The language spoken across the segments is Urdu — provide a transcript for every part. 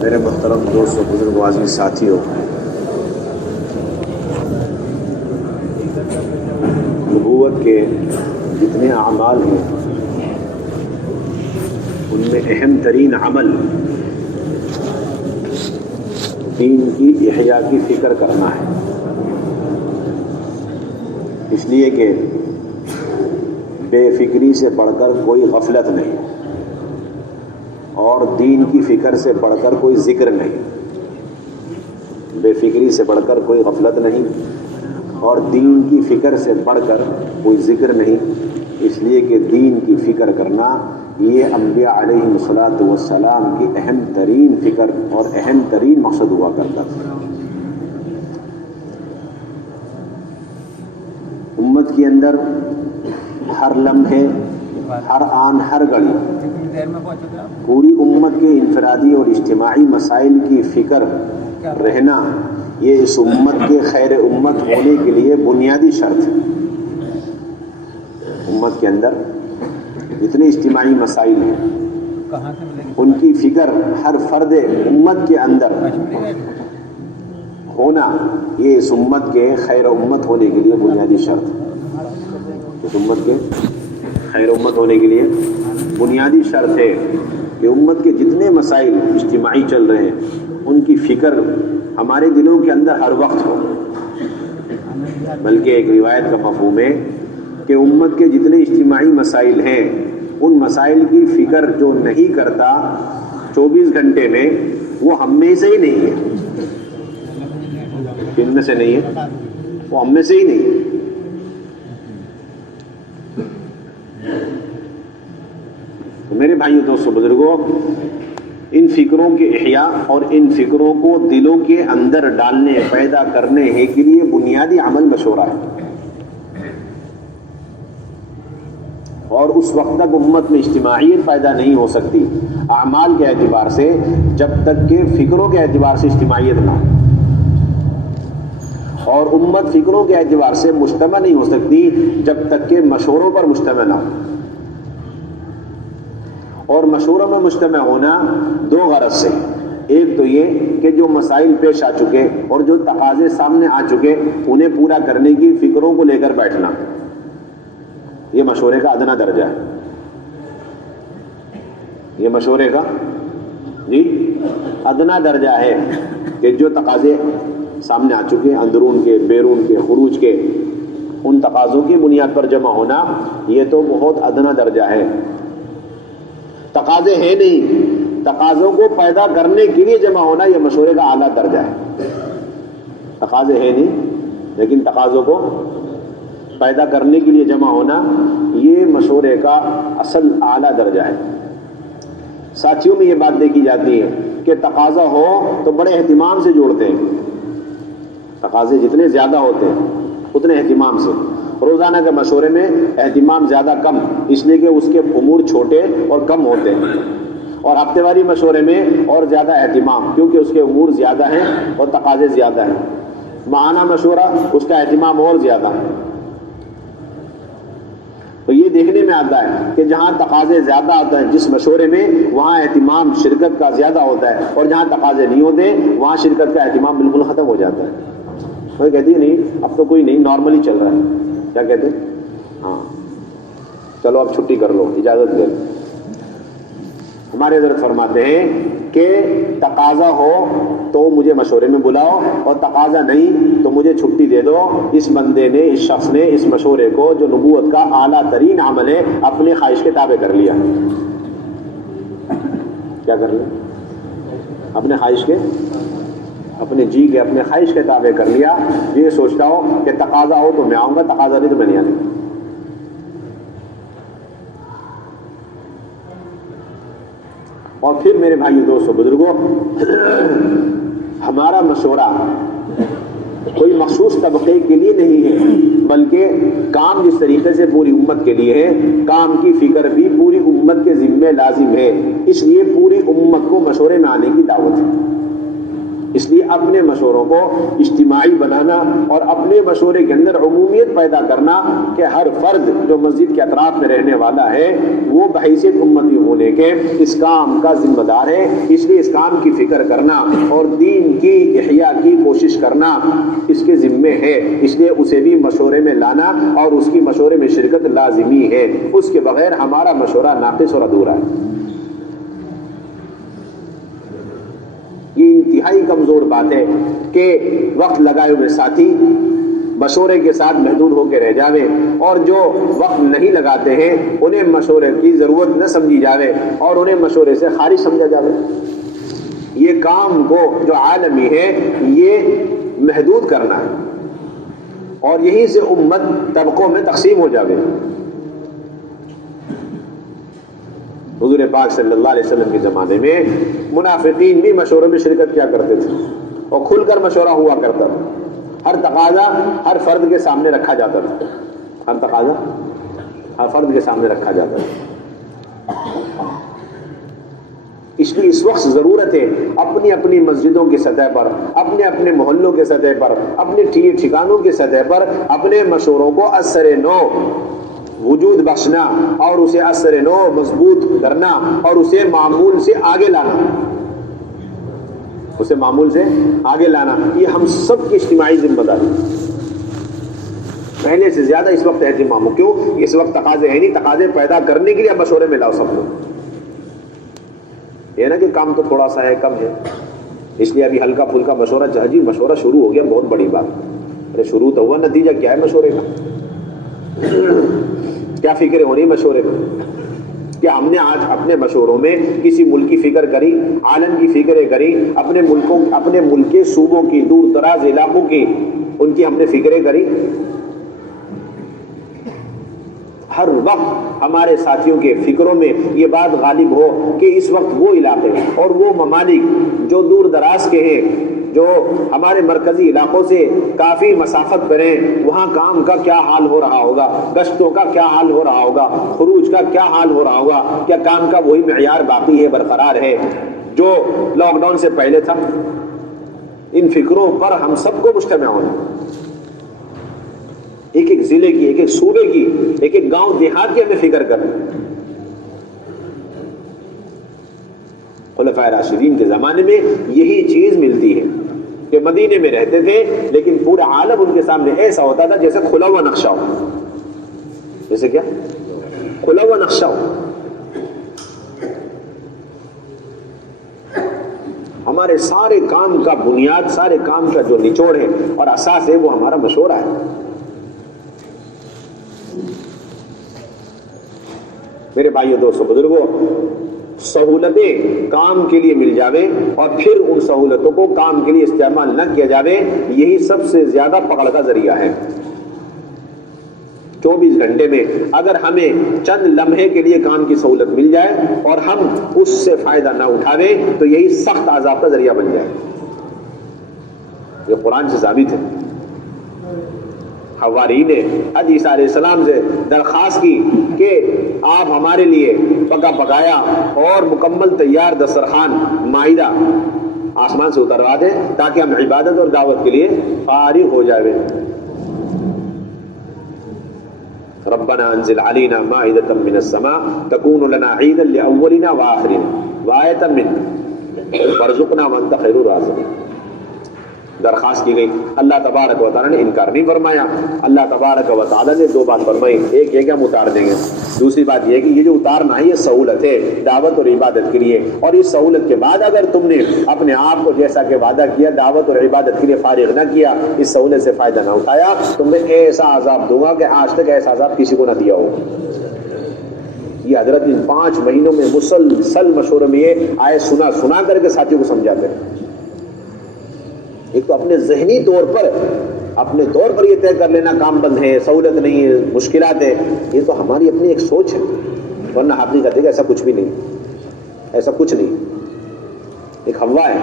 میرے محترم دوست و بزرگ عزیز ساتھیوں، نبوت کے جتنے اعمال ہیں ان میں اہم ترین عمل دین کی احیاء کی فکر کرنا ہے، اس لیے کہ بے فکری سے بڑھ کر کوئی غفلت نہیں اور دین کی فکر سے بڑھ کر کوئی ذکر نہیں۔ بے فکری سے بڑھ کر کوئی غفلت نہیں اور دین کی فکر سے بڑھ کر کوئی ذکر نہیں، اس لیے کہ دین کی فکر کرنا یہ انبیاء علیہم الصلاۃ والسلام کی اہم ترین فکر اور اہم ترین مقصد ہوا کرتا تھا۔ امت کے اندر ہر لمحے، ہر آن، ہر گھڑی پوری امت کے انفرادی اور اجتماعی مسائل کی فکر رہنا یہ اس امت کے خیر امت ہونے کے لیے بنیادی شرط ہے۔ امت کے اندر جتنے اجتماعی مسائل ہیں ان کی فکر ہر فرد امت کے اندر ہونا یہ اس امت کے خیر امت ہونے کے لیے بنیادی شرط ہے۔ اس امت کے خیر امت ہونے کے لیے بنیادی شرط ہے کہ امت کے جتنے مسائل اجتماعی چل رہے ہیں ان کی فکر ہمارے دلوں کے اندر ہر وقت ہو۔ بلکہ ایک روایت کا مفہوم ہے کہ امت کے جتنے اجتماعی مسائل ہیں ان مسائل کی فکر جو نہیں کرتا 24 گھنٹے میں وہ ہم میں سے ہی نہیں ہے۔ کن میں سے نہیں ہے؟ وہ ہم میں سے ہی نہیں ہے۔ تو میرے بھائیوں دوستوں بزرگوں، ان فکروں کے احیاء اور ان فکروں کو دلوں کے اندر ڈالنے، پیدا کرنے کے لیے بنیادی عمل مشورہ ہے، اور اس وقت تک امت میں اجتماعیت پیدا نہیں ہو سکتی اعمال کے اعتبار سے جب تک کہ فکروں کے اعتبار سے اجتماعیت نہ ہو، اور امت فکروں کے اعتبار سے مجتمع نہیں ہو سکتی جب تک کہ مشوروں پر مجتمع نہ ہو۔ اور مشوروں میں مجتمع ہونا دو غرض سے، ایک تو یہ کہ جو مسائل پیش آ چکے اور جو تقاضے سامنے آ چکے انہیں پورا کرنے کی فکروں کو لے کر بیٹھنا، یہ مشورے کا ادنا درجہ ہے۔ یہ مشورے کا ادنا درجہ ہے کہ جو تقاضے سامنے آ چکے ہیں، اندرون کے، بیرون کے، خروج کے، ان تقاضوں کی بنیاد پر جمع ہونا یہ تو بہت ادنا درجہ ہے۔ تقاضے ہیں نہیں، تقاضوں کو پیدا کرنے کے لیے جمع ہونا یہ مشورے کا اعلیٰ درجہ ہے۔ تقاضے ہیں نہیں لیکن تقاضوں کو پیدا کرنے کے لیے جمع ہونا یہ مشورے کا اصل اعلیٰ درجہ ہے۔ ساتھیوں میں یہ بات دیکھی جاتی ہے کہ تقاضا ہو تو بڑے اہتمام سے جوڑتے ہیں، تقاضے جتنے زیادہ ہوتے ہیں اتنے اہتمام سے۔ روزانہ کے مشورے میں اہتمام زیادہ کم، اس لیے کہ اس کے امور چھوٹے اور کم ہوتے ہیں، اور ہفتے واری مشورے میں اور زیادہ اہتمام کیونکہ اس کے امور زیادہ ہیں اور تقاضے زیادہ ہیں۔ ماہانہ مشورہ اس کا اہتمام اور زیادہ ہے۔ تو یہ دیکھنے میں آتا ہے کہ جہاں تقاضے زیادہ آتے ہیں جس مشورے میں وہاں اہتمام شرکت کا زیادہ ہوتا ہے، اور جہاں تقاضے نہیں ہوتے وہاں شرکت کا اہتمام بالکل ختم ہو جاتا ہے۔ وہ کہتی ہے نہیں اب تو کوئی نہیں، نارملی چل رہا ہے۔ کیا کہتے ہیں؟ ہاں چلو اب چھٹی کر لو، اجازت دے۔ ہمارے حضرت فرماتے ہیں کہ تقاضا ہو تو مجھے مشورے میں بلاؤ، اور تقاضا نہیں تو مجھے چھٹی دے دو۔ اس بندے نے، اس شخص نے اس مشورے کو جو نبوت کا اعلیٰ ترین عمل ہے اپنے خواہش کے تابع کر لیا۔ کیا کر لیا؟ اپنے خواہش کے، اپنے جی کے، اپنے خواہش کے تابع کر لیا۔ یہ سوچتا ہو کہ تقاضا ہو تو میں آؤں گا، تقاضا نہیں تو میں نہیں آنے گا۔ اور پھر میرے بھائیو دوستو بزرگوں، ہمارا مشورہ کوئی مخصوص طبقے کے لیے نہیں ہے، بلکہ کام جس طریقے سے پوری امت کے لیے ہے، کام کی فکر بھی پوری امت کے ذمہ لازم ہے۔ اس لیے پوری امت کو مشورے میں آنے کی دعوت ہے۔ اس لیے اپنے مشوروں کو اجتماعی بنانا اور اپنے مشورے کے اندر عمومیت پیدا کرنا کہ ہر فرد جو مسجد کے اطراف میں رہنے والا ہے وہ بحیثیت امتی ہونے کے اس کام کا ذمہ دار ہے. اس لیے اس کام کی فکر کرنا اور دین کی احیاء کی کوشش کرنا اس کے ذمے ہے. اس لیے اسے بھی مشورے میں لانا اور اس کی مشورے میں شرکت لازمی ہے. اس کے بغیر ہمارا مشورہ ناقص اور ادھورا ہے. یہ انتہائی کمزور بات ہے کہ وقت لگائے ہوئے ساتھی مشورے کے ساتھ محدود ہو کے رہ جاوے اور جو وقت نہیں لگاتے ہیں انہیں مشورے کی ضرورت نہ سمجھی جاوے اور انہیں مشورے سے خارج سمجھا جاوے. یہ کام کو جو عالمی ہے یہ محدود کرنا ہے اور یہیں سے امت طبقوں میں تقسیم ہو جاوے. حضور پاک صلی اللہ علیہ وسلم کے زمانے میں منافقین بھی مشوروں میں شرکت کیا کرتے تھے اور کھل کر مشورہ ہوا کرتا تھا. ہر تقاضا ہر فرد کے سامنے رکھا جاتا تھا. ہر تقاضا ہر فرد کے سامنے رکھا جاتا تھا. اس لیے اس وقت ضرورت ہے اپنی اپنی مسجدوں کی سطح پر, اپنے اپنے محلوں کے سطح پر, اپنے ٹھکانوں کی سطح پر اپنے مشوروں کو اثر نو وجود بخشنا اور اسے اثر نو مضبوط کرنا اور اسے معمول سے آگے لانا. اسے معمول سے آگے لانا یہ ہم سب کی اجتماعی ذمہ داری. پہلے سے زیادہ اس وقت اہتمام ہو. کیوں؟ اس وقت تقاضے ہیں نہیں, تقاضے پیدا کرنے کے لیے اب مشورے میں لاؤ سب لوگ. یہ نا کہ کام تو تھوڑا سا ہے, کم ہے, اس لیے ابھی ہلکا پھلکا مشورہ. جی مشورہ شروع ہو گیا, بہت بڑی بات. ارے شروع تو ہوا, نتیجہ کیا ہے مشورے کا؟ کیا فکریں ہو رہی مشورے میں؟ کہ ہم نے آج اپنے مشوروں میں کسی ملک کی فکر کری, عالم کی فکریں کری, اپنے ملک کے صوبوں کی, دور دراز علاقوں کی, ان کی ہم نے فکریں کری. ہر وقت ہمارے ساتھیوں کے فکروں میں یہ بات غالب ہو کہ اس وقت وہ علاقے اور وہ ممالک جو دور دراز کے ہیں, جو ہمارے مرکزی علاقوں سے کافی مسافت پر ہیں, وہاں کام کا کیا حال ہو رہا ہوگا, گشتوں کا کیا حال ہو رہا ہوگا, خروج کا کیا حال ہو رہا ہوگا, کیا کام کا وہی معیار باقی ہے, برقرار ہے جو لاک ڈاؤن سے پہلے تھا. ان فکروں پر ہم سب کو مجتمع ہونا, ایک ایک ضلع کی, ایک ایک صوبے کی, ایک ایک گاؤں دیہات کی ہمیں فکر کرنا. خلفائے راشدین کے زمانے میں یہی چیز ملتی ہے کہ مدینے میں رہتے تھے لیکن پورا عالم ان کے سامنے ایسا ہوتا تھا جیسے کھلا ہوا نقشہ ہو. جیسے کیا؟ کھلا ہوا نقشہ ہو. ہمارے سارے کام کا بنیاد, سارے کام کا جو نچوڑ ہے اور اساس ہے وہ ہمارا مشورہ ہے. میرے بھائیو دوستو بزرگوں, سہولتیں کام کے لیے مل جاوے اور پھر ان سہولتوں کو کام کے لیے استعمال نہ کیا جاوے, یہی سب سے زیادہ پکڑ کا ذریعہ ہے. 24 گھنٹے میں اگر ہمیں چند لمحے کے لیے کام کی سہولت مل جائے اور ہم اس سے فائدہ نہ اٹھاوے تو یہی سخت عذاب کا ذریعہ بن جائے. یہ قرآن سے ثابت ہے. حواری نے حضرت عیسیٰ علیہ السلام سے درخواست کی کہ آپ ہمارے لیے پکا پکایا اور مکمل تیار دسترخوان مائدہ آسمان سے اتروا دیں تاکہ ہم عبادت اور دعوت کے لیے فارغ ہو جائیں. ربنا انزل علینا مائدۃ من السماء تکون لنا عیدا لاولنا وآخرنا وآیۃ منک وارزقنا وانت خیر الرازقین. درخواست کی گئی. اللہ تبارک و تعالیٰ نے انکار نہیں فرمایا. اللہ تبارک و تعالیٰ نے 2 بات فرمائی. ایک یہ کہ ہم اتار دیں گے, دوسری بات یہ کہ یہ جو اتارنا ہے یہ سہولت ہے دعوت اور عبادت کے لیے, اور اس سہولت کے بعد اگر تم نے اپنے آپ کو جیسا کہ وعدہ کیا دعوت اور عبادت کے لیے فارغ نہ کیا, اس سہولت سے فائدہ نہ اٹھایا, تم نے ایسا عذاب دوں گا کہ آج تک ایسا عذاب کسی کو نہ دیا ہو. یہ حضرت ان 5 مہینوں میں مسلسل مشورے میں یہ آئے سنا کر کے ساتھیوں کو سمجھاتے ہیں. ایک تو اپنے ذہنی طور پر یہ طے کر لینا کام بند ہے, سہولت نہیں ہے, مشکلات ہے, یہ تو ہماری اپنی ایک سوچ ہے, ورنہ حقیقت ہے کہ ایسا کچھ بھی نہیں, ایسا کچھ نہیں. ایک ہوا ہے,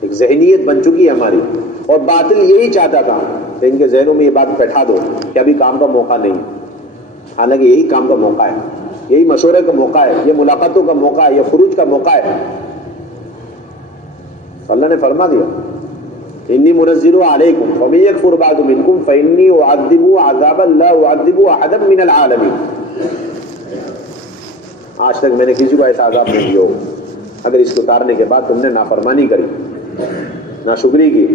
ایک ذہنیت بن چکی ہے ہماری, اور باطل یہی چاہتا تھا کہ ان کے ذہنوں میں یہ بات بیٹھا دو کہ ابھی کام کا موقع نہیں, حالانکہ یہی کام کا موقع ہے, یہی مشورے کا موقع ہے, یہ ملاقاتوں کا موقع ہے, یہ خروج کا موقع ہے. اللہ نے فرما دیا انی منزل علیکم فمن یکفر بعد منکم فانی اعذبہ عذابا لا اعذب احدا من العالمین. آج تک میں نے کسی کو ایسا عذاب نہیں دیا اگر اس کو اتارنے کے بعد تم نے نافرمانی کری، ناشکری کی.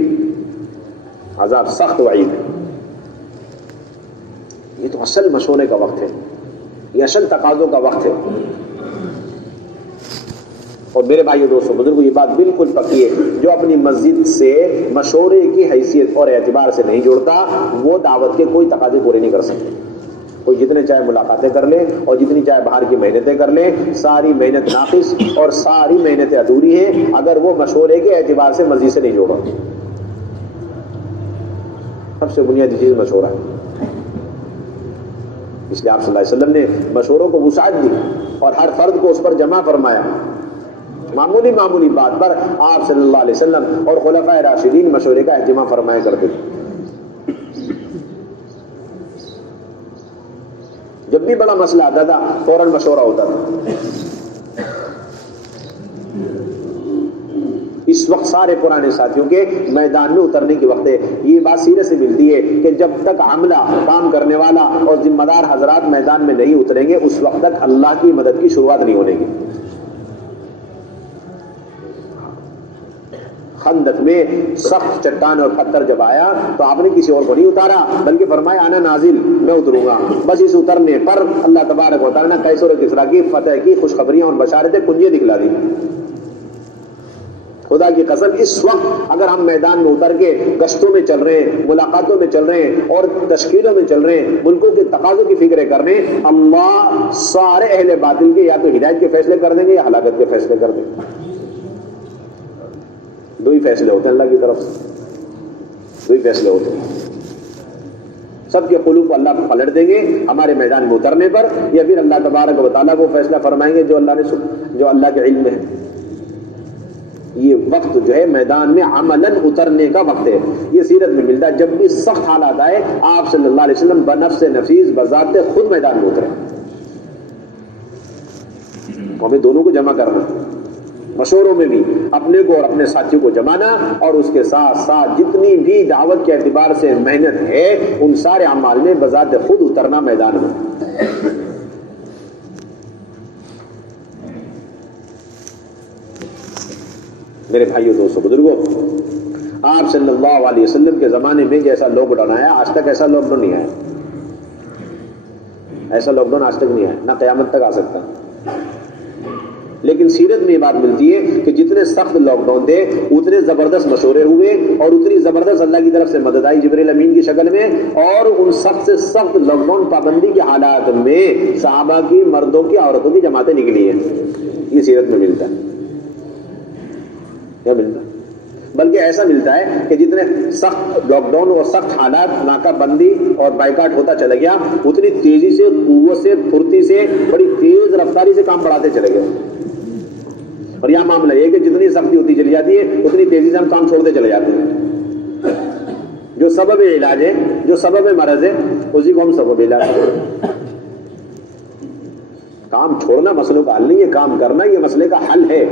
عذاب سخت وعید ہے. یہ تو اصل مشورے کا وقت ہے، یہ اصل تقاضوں کا وقت ہے. اور میرے بھائیو دوستو بزرگوں، یہ بات بالکل پکی ہے، جو اپنی مسجد سے مشورے کی حیثیت اور اعتبار سے نہیں جوڑتا وہ دعوت کے کوئی تقاضے پورے نہیں کر سکتے. کوئی جتنے چاہے ملاقاتیں کر لے اور جتنی چاہے باہر کی محنتیں کر لے، ساری محنت ناقص اور ساری محنتیں ادھوری ہیں اگر وہ مشورے کے اعتبار سے مسجد سے نہیں جوڑا. سب سے بنیادی چیز مشورہ ہے. اس لیے آپ صلی اللہ علیہ وسلم نے مشوروں کو وسعت دی اور ہر فرد کو اس پر جمع فرمایا. معمولی بات پر آپ صلی اللہ علیہ وسلم اور خلفائے راشدین مشورے کا اہتمام فرمایا کرتے تھے. جب بھی بڑا مسئلہ آتا تھا فوراً مشورہ ہوتا تھا. اس وقت سارے پرانے ساتھیوں کے میدان میں اترنے کے وقت ہے. یہ بات سیرت سے ملتی ہے کہ جب تک عاملہ، کام کرنے والا اور ذمہ دار حضرات میدان میں نہیں اتریں گے اس وقت تک اللہ کی مدد کی شروعات نہیں ہونے گی. خندق میں سخت چٹان اور پتھر جب آیا تو آپ نے کسی اور کو نہیں اتارا بلکہ فرمایا انا نازل، میں اتروں گا. بس اس اترنے پر اللہ تبارک و تعالیٰ نے قیصر و کسریٰ کی فتح کی خوشخبریاں اور بشارتیں کنجیاں دکھلا دی. خدا کی قسم اس وقت اگر ہم میدان میں اتر کے گشتوں میں چل رہے ہیں، ملاقاتوں میں چل رہے ہیں اور تشکیلوں میں چل رہے ہیں، ملکوں کے تقاضوں کی فکریں کر رہے ہیں، اللہ سارے اہل باطل کے یا تو ہدایت کے فیصلے کر دیں گے یا ہلاکت کے فیصلے کر دیں گے. دو ہی فیصلے ہوتے ہیں اللہ کی طرف سے، دو ہی فیصلے ہوتے ہیں. سب کے قلوب کو اللہ پلٹ دیں گے ہمارے میدان میں اترنے پر، یا پھر اللہ تبارک و تعالیٰ کو فیصلہ فرمائیں گے جو اللہ کے علم میں ہے. یہ وقت جو ہے میدان میں عملاً اترنے کا وقت ہے. یہ سیرت میں ملتا ہے جب بھی سخت حالات آئے آپ صلی اللہ علیہ وسلم بنفس نفیس بذات خود میدان میں اترے. ہمیں دونوں کو جمع کرنا، مشوروں میں بھی اپنے کو اور اپنے ساتھیوں کو جمانا، اور اس کے ساتھ ساتھ جتنی بھی دعوت کے اعتبار سے محنت ہے ان سارے اعمال میں بذات خود اترنا میدان میں. میرے بھائیوں دوستوں بزرگوں، آپ صلی اللہ علیہ وسلم کے زمانے میں جیسا لاک ڈاؤن آیا آج تک ایسا لاک ڈاؤن نہیں آیا. ایسا لاک ڈاؤن آج تک نہیں آیا، نہ قیامت تک آ سکتا. لیکن سیرت میں یہ بات ملتی ہے کہ جتنے سخت لاک ڈاؤن تھے اتنے زبردست مشورے ہوئے اور اتنی زبردست اللہ کی طرف سے مدد آئی جبریل امین کی شکل میں. اور ان سخت سے سخت لاک ڈاؤن پابندی کے حالات میں صحابہ کی، مردوں کی، عورتوں کی جماعتیں نکلی ہیں. یہ سیرت میں ملتا ہے. کیا ملتا ہے؟ بلکہ ایسا ملتا ہے کہ جتنے سخت لاک ڈاؤن اور سخت حالات، ناکہ بندی اور بائیکاٹ ہوتا چلا گیا، اتنی تیزی سے، قوت سے، پھرتی سے، بڑی تیز رفتاری سے کام بڑھاتے چلے گئے. اور یہاں معاملہ یہ کہ جتنی سختی ہوتی چلی جاتی ہے اتنی تیزی سے ہم کام چھوڑتے چلے جاتے ہیں. جو سبب علاج ہے، جو سبب مرض ہے، اسی کو ہم سبب علاج ہے. کام چھوڑنا مسئلوں کا حل نہیں ہے، کام کرنا یہ مسئلے کا حل ہے.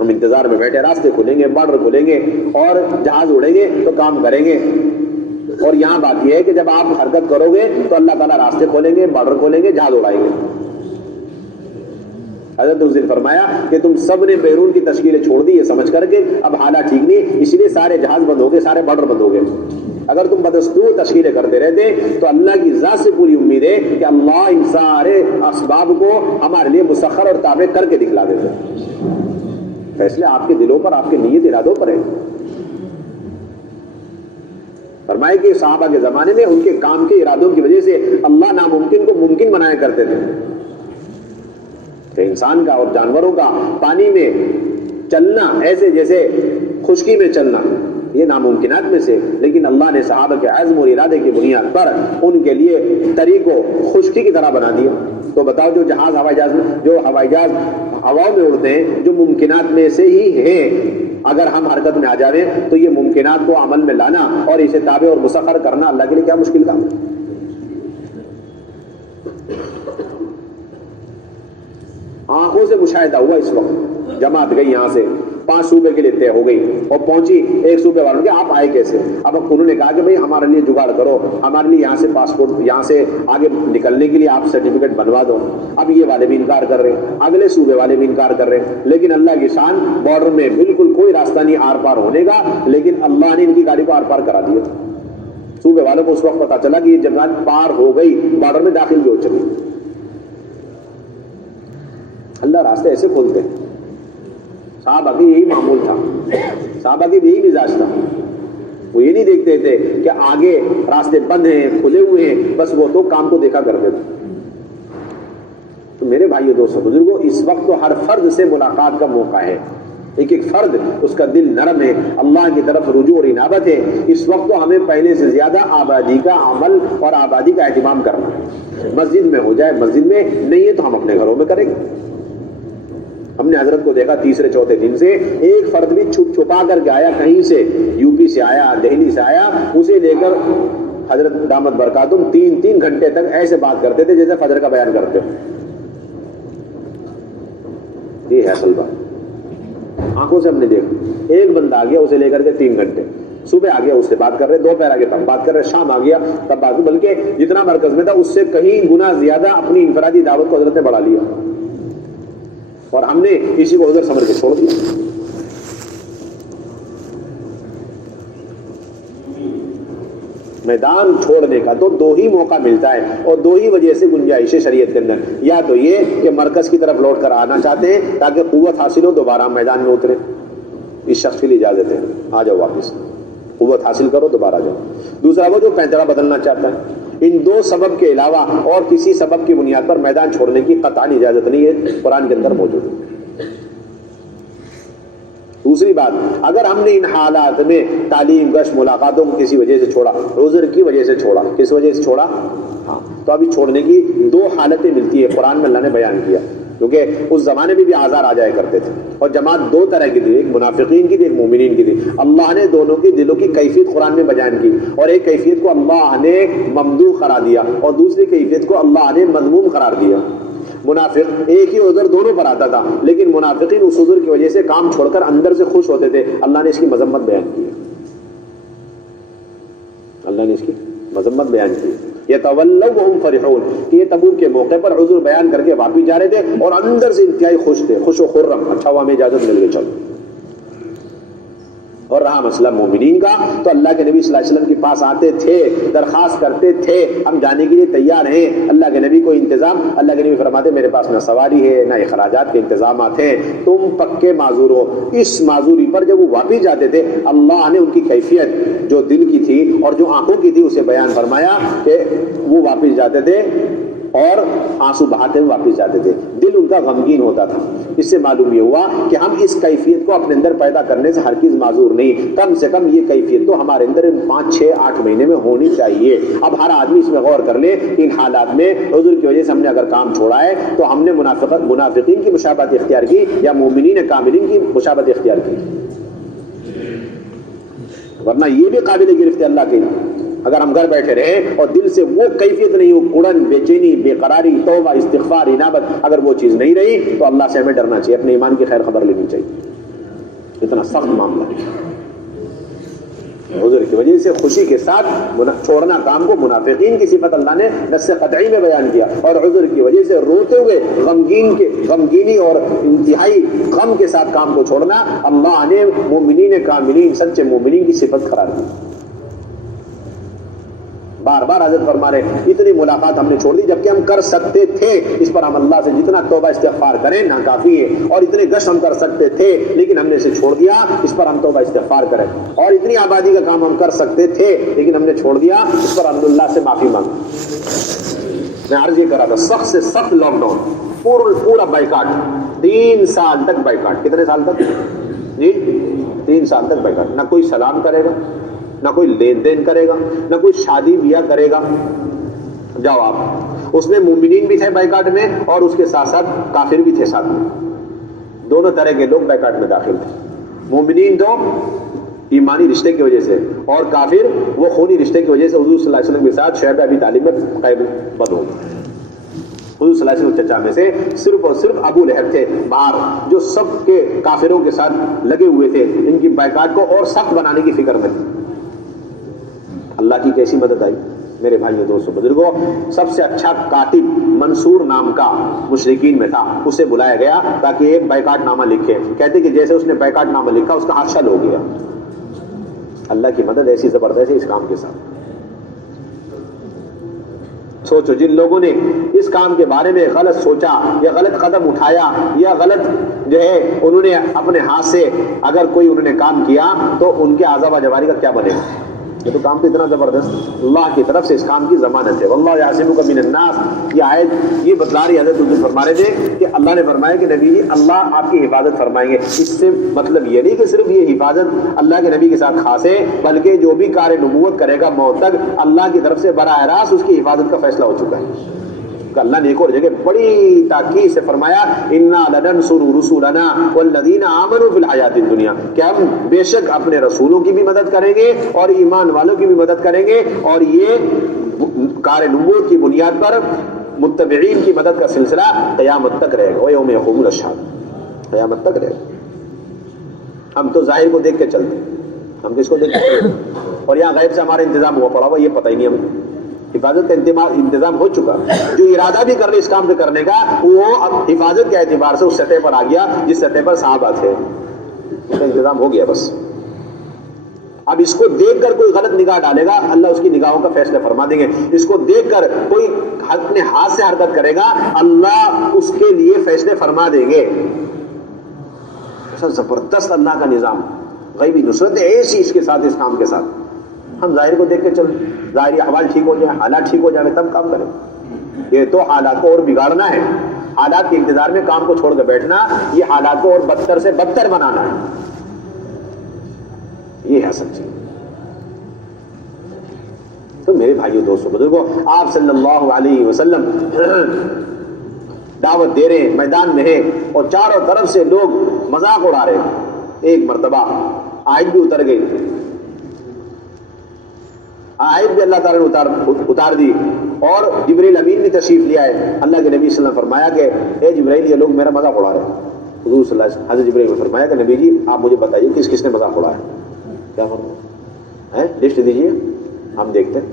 ہم انتظار میں بیٹھے، راستے کھلیں گے، بارڈر کھلیں گے اور جہاز اڑیں گے تو کام کریں گے. اور یہاں بات یہ ہے کہ جب آپ حرکت کرو گے تو اللہ تعالیٰ راستے کھولیں گے، بارڈر کھولیں گے، جہاز اڑائیں گے. حضرت اس دن فرمایا کہ تم سب نے بیرون کی تشکیلیں چھوڑ دی یہ سمجھ کر کے اب حالات ٹھیک نہیں، اس لیے سارے جہاز بند ہو گئے، سارے بارڈر بند ہو گئے. اگر تم بدستور تشکیلیں کرتے رہتے تو اللہ کی ذات سے پوری امید ہے کہ اللہ ان سارے اسباب کو ہمارے لیے مسخر اور تابع کر کے دکھلا دیتے. فیصلے آپ کے دلوں پر، آپ کے نیت ارادوں پر ہے. فرمائے کہ صحابہ کے زمانے میں ان کے کام کے ارادوں کی وجہ سے اللہ ناممکن کو ممکن بنایا کرتے تھے. کہ انسان کا اور جانوروں کا پانی میں چلنا ایسے جیسے خشکی میں چلنا یہ ناممکنات میں سے، لیکن اللہ نے صحابہ کے عزم اور ارادے کی بنیاد پر ان کے لیے طریق کو خشکی کی طرح بنا دیا. تو بتاؤ جو جہاز ہوائی جہاز ہواؤں میں اڑتے ہیں، جو ممکنات میں سے ہی ہیں، اگر ہم حرکت میں آ جائیں تو یہ ممکنات کو عمل میں لانا اور اسے تابع اور مسخر کرنا اللہ کے لیے کیا مشکل کام ہے. آنکھوں سے مشاہدہ ہوا اس وقت، جماعت گئی یہاں سے 5 صوبے کے لیے طے ہو گئی اور پہنچی ایک صوبے والوں کے, آپ آئے کیسے؟ اب انہوں نے کہا کہ بھائی ہمارے لیے جگاڑ کرو, ہمارے لیے یہاں سے پاسپورٹ, یہاں سے آگے نکلنے کے لیے آپ سرٹیفکیٹ بنوا دو. اب یہ والے بھی انکار کر رہے ہیں, اگلے صوبے والے بھی انکار کر رہے ہیں, لیکن اللہ کی شان, بارڈر میں بالکل کوئی راستہ نہیں آر پار ہونے کا, لیکن اللہ نے ان کی گاڑی کو آر پار کرا دیا. صوبے والوں کو اس وقت پتا چلا کہ یہ جماعت پار ہو گئی, بارڈر میں داخل بھی ہو چکی. اللہ راستے ایسے کھولتے ہیں. صحابہ کی یہی معمول تھا, صحابہ کی بھی یہی مزاج تھا. وہ یہ نہیں دیکھتے تھے کہ آگے راستے بند ہیں, کھلے ہوئے ہیں, بس وہ تو کام کو دیکھا کرتے تھے. تو میرے بھائیو دوستو بزرگوں, اس وقت تو ہر فرد سے ملاقات کا موقع ہے. ایک ایک فرد اس کا دل نرم ہے, اللہ کی طرف رجوع اور انابت ہے. اس وقت تو ہمیں پہلے سے زیادہ آبادی کا عمل اور آبادی کا اہتمام کرنا ہے. مسجد میں ہو جائے مسجد میں, نہیں ہے تو ہم اپنے گھروں میں کریں گے. ہم نے حضرت کو دیکھا تیسرے چوتھے دن سے ایک فرد بھی چھپ چھپا کر کے آیا, کہیں سے یو پی سے آیا, دہلی سے آیا, اسے لے کر حضرت دامت برکاتہم 3 گھنٹے تک ایسے بات کرتے تھے جیسے فجر کا بیان کرتے ہو. یہ ہے اصل بات. آنکھوں سے ہم نے دیکھا, ایک بندہ آ گیا, اسے لے کر کے 3 گھنٹے, صبح آ گیا اس سے بات کر رہے, دوپہر آ گیا تب بات کر رہے, شام آ گیا تب بات, بلکہ جتنا مرکز میں تھا اس سے کہیں گنا زیادہ اپنی انفرادی دعوت کو حضرت نے بڑھا لیا, اور ہم نے اسی کو ادھر سمجھ کے چھوڑ دیا. میدان چھوڑنے کا تو 2 ہی موقع ملتا ہے, اور 2 ہی وجہ سے گنجائش ہے شریعت کے اندر. یا تو یہ کہ مرکز کی طرف لوٹ کر آنا چاہتے ہیں تاکہ قوت حاصل ہو, دوبارہ میدان میں اترے. اس شخص کے لیے اجازت ہے, آ جاؤ واپس, قوت حاصل کرو, دوبارہ جاؤ. دوسرا وہ جو پینتڑا بدلنا چاہتا ہے. ان 2 سبب کے علاوہ اور کسی سبب کی بنیاد پر میدان چھوڑنے کی قطعاً اجازت نہیں ہے, قرآن کے اندر موجود ہے. دوسری بات, اگر ہم نے ان حالات میں تعلیم, گشت, ملاقاتوں کو کسی وجہ سے چھوڑا, عذر کی وجہ سے چھوڑا, کس وجہ سے چھوڑا, ہاں, تو ابھی چھوڑنے کی 2 حالتیں ملتی ہے, قرآن میں اللہ نے بیان کیا. کیونکہ اس زمانے میں بھی آزار آ جایا کرتے تھے, اور جماعت 2 طرح کی تھی, ایک منافقین کی تھی, ایک مومنین کی تھی. اللہ نے دونوں کی دلوں کی کیفیت قرآن میں بیان کی, اور ایک کیفیت کو اللہ نے ممدوح قرار دیا, اور دوسری کیفیت کو اللہ نے مذموم قرار دیا. منافق ایک ہی عذر دونوں پر آتا تھا, لیکن منافقین اس عذر کی وجہ سے کام چھوڑ کر اندر سے خوش ہوتے تھے. اللہ نے اس کی مذمت بیان کی, اللہ نے اس کی مذمت بیان کی. یتولوا وهم فرحون, کہ یہ تبوک کے موقع پر عذر بیان کر کے واپس جا رہے تھے, اور اندر سے انتہائی خوش تھے, خوش و خرم, اچھا ہوا ہمیں اجازت مل گئی, چلو. اور رہا مسئلہ مومنین کا, تو اللہ کے نبی صلی اللہ علیہ وسلم کے پاس آتے تھے, درخواست کرتے تھے, ہم جانے کے لیے تیار ہیں. اللہ کے نبی کو انتظام, اللہ کے نبی فرماتے میرے پاس نہ سواری ہے نہ اخراجات کے انتظامات ہیں, تم پکے معذور ہو. اس معذوری پر جب وہ واپس جاتے تھے, اللہ نے ان کی کیفیت جو دل کی تھی اور جو آنکھوں کی تھی اسے بیان فرمایا کہ وہ واپس جاتے تھے اور آنسو بہاتے ہوئے واپس جاتے تھے, دل ان کا غمگین ہوتا تھا. اس سے معلوم یہ ہوا کہ ہم اس کیفیت کو اپنے اندر پیدا کرنے سے ہرگز معذور نہیں, کم سے کم یہ کیفیت تو ہمارے اندر 5, 6, 8 مہینے میں ہونی چاہیے. اب ہر آدمی اس میں غور کر لے, ان حالات میں عذر کی وجہ سے ہم نے اگر کام چھوڑا ہے تو ہم نے منافقین کی مشابہت اختیار کی یا مومنین کاملین کی مشابہت اختیار کی, ورنہ یہ بھی قابل گرفت ہے اللہ کی. اگر ہم گھر بیٹھے رہے اور دل سے وہ کیفیت نہیں ہو, کڑن, بے چینی, بے قراری, توبہ, استغفار, انابت, اگر وہ چیز نہیں رہی تو اللہ سے ہمیں ڈرنا چاہیے, اپنے ایمان کی خیر خبر لینی چاہیے. اتنا سخت معاملہ ہے. عذر کی وجہ سے خوشی کے ساتھ چھوڑنا کام کو منافقین کی صفت اللہ نے نص قطعی میں بیان کیا, اور عذر کی وجہ سے روتے ہوئے غمگینی اور انتہائی غم کے ساتھ کام کو چھوڑنا اللہ نے مومنین کاملین, سچے مومنین کی صفت قرار دی. بار بار حضرت فرما رہے اتنی ملاقات ہم نے چھوڑ دی جبکہ ہم کر سکتے تھے, اس پر ہم اللہ سے جتنا توبہ استغفار کریں ناکافی ہے, اور اتنے گشت ہم کر سکتے تھے لیکن ہم نے اسے چھوڑ دیا, اس پر ہم توبہ استغفار کریں. اور اتنی آبادی کا کام ہم کر سکتے تھے لیکن ہم نے چھوڑ دیا, اس پر ہم اللہ سے معافی مانگیں. میں عرض یہ کر رہا تھا, سخت سے سخت لاک ڈاؤن, پورا بائیکاٹ, 3 سال تک بائیکاٹ. کتنے سال تک جی؟ 3 سال تک بائیکاٹ. نہ کوئی سلام کرے گا, نہ کوئی لین دین کرے گا, نہ کوئی شادی بیاہ کرے گا. جاؤ آپ. اس میں مومنین بھی تھے بائیکاٹ میں, اور اس کے ساتھ ساتھ کافر بھی تھے ساتھ میں. دونوں طرح کے لوگ بائیکاٹ میں داخل تھے. مومنین تو ایمانی رشتے کی وجہ سے, اور کافر وہ خونی رشتے کی وجہ سے حضور صلی اللہ علیہ وسلم کے ساتھ شعب ابی طالب میں قید بند ہو گئے. حضور صلی اللہ علیہ وسلم چچا میں سے صرف اور صرف ابو لہب تھے باہر، جو سب کے کافروں کے ساتھ لگے ہوئے تھے، ان کی بائیکاٹ کو اور سخت بنانے کی فکر میں تھے۔ اللہ کی کیسی مدد آئی میرے بھائیوں دوستوں بزرگوں، سب سے اچھا کاتب منصور نام کا مشرکین میں تھا، اسے بلایا گیا تاکہ ایک بائیکاٹ نامہ لکھے۔ کہتے کہ جیسے اس نے بائیکاٹ نامہ لکھا اس کا ہاتھ شل ہو گیا۔ اللہ کی مدد ایسی زبردست ہے اس کام کے ساتھ۔ سوچو جن لوگوں نے اس کام کے بارے میں غلط سوچا یا غلط قدم اٹھایا یا غلط جو ہے انہوں نے اپنے ہاتھ سے اگر کوئی انہوں نے کام کیا تو ان کے عذاب و جواری کا کیا بنے گا؟ یہ تو کام تو اتنا زبردست، اللہ کی طرف سے اس کام کی ضمانت ہے۔ واللہ یعصمک من الناس، یہ آیت یہ بتلا رہی حضرت حضور فرما رہے تھے کہ اللہ نے فرمایا کہ نبی جی اللہ آپ کی حفاظت فرمائیں گے۔ اس سے مطلب یہ نہیں کہ صرف یہ حفاظت اللہ کے نبی کے ساتھ خاص ہے، بلکہ جو بھی کار نبوت کرے گا موت تک اللہ کی طرف سے براہ راست اس کی حفاظت کا فیصلہ ہو چکا ہے۔ اللہ نے ایک اور جگہ بڑی تاکید سے فرمایا انا لننصر رسولنا والذین آمنوا فی الحیات الدنیا، کہ ہم بے شک اپنے رسولوں کی بھی مدد کریں گے اور ایمان والوں کی بھی مدد کریں گے، اور یہ کار نبوت کی بنیاد پر متبعین کی مدد کا سلسلہ قیامت تک رہے گا، ویوم یقوم الاشہاد، قیامت تک رہے گا۔ ہم تو ظاہر کو دیکھ کے چلتے ہیں، ہم کس کو دیکھ کے چلتے ہیں؟ اور یہاں غیب سے ہمارا انتظام ہوا پڑا ہوا، یہ پتہ ہی نہیں ہمیں۔ حفاظت کا انتظام ہو چکا، جو ارادہ بھی کر رہے اس کام پہ کرنے کا وہ اب حفاظت کے اعتبار سے اس سطح پر آ گیا جس سطح پر صحابہ تھے، اس کا انتظام ہو گیا بس۔ اب اس کو دیکھ کر کوئی غلط نگاہ ڈالے گا اللہ اس کی نگاہوں کا فیصلہ فرما دیں گے، اس کو دیکھ کر کوئی اپنے ہاتھ سے حرکت کرے گا اللہ اس کے لیے فیصلے فرما دیں گے۔ ایسا زبردست اللہ کا نظام، غیبی نصرت ایسی اس کے ساتھ، اس کام کے ساتھ۔ ہم ظاہر کو دیکھ کے چل، ظاہری احوال ٹھیک ہو جائیں، حالات ٹھیک ہو جائیں تب کام کریں۔ یہ تو حالات کو اور بگاڑنا ہے، حالات کے انتظار میں کام کو چھوڑ کے بیٹھنا، یہ حالات کو اور بدتر سے بدتر بنانا ہے، یہ ہے اصل چیز۔ تو میرے بھائیوں دوستوں بزرگوں، آپ صلی اللہ علیہ وسلم دعوت دے رہے ہیں، میدان میں ہیں اور چاروں طرف سے لوگ مذاق اڑا رہے ہیں۔ ایک مرتبہ آیت بھی اتر گئی، آیت بھی اللہ تعالیٰ نے اتار دی، اور جبریل امین بھی تشریف لیا ہے۔ اللہ کے نبی صلی اللہ علیہ وسلم فرمایا کہ اے جبریل یہ لوگ میرا مذاق اڑا رہے ہیں۔ حضور صلی اللہ علیہ وسلم حضرت جبریل نے فرمایا کہ نبی جی آپ مجھے بتائیے کس کس نے مذاق اڑایا ہے، کیا فرمایا ہے، لسٹ دیجیے ہم دیکھتے ہیں۔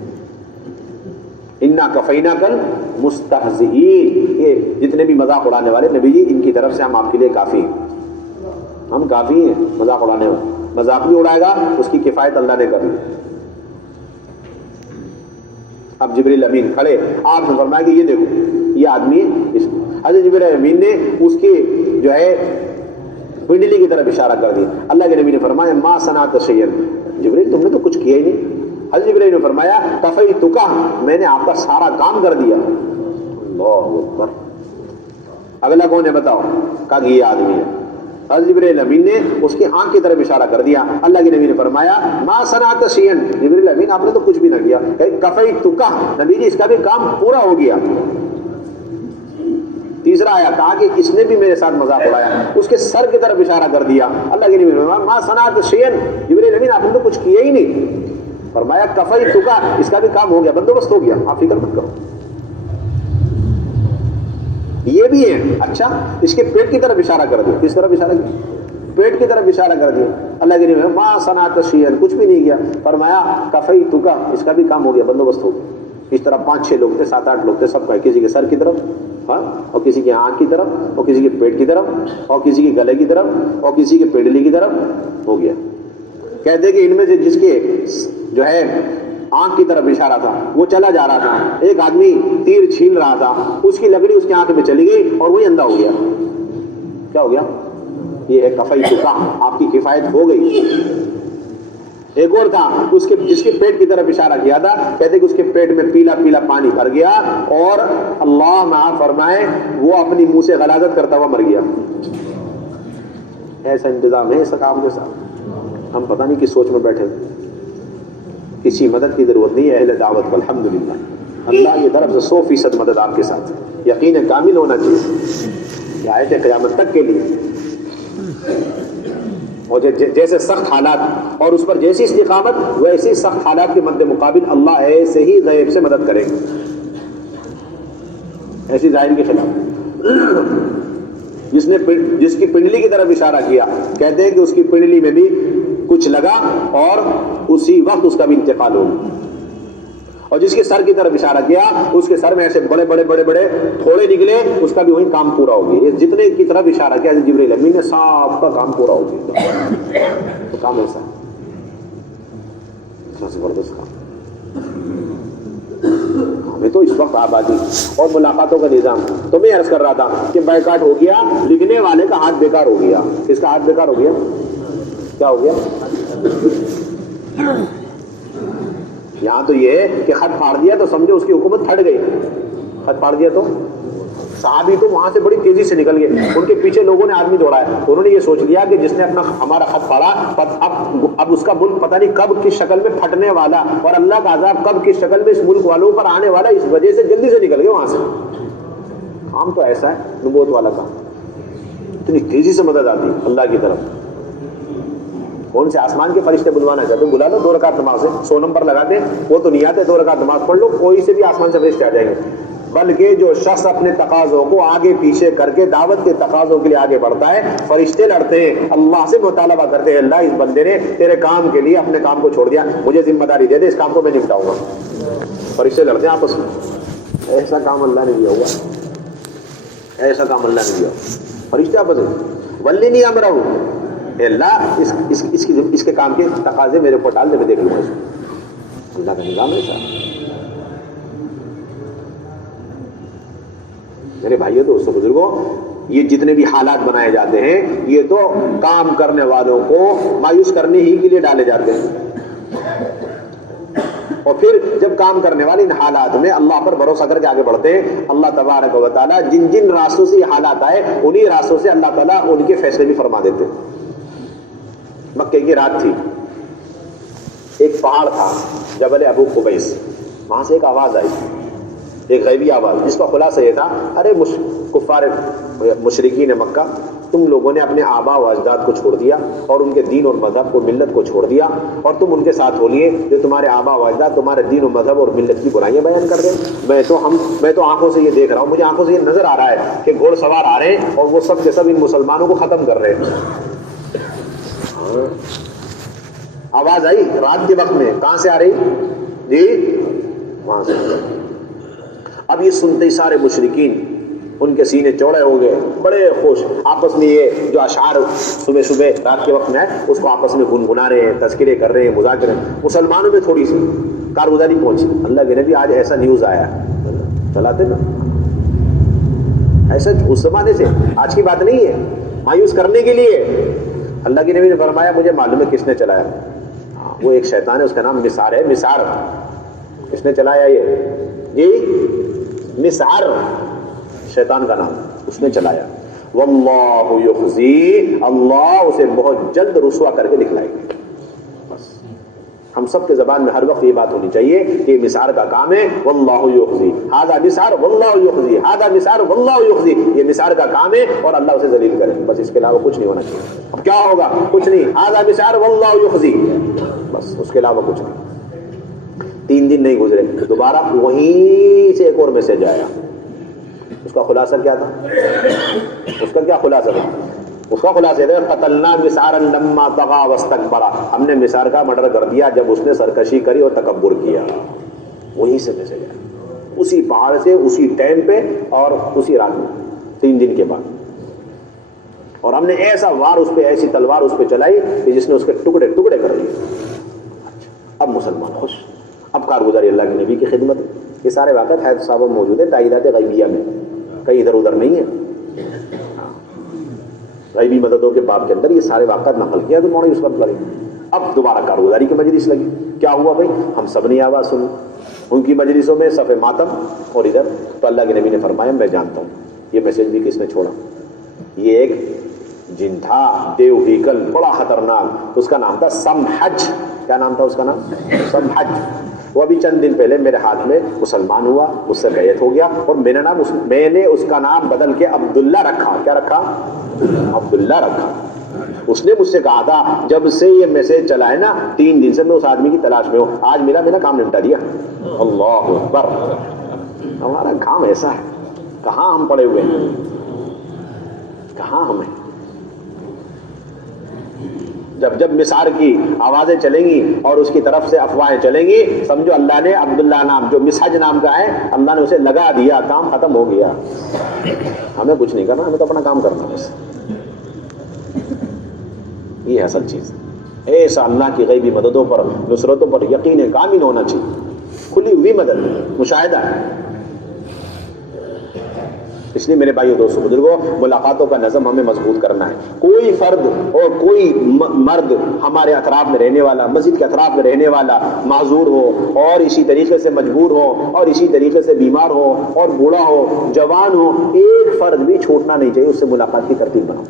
انا کفیناک المستہزئین، یہ جتنے بھی مذاق اڑانے والے نبی جی ان کی طرف سے ہم آپ کے لیے کافی ہیں، ہم کافی ہیں مذاق اڑانے والے۔ مذاق بھی اڑائے گا اس کی کفایت اللہ نے کر دی۔ اب جبریل امین کھڑے، آپ نے فرمایا کہ یہ دیکھو یہ آدمی ہے، حضرت جبریل امین نے اس کی جو ہے پنڈلی کی طرف اشارہ کر دیا۔ اللہ کے نبی نے فرمایا ما صنعت شیئا، جبریل تم نے تو کچھ کیا ہی نہیں۔ حضرت جبریل نے فرمایا کفیتک، میں نے آپ کا سارا کام کر دیا۔ اللہ اکبر۔ اگلا کون ہے بتاؤ؟ کہا کہ یہ آدمی ہے۔ حضرت جبریل امین نے اس کی آنکھ کی طرف اشارہ کر دیا۔ اللہ کے نبی نے فرمایا ما صنعت شیئا، جبریل امین آپ نے تو کچھ بھی نہ کیا۔ کفیتک، نبی جی اس کا بھی کام پورا ہو گیا۔ تیسرا آیا، کہا کہ اس نے بھی میرے ساتھ مذاق اڑایا، اس کے سر کی طرف اشارہ کر دیا۔ اللہ کے نبی نے فرمایا ما صنعت شیئا، جبریل امین آپ نے تو کچھ کیا ہی نہیں۔ فرمایا کفیتک، اس کا بھی کام ہو گیا، بندوبست ہو گیا، آپ فکر مت کرو۔ یہ بھی ہے، اچھا اس کے پیٹ کی طرف اشارہ کر دیا۔ کس طرف اشارہ کیا؟ پیٹ کی طرف اشارہ کر دیا۔ اللہ کے نبی ما صنعت شیئا، کچھ بھی نہیں کیا۔ فرمایا کفیتک، اس کا بھی کام ہو گیا، بندوبست ہو گیا۔ اس طرح 5-6 لوگ تھے، 7-8 لوگ تھے، سب کا کسی کے سر کی طرف اور کسی کی آنکھ کی طرف اور کسی کے پیٹ کی طرف اور کسی کے گلے کی طرف اور کسی کے پنڈلی کی طرف ہو گیا۔ کہتے کہ ان میں سے جس کے جو ہے آنکھ کی طرف اشارہ تھا وہ چلا جا رہا تھا، ایک آدمی تیر چھین رہا تھا، اس کی لکڑی اس کی آنکھ میں چلی گئی اور وہی اندھا ہو گیا۔ کیا ہو گیا؟ یہ ہے کفیتک، آپ کی کفایت ہو گئی۔ ایک اور تھا جس کے پیٹ کی طرف اشارہ کیا تھا، کہتے کہ اس کے پیٹ میں پیلا پیلا پانی بھر گیا اور اللہ معاف فرمائے وہ اپنی منہ سے غلاظت کرتا ہوا مر گیا۔ ایسا انتظام ہے اس کام کے ساتھ، ہم پتہ نہیں کس سوچ میں بیٹھے تھے۔ کسی مدد کی ضرورت نہیں ہے اہل دعوت کو، الحمدللہ اللہ کی طرف سے 100% مدد آپ کے ساتھ، یقین کامل ہونا چاہیے، یہ آیت قیامت تک کے لیے۔ اور جیسے سخت حالات اور اس پر جیسی استقامت، ویسے سخت حالات کے مد مقابل اللہ ایسے ہی غیب سے مدد کرے گا۔ ایسی ظاہر کے خلاف. جس کی پنڈلی کی طرف اشارہ کیا کہتے ہیں کہ اس کی پنڈلی میں بھی کچھ لگا اور اسی وقت اس کا بھی انتقال ہو گیا. اور جس کے سر کی طرف اشارہ کیا اس کے سر میں ایسے بڑے بڑے بڑے بڑے تھوڑے نکلے, اس کا بھی وہی کام پورا ہو گیا. یہ جتنے کی طرف اشارہ کیا جبریل امین نے سب کا کام پورا ہو گیا. تو کام ایسا اتنا زبردست کام. ہمیں تو اس وقت آبادی اور ملاقاتوں کا نظام, تو میں عرض کر رہا تھا کہ بائیکاٹ ہو گیا, لکھنے والے کا ہاتھ بیکار ہو گیا. کس کا ہاتھ بیکار ہو گیا؟ کیا ہو گیا؟ یہاں تو یہ ہے کہ خط پھاڑ دیا تو سمجھو اس کی حکومت پھٹ گئی. خط پھاڑ دیا تو صحابی تو وہاں سے بڑی تیزی سے نکل گئے, ان کے پیچھے لوگوں نے آدمی دوڑا ہے. انہوں نے یہ سوچ لیا کہ جس نے ہمارا خط پھاڑا اب اس کا ملک پتہ نہیں کب کس شکل میں پھٹنے والا, اور اللہ کا عذاب کب کس شکل میں اس ملک والوں پر آنے والا, اس وجہ سے جلدی سے نکل گئے وہاں سے. کام تو ایسا ہے نبوت والا کام, اتنی تیزی سے مدد آتی اللہ کی طرف. کون سے آسمان کے فرشتے بلوانا چاہتے ہیں بلا لو, 2 رکعت نماز سے 100 نمبر لگاتے ہیں, وہ تو نہیں آتے. 2 رکعت نماز پڑھ لو, کوئی سے بھی آسمان سے فرشتے آ جائیں گے. بلکہ جو شخص اپنے تقاضوں کو آگے پیچھے کر کے دعوت کے تقاضوں کے لیے آگے بڑھتا ہے, فرشتے لڑتے ہیں, اللہ سے مطالبہ کرتے ہیں, اللہ اس بندے نے تیرے کام کے لیے اپنے کام کو چھوڑ دیا, مجھے ذمہ داری دے دے, اس کام کو میں نپٹاؤں گا. فرشتے لڑتے ہیں آپس میں. ایسا کام اللہ نے دیا ہوا, ایسا کام اللہ نے دیا. فرشتے آپس میں ولی نہیں امرہ ہوں, اللہ اس کے کام کے تقاضے میرے اوپر ڈال دے, میں دیکھ لوں گا. اللہ کا نظام ایسا. میرے بھائیوں دوستوں بزرگوں, یہ جتنے بھی حالات بنائے جاتے ہیں یہ تو کام کرنے والوں کو مایوس کرنے ہی کے لیے ڈالے جاتے ہیں. اور پھر جب کام کرنے والے ان حالات میں اللہ پر بھروسہ کر کے آگے بڑھتے ہیں, اللہ تبارک و تعالیٰ جن جن راستوں سے یہ حالات آئے انہی راستوں سے اللہ تعالیٰ ان کے فیصلے بھی فرما دیتے ہیں. مکے کی رات تھی, ایک پہاڑ تھا جبل ابو قبیس, وہاں سے ایک آواز آئی, ایک غیبی آواز, جس کا خلاصہ یہ تھا, ارے کفار مشرکین مکہ, تم لوگوں نے اپنے آبا و اجداد کو چھوڑ دیا اور ان کے دین اور مذہب کو, ملت کو چھوڑ دیا, اور تم ان کے ساتھ ہو لیے جو تمہارے آبا و اجداد تمہارے دین و مذہب اور ملت کی برائیاں بیان کر دیں. میں تو آنکھوں سے یہ دیکھ رہا ہوں, مجھے آنکھوں سے یہ نظر آ رہا ہے کہ گھوڑ سوار آ رہے ہیں اور وہ سب کے سب ان مسلمانوں کو ختم کر رہے ہیں. آواز آئی رات کے وقت میں, کہاں سے آ رہی جی؟ وہاں سے. اب یہ سنتے ہی سارے مشرکین ان کے سینے چوڑے ہو گئے, بڑے خوش, آپس میں یہ جو اشعار صبح صبح رات کے وقت میں آئے اس کو آپس میں گنگنا رہے ہیں, تذکرے کر رہے ہیں, مذاکرے. مسلمانوں میں تھوڑی سی کارگزاری پہنچی, اللہ کے نبی آج ایسا نیوز آیا, چلاتے نا ایسا اس زمانے سے, آج کی بات نہیں ہے, مایوس کرنے کے لیے. اللہ کے نبی نے فرمایا مجھے معلوم ہے کس نے چلایا, وہ ایک شیطان ہے, اس کا نام مسار ہے. مسار کس نے چلایا یہ جی؟ مسار شیطان کا نام, اس نے چلایا. واللہ یخزی, اللہ اسے بہت جلد رسوا کر کے دکھلائے گا. بس ہم سب کے زبان میں ہر وقت یہ بات ہونی چاہیے کہ مسار کا کام ہے واللہ یخزی, ھذا مسار واللہ یخزی, ھذا مسار واللہ یخزی. یہ مسار کا کام ہے اور اللہ اسے ذلیل کرے, بس اس کے علاوہ کچھ نہیں ہونا چاہیے. اب کیا ہوگا؟ کچھ نہیں, ھذا مسار واللہ یخزی, بس اس کے علاوہ کچھ نہیں. 3 دن نہیں گزرے, دوبارہ وہیں سے ایک اور میسج آیا. اس کا خلاصہ کیا تھا؟ اس کا کیا خلاصہ تھا؟ اس کا خلاصہ تھا قتلنا مسارا لما طغى واستكبر, ہم نے مسار کا مرڈر کر دیا جب اس نے سرکشی کری اور تکبر کیا. وہیں سے میسج آیا, اسی پہاڑ سے, اسی ٹائم پہ اور اسی رات میں, 3 دن کے بعد. اور ہم نے ایسا وار اس پہ, ایسی تلوار اس پہ چلائی کہ جس نے اس کے ٹکڑے ٹکڑے کر دیے. اب مسلمان خوش, اب کارگزاری اللہ کے نبی کی خدمت. یہ سارے واقعات حیات صاحب موجود ہیں تائیدات غیبیہ میں, کہیں ادھر ادھر نہیں ہے. غیبی مددوں کے باب کے اندر یہ سارے واقعات نقل کیا تو مولانا یوسف لگے. اب دوبارہ کارگزاری کی مجلس لگی. کیا ہوا بھائی؟ ہم سب نے آواز سنی ان کی مجلسوں میں, صف ماتم اور ادھر. تو اللہ کے نبی نے فرمایا میں جانتا ہوں یہ میسج بھی کس نے چھوڑا. یہ ایک جن تھا, دیو ہیکل, بڑا خطرناک, اس کا نام تھا سمحج. کیا نام تھا اس کا نام؟ سمحج. وہ ابھی چند دن پہلے میرے ہاتھ میں مسلمان ہوا, مجھ سے بیعت ہو گیا, اور میں نے اس کا نام بدل کے عبداللہ رکھا. کیا رکھا؟ عبداللہ رکھا. اس نے مجھ سے کہا تھا جب سے یہ میسج چلا ہے نا 3 دن سے میں اس آدمی کی تلاش میں ہوں, آج میرا کام نمٹا دیا. اللہ اکبر. ہمارا کام ایسا ہے, کہاں ہم پڑے ہوئے ہیں، کہاں ہم ہیں؟ جب مسار کی آوازیں چلیں گی اور اس کی طرف سے افواہیں چلیں گی، سمجھو اللہ نے عبداللہ نام جو مسحج نام کا ہے، اللہ نے اسے لگا دیا، کام ختم ہو گیا. ہمیں کچھ نہیں کرنا، ہمیں تو اپنا کام کرنا بس. یہ اصل چیز ایسا اللہ کی غیبی مددوں پر، نصرتوں پر یقین کامل ہونا چاہیے، کھلی ہوئی مدد، مشاہدہ ہے. اس لیے میرے بھائیو دوستو بزرگوں، ملاقاتوں کا نظم ہمیں مضبوط کرنا ہے. کوئی فرد اور کوئی مرد ہمارے اطراف میں رہنے والا، مسجد کے اطراف میں رہنے والا معذور ہو اور اسی طریقے سے مجبور ہو اور اسی طریقے سے بیمار ہو اور بوڑھا ہو، جوان ہو، ایک فرد بھی چھوٹنا نہیں چاہیے. اس سے ملاقات کی ترتیب بناؤ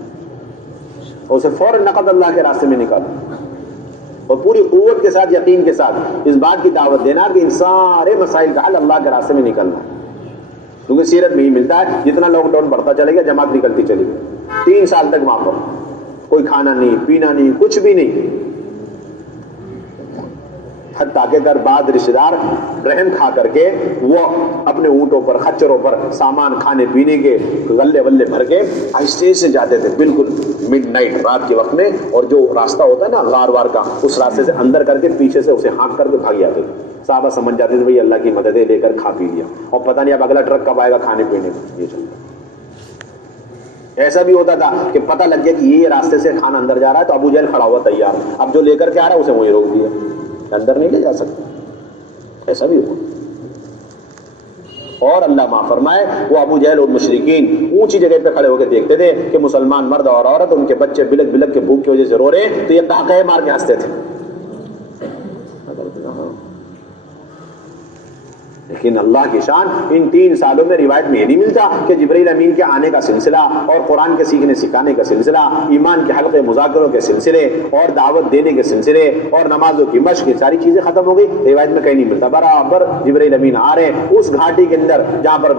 اور اسے فوراً نقد اللہ کے راستے میں نکالو اور پوری قوت کے ساتھ، یقین کے ساتھ اس بات کی دعوت دینا کہ ان سارے مسائل کا حل اللہ کے راستے میں نکلنا ہے. کیونکہ سیرت میں ہی ملتا ہے، جتنا لاک ڈاؤن بڑھتا چلے گا جماعت نکلتی چلی گئی. 3 سال تک وہاں پر کوئی کھانا نہیں، پینا نہیں، کچھ بھی نہیں. حتیٰ کہ اگر بعض رشتے دار رحم کھا کر کے وہ اپنے اونٹوں پر، خچروں پر سامان کھانے پینے کے غلے ولے بھر کے آہستہ سے جاتے تھے، بالکل مڈ نائٹ، رات کے وقت میں. اور جو راستہ ہوتا ہے نا غار وار کا، اس راستے سے اندر کر کے پیچھے سے اسے ہانک کر کے بھاگ جاتے تھے. صحابہ سمجھ جاتے تھے بھئی اللہ کی مددیں لے کر کھا پی لیا، اور پتہ نہیں اب اگلا ٹرک کب آئے گا کھانے پینے کا. یہ چلتا ایسا بھی ہوتا تھا کہ پتہ لگ گیا کہ یہ راستے سے کھانا اندر جا رہا ہے تو ابو جہل کھڑا ہوا تیار، اب جو لے کر کے آ رہا ہے اسے وہیں روک دیا، اندر نہیں لے جا سکتا. ایسا بھی ہوا. اور اللہ معاف فرمائے، وہ ابو جہل اور مشرکین اونچی جگہ پہ کھڑے ہو کے دیکھتے تھے کہ مسلمان مرد اور عورت، ان کے بچے بلک بلک کے بھوک کی وجہ سے رو رہے ہیں، تو یہ قہقہے مار کے ہنستے تھے. لیکن اللہ کی شان ان 3 سالوں میں روایت میں یہ نہیں ملتا کہ جبرائیل امین کے آنے کا سلسلہ اور قرآن کے سیکھنے سکھانے کا سلسلہ، ایمان کے حلقے مذاکروں کے سلسلے اور دعوت دینے کے سلسلے اور نمازوں کی مشق، یہ ساری چیزیں ختم ہو گئی. روایت میں کہیں نہیں ملتا. برابر جبرائیل امین آ رہے ہیں اس گھاٹی کے اندر جہاں پر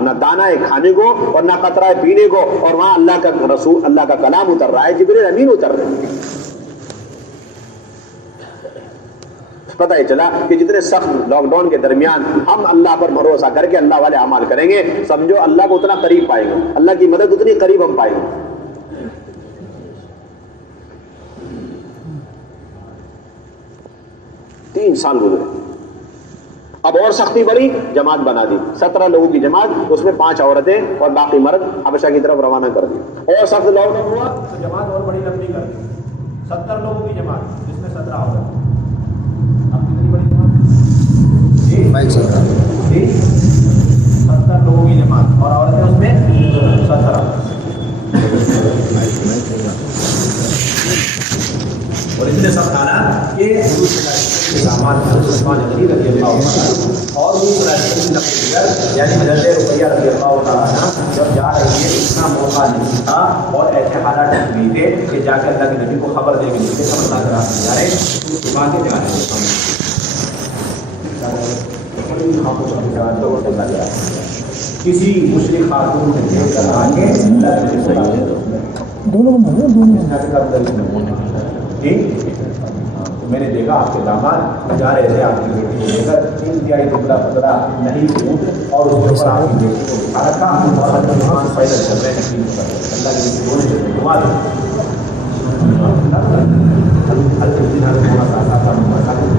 نہ دانا ہے کھانے کو اور نہ قطرہ ہے پینے کو، اور وہاں اللہ کا رسول، اللہ کا کلام اتر رہا ہے، جبرائیل امین اتر رہے ہیں. پتہ یہ چلا کہ جتنے سخت لاک ڈاؤن کے درمیان ہم اللہ پر بھروسہ کر کے اللہ والے اعمال کریں گے، سمجھو اللہ کو اتنا قریب پائیں گے، اللہ کی مدد اتنی قریب ہم پائیں گے. 3 سال گزرے، اب اور سختی بڑھی، جماعت بنا دی. 17 لوگوں کی جماعت، اس میں 5 عورتیں اور باقی مرد حبشہ کی طرف روانہ کر دی. اور سخت لاک ڈاؤن ہوا تو جماعت اور بڑی لمبی کر دی. 70 لوگوں کی جماعت جس میں 17 عورتیں. جی 70 لوگوں کی جماعت اور عورتیں اس میں 17. اور اتنے سب حالات کہ اور یعنی حضرت رقیہ رضی اللہ تعالیٰ جب جا رہی ہے اتنا موقع نہیں تھا اور ایسے حالات ہوئی تھے کہ جا کے اللہ کے نبی کو خبر دے گی کہ ہم اللہ کے راستے جا رہے ہیں، کے جا رہے ہیں. کسی مشرک خاتون نے دیکھ کر آ کے میں نے دیکھا آپ کے داماد جا رہے تھے آپ کی بیٹی کو لے کر انتہائی دبلا پتلا نہیں اونٹ اور اس کے اوپر آپ کی بیٹی کو بٹھا رکھا اور وہاں سے پیدل چل رہے ہیں. اللہ کی دعا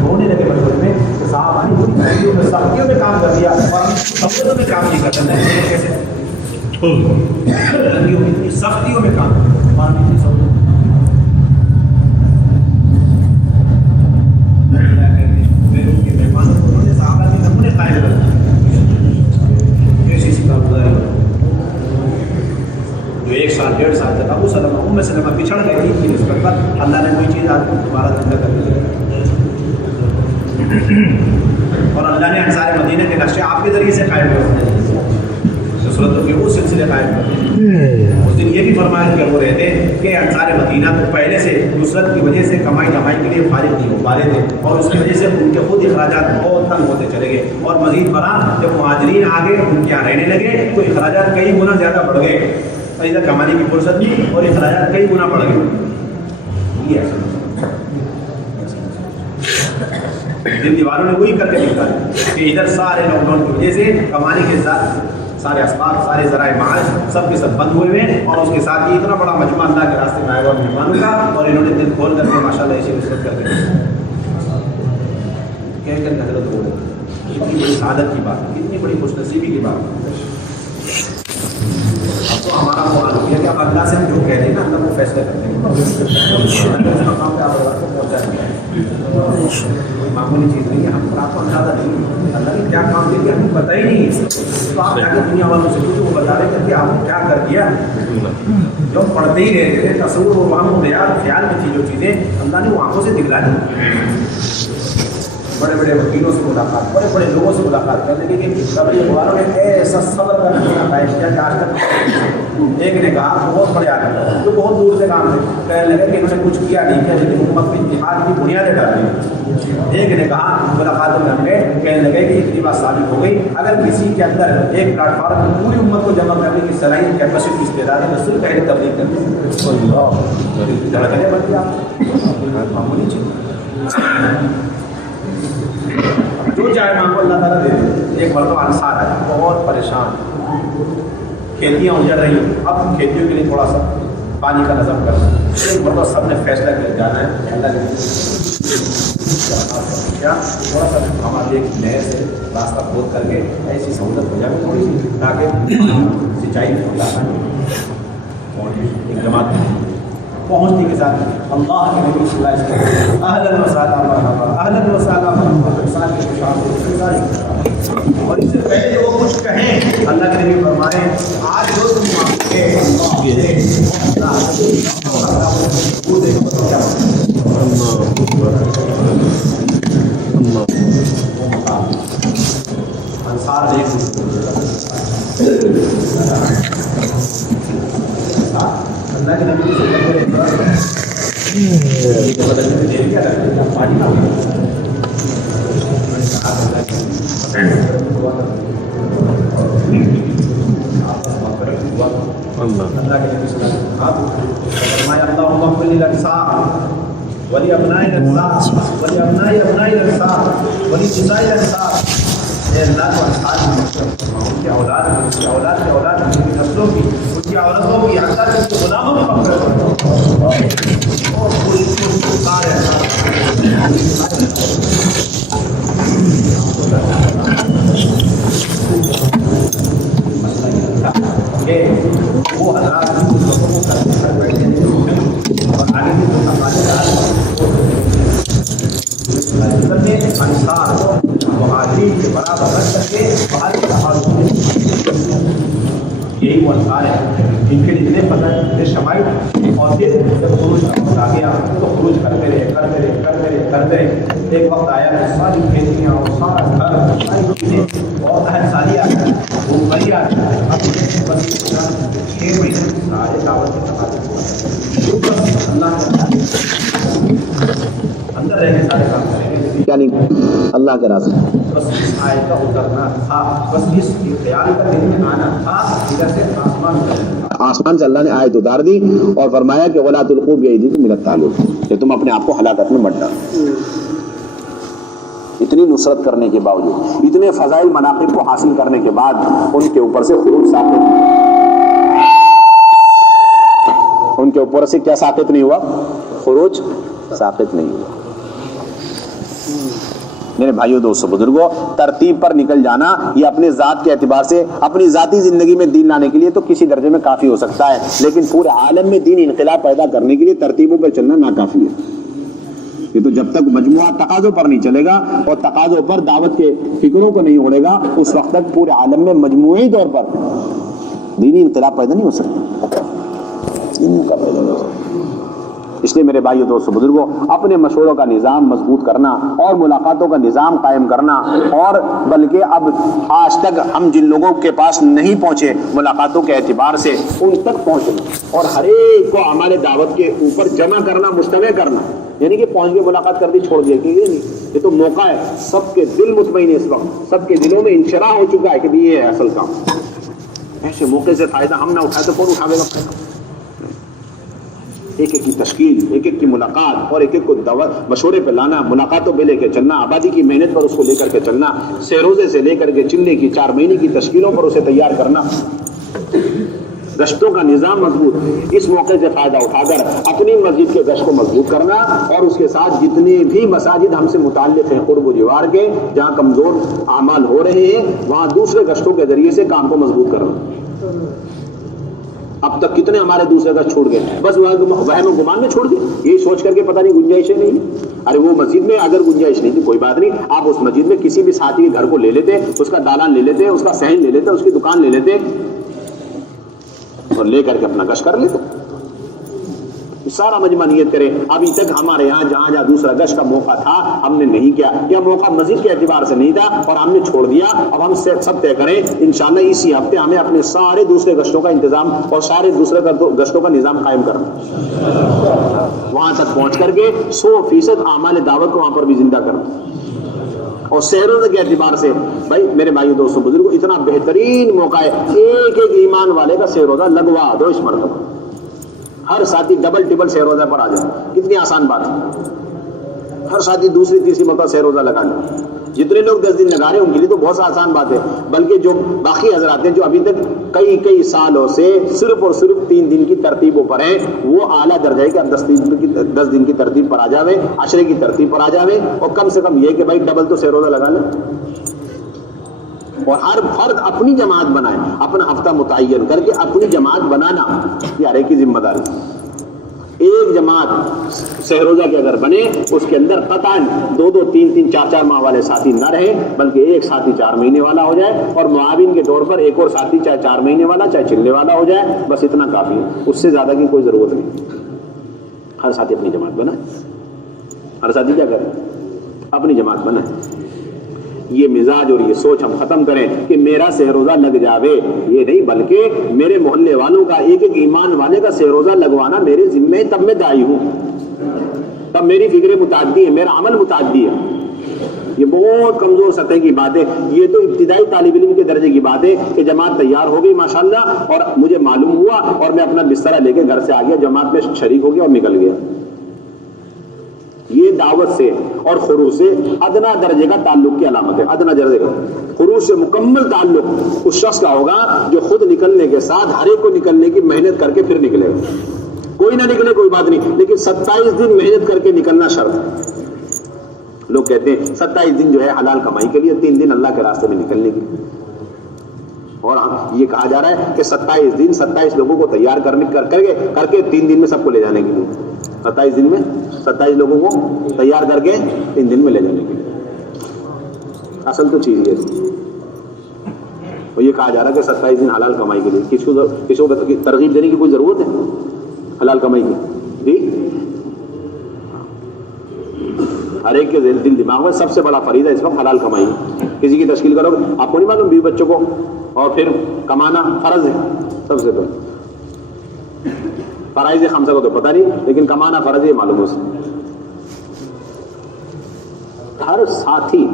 رونے لگے مطلب میں سختیوں میں کام کر دیا اور سہولتوں میں کام نہیں کرتا. کیسے سختیوں میں کام مہمانوں کو انہوں نے صحابہ کے نمونے قائم کر ایسی سی کام گزاری جو 1 سال 1.5 سال تک ابو سلمہ ام سلمہ بچھڑ گئی تھی نسبت پر اللہ نے کوئی چیز آدمی دوبارہ زندہ کر دی اور اللہ نے انصار مدینہ کے نقشے آپ کے ذریعے سے قائم کر نصرتوں کے وہ سلسلے قائم کر اس دن یہ بھی فرمایا کہ وہ رہتے کہ انصار مدینہ تو پہلے سے نصرت کی وجہ سے کمائی دمائی کے لیے فارغ نہیں ہو پا رہے تھے اور اس کی وجہ سے ان کے خود اخراجات بہت تنگ ہوتے چلے گئے اور مزید برآں جب مہاجرین آگے ان کے یہاں رہنے لگے تو اخراجات کئی گنا زیادہ بڑھ گئے، ادھر کمانے کی فرصت نہیں اور اخراجات کئی گنا بڑھ گئے. یہ ایسا جن دیواروں نے وہی کر کے نکالا کہ ادھر سارے لاک ڈاؤن کی وجہ سے کمانے کے سارے اسباب سارے ذرائع معاش سب کے سب بند ہوئے ہیں، اور اس کے ساتھ یہ اتنا بڑا مجمع اللہ کے راستے میں آئے ہوا مہمانوں کا، اور انہوں نے دل کھول کر کے ماشاء اللہ ایسی نصرت کر کے کہہ کر حضرت ہو رہے، کتنی بڑی سعادت کی بات، کتنی بڑی خوش نصیبی کی بات۔ اب تو ہمارا سوال ہو گیا کہ اب اللہ سے جو کہہ دیں نا اللہ وہ فیصلہ کرتے ہیں، مقام پہ آپ کو پہنچا دیا کوئی معمولی چیز نہیں ہے، ہم پر آپ کو اندازہ نہیں اللہ نے کیا کام دے دیا ہمیں پتہ ہی نہیں، تو آپ جا کے دنیا والوں سے پوچھو، وہ بتا رہے تھے کہ آپ نے کیا کر دیا، جو ہم پڑھتے ہی رہتے تھے تصور و وہم و خیال میں تھی جو چیزیں اللہ نے وہ آنکھوں سے دکھلا دی۔ بڑے بڑے وکیلوں سے ملاقات، بڑے بڑے لوگوں سے ملاقات کرنے کے لیے تبلیغ والوں نے ایسا صبر کا نظارہ کیا کہ آج تک ایک نے کہا بہت بڑے آدمی جو بہت دور سے کام تھے، کہنے لگے کہ انہوں نے کچھ کیا نہیں کیا لیکن حکومت کی اتحاد کی بنیادیں ڈالی۔ ایک نے کہا ملاقاتوں میں ہم نے کہنے لگے کہ اتنی بات ثابت ہو گئی اگر کسی کے اندر ایک پلیٹ فارم میں پوری امت کو جمع کرنے کی صلاحیت کیپیسٹی استعداد ہے تو صرف پہلے تبلیغ کرتے دھڑکنے بن گیا معمولی چیز، جو چاہے مانگو اللہ تعالیٰ دے دے۔ ایک مرتبہ انصار ہے بہت پریشان، کھیتیاں اجڑ رہی ہیں، اب کھیتیوں کے لیے تھوڑا سا پانی کا نظم کرنا، ایک مرتبہ سب نے فیصلہ کر جانا ہے اللہ کے کیا تھوڑا سا ہمارے ایک نہر سے راستہ کھود کر کے ایسی سہولت ہو جائے تھوڑی سی تاکہ سینچائی میں ایک جماعت پہنچنے کے ساتھ اللہ کے نبی صلی اللہ علیہ وسلم اہلاً و سہلاً مرحبا اہلاً و سہلاً مرحبا انسان کی خوشامد، اور اس سے پہلے جو وہ کچھ کہیں اللہ کے نبی فرمائے آج جو تم مانگے انصار دیکھ اللہ کے نبی سے کیا لگتا ہے پانی کا اللہ کے نبی صلی اللہ علیہ وسلم فرمایا اللہم اغفر للانصار ولابناء الانصار ولابناء ابناء الانصار ولنساء الانصار، اے اللہ کو انصار ان کی اولاد کی اولاد کی اولاد ان کی نسلوں کی ان کی عورتوں کی حتیٰ کہ ان کے غلاموں کی مغفرت کرو، اور پوری سارے وہ حضرات اور آگے بھی تو انصار مہاجرین کے برابر رکھ کر کے باہر کے حال یہی وہ انصار ہے جن کے لیے اتنے پتہ اتنے شمائل، اور پھر جب خروج کا وقت آ گیا تو خروج کرتے رہے کرتے رہے کرتے رہے کرتے رہے، ایک وقت آیا کہ ساری کھیتیاں اور سارا گھر ساری چیزیں اور اہل سالی آ گیا وہ بری آ گیا، اب بس 6 مہینے سارے دعوت کے تقاضے اللہ اندر رہ کے سارے کام کریں گے، یعنی اللہ کے راستے بس اس آیت کا اترنا تھا، بس اس خیال کا دل میں آنا تھا، ادھر سے آسمان سے اللہ نے آیت اتار دی اور فرمایا کہ وَلَا تُلْقُوا بِأَيْدِيكُمْ إِلَى التَّهْلُكَةِ کہ تم اپنے آپ کو ہلاکت میں مت ڈالو۔ اتنی نصرت کرنے کے باوجود، اتنے فضائل مناقب کو حاصل کرنے کے بعد ان کے اوپر سے خروج ساقط، ان کے اوپر سے کیا ساقط نہیں ہوا؟ خروج ساقط نہیں ہوا۔ میرے بھائیوں دوستوں بزرگوں، ترتیب پر نکل جانا یہ اپنے ذات کے اعتبار سے اپنی ذاتی زندگی میں دین لانے کے لیے تو کسی درجے میں کافی ہو سکتا ہے، لیکن پورے عالم میں دین انقلاب پیدا کرنے کے لیے ترتیبوں پر چلنا ناکافی ہے۔ یہ تو جب تک مجموعہ تقاضوں پر نہیں چلے گا اور تقاضوں پر دعوت کے فکروں کو نہیں اڑے گا، اس وقت تک پورے عالم میں مجموعی طور پر دینی انقلاب پیدا نہیں ہو سکتا، دین کا پیدا نہیں ہو سکتا۔ اس لیے میرے بھائیو دوستو بزرگوں، اپنے مشوروں کا نظام مضبوط کرنا اور ملاقاتوں کا نظام قائم کرنا، اور بلکہ اب آج تک ہم جن لوگوں کے پاس نہیں پہنچے ملاقاتوں کے اعتبار سے ان تک پہنچنا، اور ہر ایک کو ہمارے دعوت کے اوپر جمع کرنا، مجتمع کرنا، یعنی کہ پہنچ کے ملاقات کر دی چھوڑ دیا کہ یہ نہیں، یہ تو موقع ہے، سب کے دل مطمئن ہے، اس وقت سب کے دلوں میں انشراح ہو چکا ہے کہ یہ ہے اصل کام۔ ایسے موقع سے فائدہ ہم نہ اٹھائے تو کون اٹھاوے گا فائدہ؟ ایک ایک کی تشکیل، ایک ایک کی ملاقات اور ایک ایک کو دعوت مشورے پہ لانا، ملاقاتوں پہ لے کے چلنا، آبادی کی محنت پر اس کو لے کر کے چلنا، سہروزے سے لے کر کے چلنے کی 4 مہینے کی تشکیلوں پر اسے تیار کرنا، گشتوں کا نظام مضبوط، اس موقع سے فائدہ اٹھا کر اپنی مسجد کے گشت کو مضبوط کرنا، اور اس کے ساتھ جتنے بھی مساجد ہم سے متعلق ہیں قرب و جوار کے، جہاں کمزور اعمال ہو رہے ہیں وہاں دوسرے گشتوں کے ذریعے سے کام کو مضبوط کرنا۔ اب تک کتنے ہمارے دوسرے گشت چھوڑ گئے، بس وہم و گمان میں چھوڑ گئے، یہی سوچ کر کے پتہ نہیں گنجائشیں نہیں۔ ارے وہ مسجد میں اگر گنجائش نہیں تھی کوئی بات نہیں، آپ اس مسجد میں کسی بھی ساتھی کے گھر کو لے لیتے، اس کا دالان لے لیتے، اس کا صحن لے لیتے، اس کی دکان لے لیتے اور لے کر کے اپنا گشت کر لیتے۔ سارا مجمع نیت کرے ابھی تک ہمارے یہاں جہاں جہاں دوسرا گشت کا موقع تھا ہم نے نہیں کیا، یا موقع مسجد کے اعتبار سے نہیں تھا اور ہم نے چھوڑ دیا، اب ہم سب طے کریں انشاءاللہ اسی ہفتے ہمیں اپنے سارے دوسرے گشتوں کا انتظام اور سارے دوسرے گشتوں کا نظام قائم کرنا، وہاں تک پہنچ کر کے 100% اعمال دعوت کو وہاں پر بھی زندہ کرنا۔ اور سہروزے کے اعتبار سے بھائی میرے بھائیو دوستوں بزرگوں اتنا بہترین موقع ہے، ایک ایک ایمان والے کا سہروزہ لگوا دو اس مرتبہ، ہر ساتھی ڈبل ٹبل سہروزہ پر آ جائے، کتنی آسان بات ہے، ہر ساتھی دوسری تیسری مرتبہ سہروزہ لگا لیں۔ جتنے لوگ 10 دن لگا رہے ہیں ان کے لیے تو بہت آسان بات ہے، بلکہ جو باقی حضرات ہیں جو ابھی تک کئی سالوں سے صرف اور صرف 3 دن کی ترتیبوں پر ہیں، وہ اعلیٰ درجہ ہے کہ اب 10 دن کی ترتیب پر آ جاوے، عشرے کی ترتیب پر آ جاوے، اور کم سے کم یہ کہ بھائی ڈبل تو سہروزہ لگا لیں، اور ہر فرد اپنی جماعت بنائے، اپنا ہفتہ متعین کر کے اپنی جماعت بنانا یہ ہر ایک کی ذمہ داری۔ ایک جماعت سہروزہ کے اگر بنے اس کے اندر قطعاً 2 3 4 ماہ والے ساتھی نہ رہے، بلکہ ایک ساتھی 4 مہینے والا ہو جائے، اور معاون کے طور پر ایک اور ساتھی چاہے 4 مہینے والا چاہے چلنے والا ہو جائے، بس اتنا کافی ہے، اس سے زیادہ کی کوئی ضرورت نہیں۔ ہر ساتھی اپنی جماعت بنائے، ہر ساتھی کیا کرے اپنی جماعت بنائے۔ یہ مزاج اور یہ سوچ ہم ختم کریں کہ میرا سہروزہ لگ جاوے، یہ نہیں، بلکہ میرے محلے والوں کا ایک ایک ایمان والے کا سہروزہ لگوانا میرے ذمہ، تب میں داعی ہوں، تب میری فکریں متعدی ہے، میرا عمل متعدی ہے۔ یہ بہت کمزور سطح کی بات ہے، یہ تو ابتدائی طالب علم کے درجے کی بات ہے کہ جماعت تیار ہو گئی ماشاءاللہ، اور مجھے معلوم ہوا اور میں اپنا بسترہ لے کے گھر سے آ گیا، جماعت میں شریک ہو گیا اور نکل گیا۔ یہ دعوت سے اور خروج سے ادنا درجے کا تعلق کی علامت ہے، ادنا درجے کا۔ خروج سے مکمل تعلق اس شخص کا ہوگا جو خود نکلنے کے ساتھ ہر ایک کو نکلنے کی محنت کر کے پھر نکلے گا۔ کوئی نہ نکلے کوئی بات نہیں، لیکن 27 دن محنت کر کے نکلنا شرط ہے۔ لوگ کہتے ہیں 27 دن جو ہے حلال کمائی کے لیے، 3 دن اللہ کے راستے میں نکلنے کے لیے، اور یہ کہا جا رہا ہے کہ 27 دن 27 لوگوں کو تیار کر کے 3 دن میں سب کو لے جانے کے لیے، 27 دن میں 27 لوگوں کو تیار کر کے 3 دن میں لے جانے کے لیے۔ اصل تو چیز یہ ہے، اور یہ کہا جا رہا ہے کہ 27 دن حلال کمائی کے لیے۔ کسی کو ترغیب دینے کی کوئی ضرورت ہے حلال کمائی کی؟ جی، ہر ایک کے دل دماغ میں سب سے بڑا فریضہ اس وقت حلال کمائی۔ کسی کی تشکیل کرو گے، آپ کو نہیں معلوم بیوی بچوں کو اور پھر کمانا فرض ہے، سب سے پہلے فرائض خمسہ کو تو پتہ نہیں، لیکن کمانا فرض ہے معلوم ہو سکتا۔ ہر ساتھی،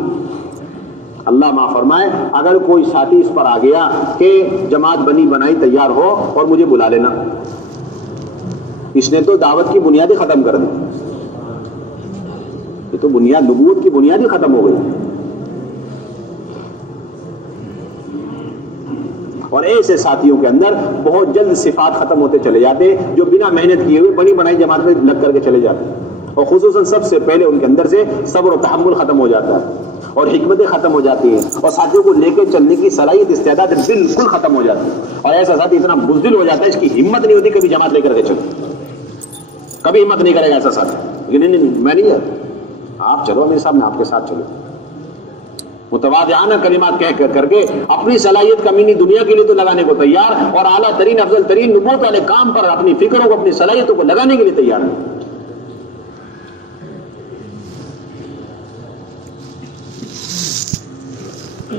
اللہ معاف فرمائے، اگر کوئی ساتھی اس پر آ گیا کہ جماعت بنی بنائی تیار ہو اور مجھے بلا لینا، اس نے تو دعوت کی بنیادی ختم کر دی، یہ تو بنیاد، نبوت کی بنیادی ختم ہو گئی۔ اور ایسے ساتھیوں کے اندر بہت جلد صفات ختم ہوتے چلے جاتے ہیں جو بنا محنت کیے ہوئے بنی بنائی جماعت میں لگ کر کے چلے جاتے ہیں، اور خصوصاً سب سے پہلے ان کے اندر سے صبر و تحمل ختم ہو جاتا ہے، اور حکمتیں ختم ہو جاتی ہیں، اور ساتھیوں کو لے کے چلنے کی صلاحیت، استعداد بالکل ختم ہو جاتی ہے، اور ایسا ساتھی اتنا بزدل ہو جاتا ہے اس کی ہمت نہیں ہوتی کبھی جماعت لے کر کے چلے، کبھی ہمت نہیں کرے گا ایسا ساتھی، نہیں میں نہیں جاتا، آپ چلو میرے ساتھ، میں آپ کے ساتھ چلو، متواضعانہ کلمات کہہ کر کے اپنی صلاحیت کمینی دنیا کے لیے تو لگانے کو تیار، اور اعلیٰ ترین افضل ترین نبوت والے کام پر اپنی فکروں کو، اپنی صلاحیتوں کو لگانے کے لیے تیار ہے۔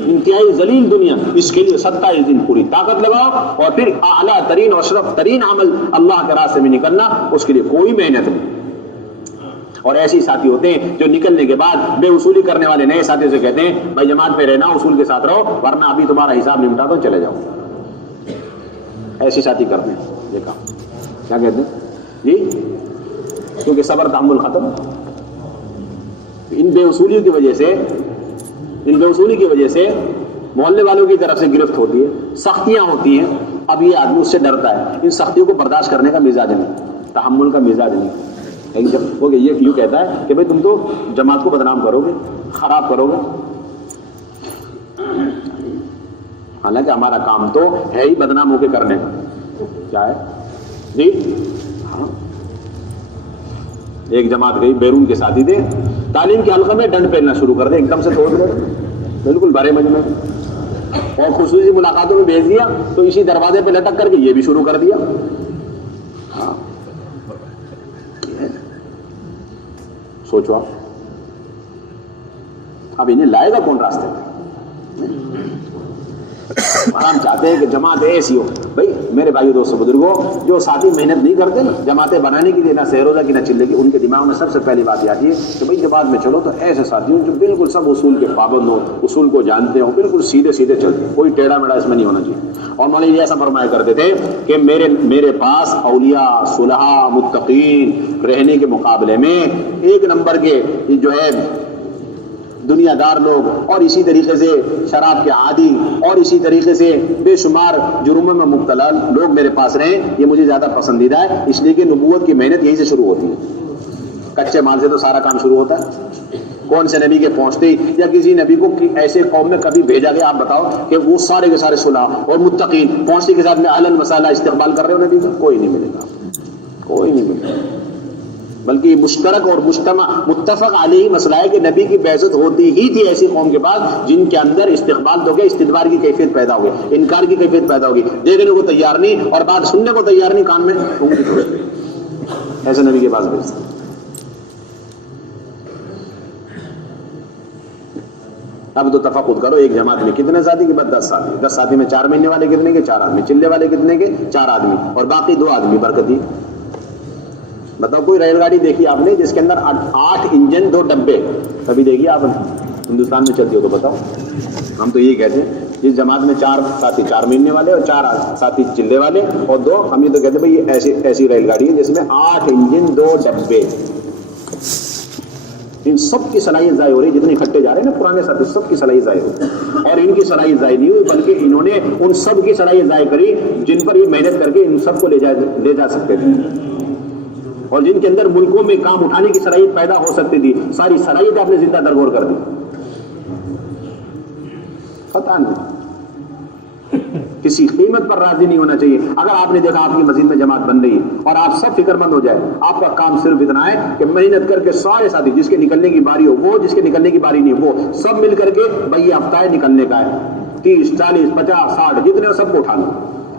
انتہائی ذلیل دنیا، اس کے لیے 27 دن پوری طاقت لگاؤ، اور پھر اعلیٰ ترین اور اشرف ترین عمل اللہ کے راستے میں نکلنا، اس کے لیے کوئی محنت نہیں۔ اور ایسے ساتھی ہوتے ہیں جو نکلنے کے بعد بے اصولی کرنے والے نئے ساتھیوں سے کہتے ہیں بھائی جماعت پہ رہنا، اصول کے ساتھ رہو، ورنہ ابھی تمہارا حساب نمٹا دو چلے جاؤ۔ ایسے ساتھی کرتے ہیں یہ کام، کیا کہتے ہیں جی، کیونکہ صبر تحمل ختم. ان بے اصولی کی وجہ سے محلے والوں کی طرف سے گرفت ہوتی ہے، سختیاں ہوتی ہیں. اب یہ آدمی اس سے ڈرتا ہے، ان سختیوں کو برداشت کرنے کا مزاج نہیں، تحمل کا مزاج نہیں. جب وہ یہ یوں کہتا ہے کہ بھائی تم تو جماعت کو بدنام کرو گے، خراب کرو گے. حالانکہ ہمارا کام تو ہے ہی بدنام ہو کے کرنے کا. کیا ہے جی؟ ہاں، ایک جماعت گئی، بیرون کے ساتھی تھے، تعلیم کے حلقے میں ڈنڈ پھیلنا شروع کر دے، ایک دم سے توڑ دے بالکل بھرے مجمع، اور خصوصی ملاقاتوں میں بھیج دیا تو اسی دروازے پہ لٹک کر کے یہ بھی شروع کر دیا. ہاں، سوچو آپ، اب انہیں لائے گا کون راستے پہ؟ ہم چاہتے ہیں کہ جماعت ایسی ہو. بھائی میرے بھائی دوستوں بزرگوں، جو ساتھی محنت نہیں کرتے نا جماعتیں بنانے کے لیے، نہ سہروزہ کی نہ چلے کی، ان کے دماغ میں سب سے پہلی بات آتی ہے کہ بھائی جماعت میں چلو تو ایسے ساتھی ہوں جو بالکل سب اصول کے پابند ہو، اصول کو جانتے ہوں، بالکل سیدھے سیدھے چلتے، کوئی ٹیڑھا میڑھا اس میں نہیں ہونا چاہیے. اور مولانا ایسا فرمایا کرتے تھے کہ میرے پاس اولیاء، صلحاء، متقین رہنے کے مقابلے میں ایک نمبر کے جو ہے دنیا دار لوگ، اور اسی طریقے سے شراب کے عادی، اور اسی طریقے سے بے شمار جرموں میں مبتلا لوگ میرے پاس رہیں، یہ مجھے زیادہ پسندیدہ ہے. اس لیے کہ نبوت کی محنت یہیں سے شروع ہوتی ہے. کچے مال سے تو سارا کام شروع ہوتا ہے. کون سے نبی کے پہنچتے ہی یا کسی نبی کو ایسے قوم میں کبھی بھیجا گیا آپ بتاؤ کہ وہ سارے کے سارے صلح اور متقین پہنچتے کے ساتھ میں اہل مسالہ استقبال کر رہے ہو نبی کا؟ کوئی نہیں ملے گا، کوئی نہیں ملے گا. بلکہ مشترک اور متفق علیہ مسئلہ ہے کہ نبی کی بعثت ہوتی ہی تھی ایسی قوم کے پاس جن کے اندر استقبال تو گیا، استدبار کی کیفیت پیدا ہو گئی، انکار کی کیفیت پیدا ہوگی، دیکھنے کو تیار نہیں اور بات سننے کو تیار نہیں، کان میں انگلی ٹوٹ گئی. ایسے نبی کے پاس بھیجتے. اب تو تفقد کرو، ایک جماعت میں کتنے ساتھی کے بعد 10 ساتھی، 10 ساتھی میں 4 ملنے والے کتنے کے؟ 4 آدمی، چلنے والے کتنے کے؟ 4 آدمی، اور باقی 2 آدمی برکتی. بتاؤ کوئی ریل گاڑی دیکھی آپ نے جس کے اندر 8 انجن 2 ڈبے؟ کبھی دیکھی آپ نے ہندوستان میں چلتی ہو تو بتاؤ. ہم تو یہی کہتے ہیں جس جماعت میں 4 ساتھی، 4 ملنے والے اور 4 ساتھی چلنے والے اور 2، ہم یہ تو کہتے ہیں بھائی یہ ایسی ریل گاڑی ہے جس میں 8 انجن 2 ڈبے. ان سب کی صلاحیت ضائع ہو رہی ہے، جتنے اکٹھے جا رہے ہیں نا پرانے ساتھی، سب کی صلاحیت ضائع ہو رہی ہے. اور ان کی صلاحیت ضائع نہیں ہوئی بلکہ انہوں نے ان سب کی صلاحیت ضائع کری جن پر یہ محنت کر کے ان سب کو لے جا سکتے تھے، اور جن کے اندر ملکوں میں کام اٹھانے کی صلاحیت پیدا ہو سکتی تھی. ساری صلاحیت آپ نے زندہ درگور کر دی. پتہ نہیں، کسی قیمت پر راضی نہیں ہونا چاہیے. اگر آپ نے دیکھا آپ کی مسجد میں جماعت بن رہی ہے اور آپ سب فکر مند ہو جائے، آپ کا کام صرف اتنا ہے کہ محنت کر کے سارے ساتھی جس کے نکلنے کی باری ہو وہ، جس کے نکلنے کی باری نہیں وہ، سب مل کر کے بھائی یہ ہفتہ ہے نکلنے کا ہے، 30 40 50 60 جتنے ہو سب کو اٹھا لو.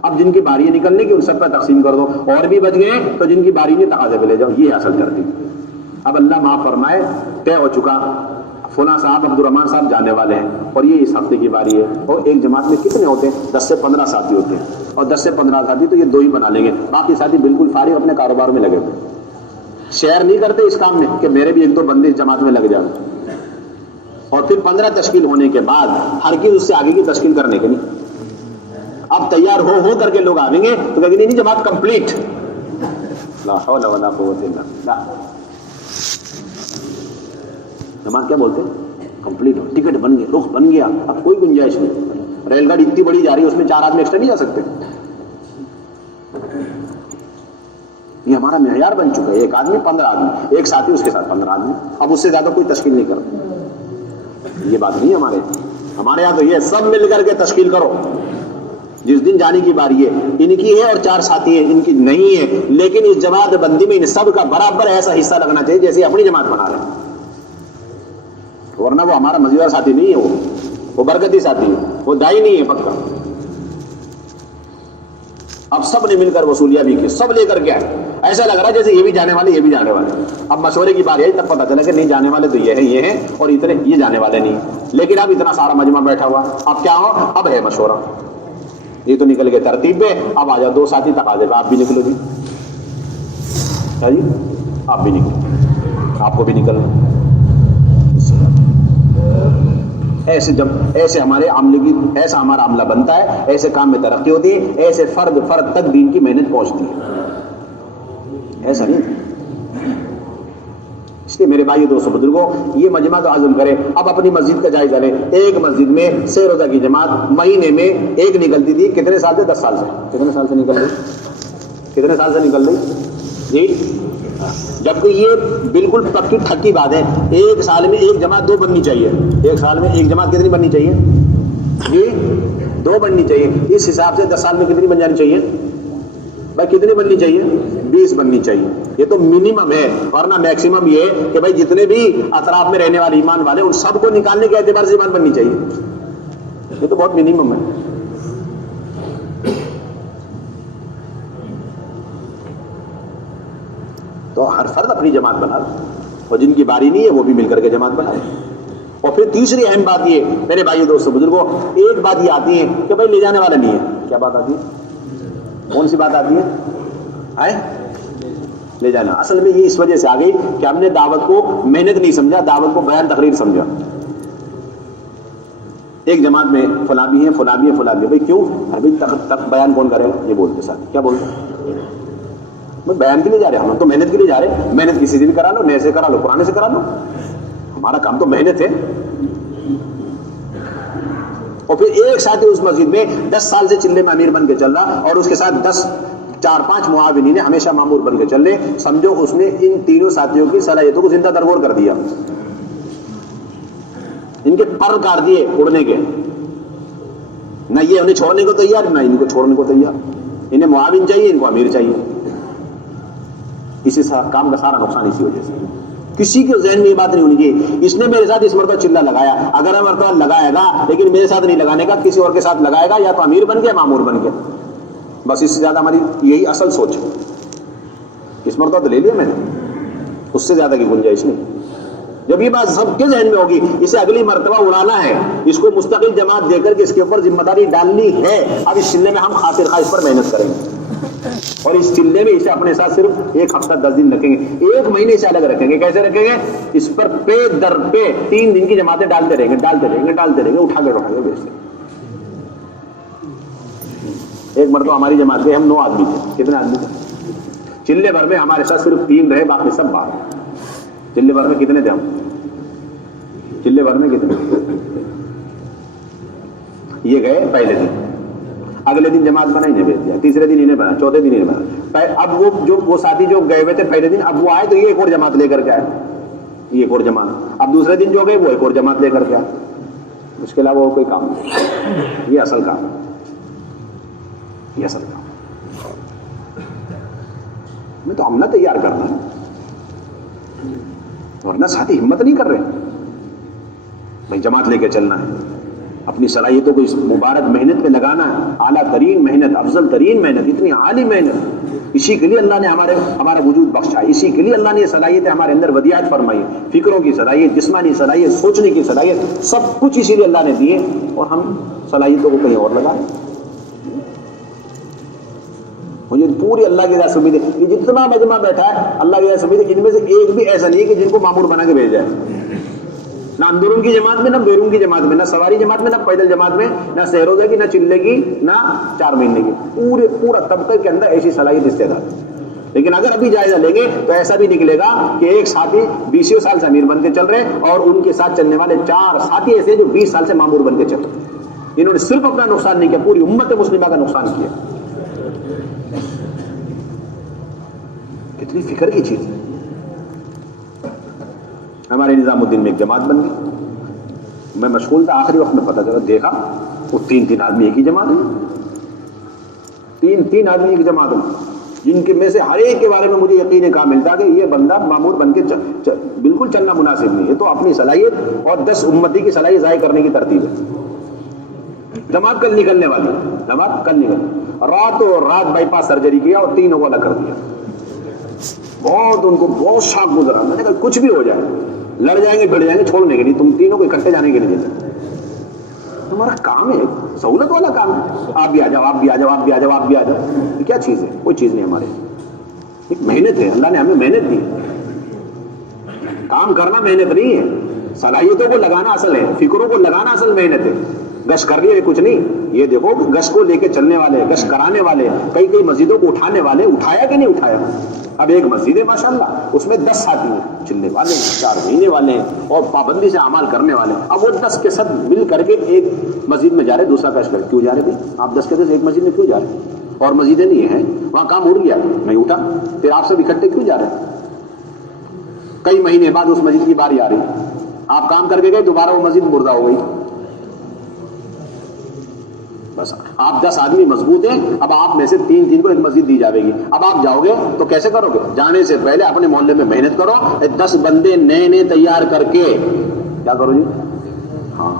اب جن کی باری ہے نکلنے کی ان سب پر تقسیم کر دو، اور بھی بچ گئے تو جن کی باری نہیں تقاضے پہ لے جاؤ. یہ حاصل کرتی. اب اللہ معاف فرمائے، طے ہو چکا فلاں صاحب عبد الرحمان صاحب جانے والے ہیں اور یہ اس ہفتے کی باری ہے. اور ایک جماعت میں کتنے ہوتے ہیں؟ 10 سے 15 ساتھی ہوتے ہیں، اور 10 سے 15 ساتھی تو یہ 2 ہی بنا لیں گے، باقی ساتھی بالکل فارغ اپنے کاروبار میں لگے ہوئے، شیئر نہیں کرتے اس کام میں کہ میرے بھی 1 2 بندے اس جماعت میں لگ جائیں. اور پھر 15 تشکیل ہونے کے بعد ہر چیز اس سے آگے کی تشکیل کرنے کے نہیں. اب تیار ہو کر کے لوگ آئیں گے تو کہیں نہیں جماعت کمپلیٹ. لا حول ولا قوت الا باللہ. جماعت کیا بولتے ہیں؟ کمپلیٹ ہو، ٹکٹ بن گیا، رخ بن گیا، اب کوئی گنجائش نہیں. ریل گاڑی اتنی بڑی جا رہی ہے اس میں 4 آدمی ایکسٹرا نہیں جا سکتے. یہ ہمارا معیار بن چکا ہے. 1 آدمی 15 آدمی، ایک ساتھی اس کے ساتھ 15 آدمی، اب اس سے زیادہ کوئی تشکیل نہیں کرتا. یہ بات نہیں ہمارے یہاں تو یہ سب مل کر کے تشکیل کرو. جس دن جانے کی باری ہے ان کی ہے اور 4 ساتھی ہیں ان کی نہیں ہے، لیکن اس جماعت بندی میں ان سب کا برابر ایسا حصہ لگنا چاہیے جیسے اپنی جماعت بنا رہے ہیں. ورنہ وہ ہمارا مزیدار ساتھی نہیں ہے، وہ برکتی ساتھی ہے، وہ دائی نہیں ہے پکا. اب سب نے مل کر وصولیاں بھی کی، سب لے کر کے آئے. ایسا لگ رہا ہے جیسے یہ بھی جانے والے، یہ بھی جانے والے. اب مشورے کی باری آئی تب پتہ چلا کہ نہیں جانے والے تو یہ ہیں اور اتنے یہ جانے والے نہیں. لیکن اب اتنا سارا مجمع بیٹھا ہوا، اب کیا ہو؟ اب ہے مشورہ. یہ تو نکل گئے ترتیب پہ، اب آ جاؤ 2 ساتھی تقاضے پہ، آپ بھی نکلو جی. کیا جی؟ آپ بھی نکلو، آپ کو بھی نکلنا. ایسے ہمارے عملے کی ایسا ہمارا عملہ بنتا ہے، ایسے کام میں ترقی ہوتی ہے، ایسے فرد تک دین کی محنت پہنچتی ہے. ایسا نہیں تھا. اس لیے میرے بھائی دوستوں بزرگوں یہ مجمع تو عزم کرے. اب اپنی مسجد کا جائزہ لیں. ایک مسجد میں 6 روزہ کی جماعت مہینے میں ایک نکلتی تھی. کتنے سال سے؟ 10 سال سے. کتنے سال سے نکل رہی؟ کتنے سال سے نکل رہی جی؟ جبکہ یہ بالکل پکی ٹھکی بات ہے. ایک سال میں ایک جماعت 2 بننی چاہیے. ایک سال میں ایک جماعت کتنی بننی چاہیے جی؟ 2 بننی چاہیے. اس حساب سے 10 سال میں کتنی بن جانی چاہیے بھائی؟ کتنی بننی چاہیے؟ 20 بننی چاہیے. یہ تو منیمم ہے. ورنہ میکسیمم یہ ہے کہ بھائی جتنے بھی اطراف میں رہنے والے ایمان والے ان سب کو نکالنے کے اعتبار سے ایمان بننی چاہیے. یہ تو بہت منیمم ہے. تو ہر فرد اپنی جماعت بنا لے اور جن کی باری نہیں ہے وہ بھی مل کر کے جماعت بنائے. اور پھر تیسری اہم بات یہ میرے بھائی دوستوں بزرگوں ایک بات یہ آتی ہے کہ بھائی لے جانے والا نہیں ہے. کیا بات آتی ہے؟ کون سی بات آتی ہے؟ لے جانا. اصل میں یہ اس وجہ سے آ گئی کہ ہم نے دعوت کو محنت نہیں سمجھا, دعوت کو بیان تقریر سمجھا. ایک جماعت میں فلاں بھی ہیں فلاں بھی ہیں فلاں بھی. بھائی کیوں؟ ابھی تک بیان کون کرے گا؟ یہ بولتے ساتھ کیا بولتے بیان کے لیے جا رہے ہیں. ہم تو محنت کے لیے جا رہے ہیں. محنت کسی سے بھی کرا لو, نئے سے کرا لو, پرانے سے کرا لو. ہمارا کام تو محنت ہے. اور پھر ایک ساتھی اس مسجد میں 10 سال سے چلے میں امیر بن کے چل رہا اور اس کے ساتھ 4-5 معاونین ہمیشہ مامور بن کے چل رہے. سمجھو اس نے ان تینوں ساتھیوں کی صلاحیتوں کو زندہ درگور کر دیا. ان کے پر کاٹ دیے اڑنے کے. نہ یہ انہیں چھوڑنے کو تیار نہ ان کو چھوڑنے کو تیار. انہیں معاون چاہیے, ان کو امیر چاہیے. اسی کام کا سارا نقصان اسی وجہ سے. کسی کے ذہن میں یہ بات نہیں ہونی چاہیے اس نے میرے ساتھ اس مرتبہ چلہ لگایا, اگر مرتبہ لگائے گا لیکن میرے ساتھ نہیں لگانے کا, کسی اور کے ساتھ لگائے گا, یا تو امیر بن گیا مامور بن گیا. بس اس سے زیادہ ہماری یہی اصل سوچ ہے. اس مرتبہ تو لے لیا میں نے, اس سے زیادہ کی گنجائش نہیں. جب یہ بات سب کے ذہن میں ہوگی اسے اگلی مرتبہ اڑانا ہے, اس کو مستقل جماعت دے کر کے اس کے اوپر ذمہ داری ڈالنی ہے. اب اس چلے میں ہم خاطر خواہ اس پر محنت کریں گے اور اس چلے میں اسے اپنے ساتھ صرف 1 ہفتہ 10 دن رکھیں گے, 1 مہینے سے الگ رکھیں گے. کیسے رکھیں گے؟ اس پر پے در پے 3 دن کی جماعتیں ڈالتے رہیں گے, اٹھا کے بیچتے. ایک مرتبہ ہماری جماعت کے ہم 9 آدمی تھے. کتنے آدمی تھے؟ چلے بھر میں ہمارے ساتھ صرف 3 رہے, باقی سب باہر. چلے بھر میں کتنے تھے ہم؟ چلے بھر میں کتنے؟ یہ گئے پہلے دن, اگلے دن جماعت بنائی نے بھیج دیا, تیسرے دن انہیں بنا, چوتھے دن انہیں بنا. اب وہ ساتھی جو گئے ہوئے تھے پہلے دن, اب وہ آئے تو یہ ایک اور جماعت لے کر کے آئے, یہ ایک اور جماعت. اب دوسرے دن جو گئے وہ ایک اور جماعت لے کر کے آئے. اس کے علاوہ وہ کوئی کام نہیں. یہ اصل کام ہے, یہ اصل کام میں تو ہم نہ تیار کرنا ہے, ورنہ ساتھی ہمت نہیں کر رہے. بھائی جماعت لے کے چلنا ہے, اپنی صلاحیتوں کو اس مبارک محنت میں لگانا ہے. اعلیٰ ترین محنت, افضل ترین محنت, اتنی عالی محنت. اسی کے لیے اللہ نے ہمارا وجود بخشا ہے. اسی کے لیے اللہ نے یہ صلاحیتیں ہمارے اندر ودیعت فرمائی ہے. فکروں کی صلاحیت, جسمانی صلاحیت, سوچنے کی صلاحیت, سب کچھ اسی لیے اللہ نے دیے, اور ہم صلاحیتوں کو کہیں اور لگائیں. مجھے پوری اللہ کی ذات سے امید ہے کہ جتنا مجمع بیٹھا ہے اللہ کی ذات سے امید ہے ان میں سے ایک بھی ایسا نہیں ہے کہ جن کو مامور بنا کے بھیجا ہے. نہ اندرون کی جماعت میں, نہ بیرون کی جماعت میں, نہ سواری جماعت میں, نہ پیدل جماعت میں, نہ سہروزہ کی, نہ چلے کی, نہ 4 مہینے کی. پورا طبقے کے اندر ایسی صلاحیت استعداد. لیکن اگر ابھی جائزہ لیں گے تو ایسا بھی نکلے گا کہ ایک ساتھی 20 سال سے امیر بن کے چل رہے ہیں اور ان کے ساتھ چلنے والے 4 ساتھی ایسے جو 20 سال سے مامور بن کے چل رہے ہیں. انہوں نے صرف اپنا نقصان نہیں کیا, پوری امت مسلمہ کا نقصان کیا. کتنی فکر کی چیز ہے. ہمارے نظام الدین میں ایک جماعت بن گئی. میں مشغول تھا, آخری وقت میں پتہ چلا, دیکھا وہ 3 آدمی ایک ہی جماعت ہے. 3 آدمی ایک جماعت ہے, جن کے میں سے ہر ایک کے بارے میں مجھے یقین کامل تھا کہ یہ بندہ مامور بن کے بالکل چلنا مناسب نہیں ہے. تو اپنی صلاحیت اور 10 امتی کی صلاحیت ضائع کرنے کی ترتیب ہے. جماعت کل نکلنے والی, جماعت کل نکل, رات بائی پاس سرجری کیا اور 3 کو الگ کر دیا. بہت ان کو بہت شاک گزرا. میں نے کہا کچھ بھی ہو جائے, لڑ جائیں گے, بھڑ جائیں گے, چھوڑنے کے لیے, تم تینوں کو اکٹھے جانے کے لیے دیتے. تمہارا کام ہے, سہولت والا کام ہے, آپ بھی آ جاؤ, آپ بھی آ جاؤ, آپ بھی آ جاؤ, آپ بھی آ جاؤ. یہ کیا چیز ہے؟ کوئی چیز نہیں. ہمارے ایک محنت ہے, اللہ نے ہمیں محنت دی. کام کرنا محنت نہیں ہے, صلاحیتوں کو لگانا اصل ہے, فکروں کو لگانا اصل محنت ہے. گشت کر لیے کچھ نہیں. یہ دیکھو گشت کو لے کے چلنے والے, گشت کرانے والے, کئی مسجدوں کو اٹھانے والے, اٹھایا کہ نہیں اٹھایا؟ اب ایک مسجد ہے ماشاءاللہ، اس میں 10 ساتھی ہیں، چلنے والے ہیں، 4 مہینے والے ہیں اور پابندی سے اعمال کرنے والے ہیں. اب وہ 10 کے ساتھ مل کر کے ایک مسجد میں جا رہے، دوسرا کش کر کیوں جا رہے بھائی؟ آپ 10 کے 10 ایک مسجد میں کیوں جا رہے؟ اور مسجدیں نہیں ہیں وہاں، کام اڑ گیا نہیں اٹھا، پھر آپ سب اکٹھے کیوں جا رہے ہیں؟ کئی مہینے بعد اس مسجد کی باری آ رہی، آپ کام کر کے گئے، دوبارہ وہ مسجد مردہ ہو گئی. بس آپ 10 آدمی مضبوط ہیں، اب آپ میں سے 3 کو ایک مسجد دی جائے گی. اب آپ جاؤ گے تو کیسے کرو گے؟ جانے سے پہلے اپنے محلے میں محنت کرو، 10 بندے نئے تیار کر کے کیا کرو جی؟ ہاں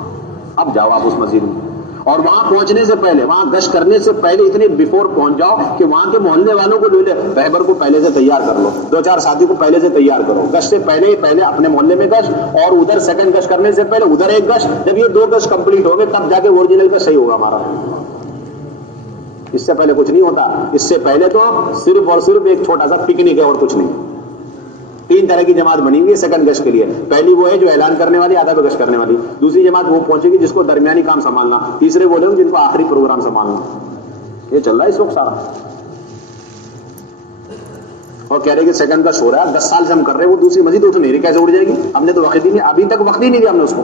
اب جاؤ آپ اس مسجد میں، اور وہاں پہنچنے سے پہلے، وہاں گشت کرنے سے پہلے اتنے بیفور پہنچ جاؤ کہ وہاں کے محلے والوں کو لے لے، رہبر کو پہلے سے تیار کر لو، 2-4 ساتھی کو پہلے سے تیار کرو. گشت سے پہلے اپنے محلے میں گشت، اور ادھر سیکنڈ گشت کرنے سے پہلے ادھر ایک گشت. جب یہ 2 گشت کمپلیٹ ہو گئے تب جا کے اوریجنل کا صحیح ہوگا ہمارا. اس سے پہلے کچھ نہیں ہوتا. اس سے پہلے تو صرف اور صرف ایک چھوٹا سا پکنک ہے اور کچھ نہیں. 3 طرح کی جماعت بنی ہوئی ہے سیکنڈ گشت کے لیے. پہلی وہ ہے جو اعلان کرنے والی، آدھا گشت کرنے والی. دوسری جماعت وہ پہنچے گی جس کو درمیانی کام سنبھالنا. تیسرے وہ لوگ جن کو آخری پروگرام سنبھالنا. یہ چل رہا ہے اس وقت سارا. اور کہہ رہے کہ سیکنڈ گشت ہو رہا ہے، 10 سال سے ہم کر رہے ہیں، وہ دوسری مسجد اٹھ نہیں رہی، کیسے اٹھ جائے گی؟ ہم نے تو وقت ہی نہیں، ابھی تک وقت ہی نہیں دیا ہم نے اس کو.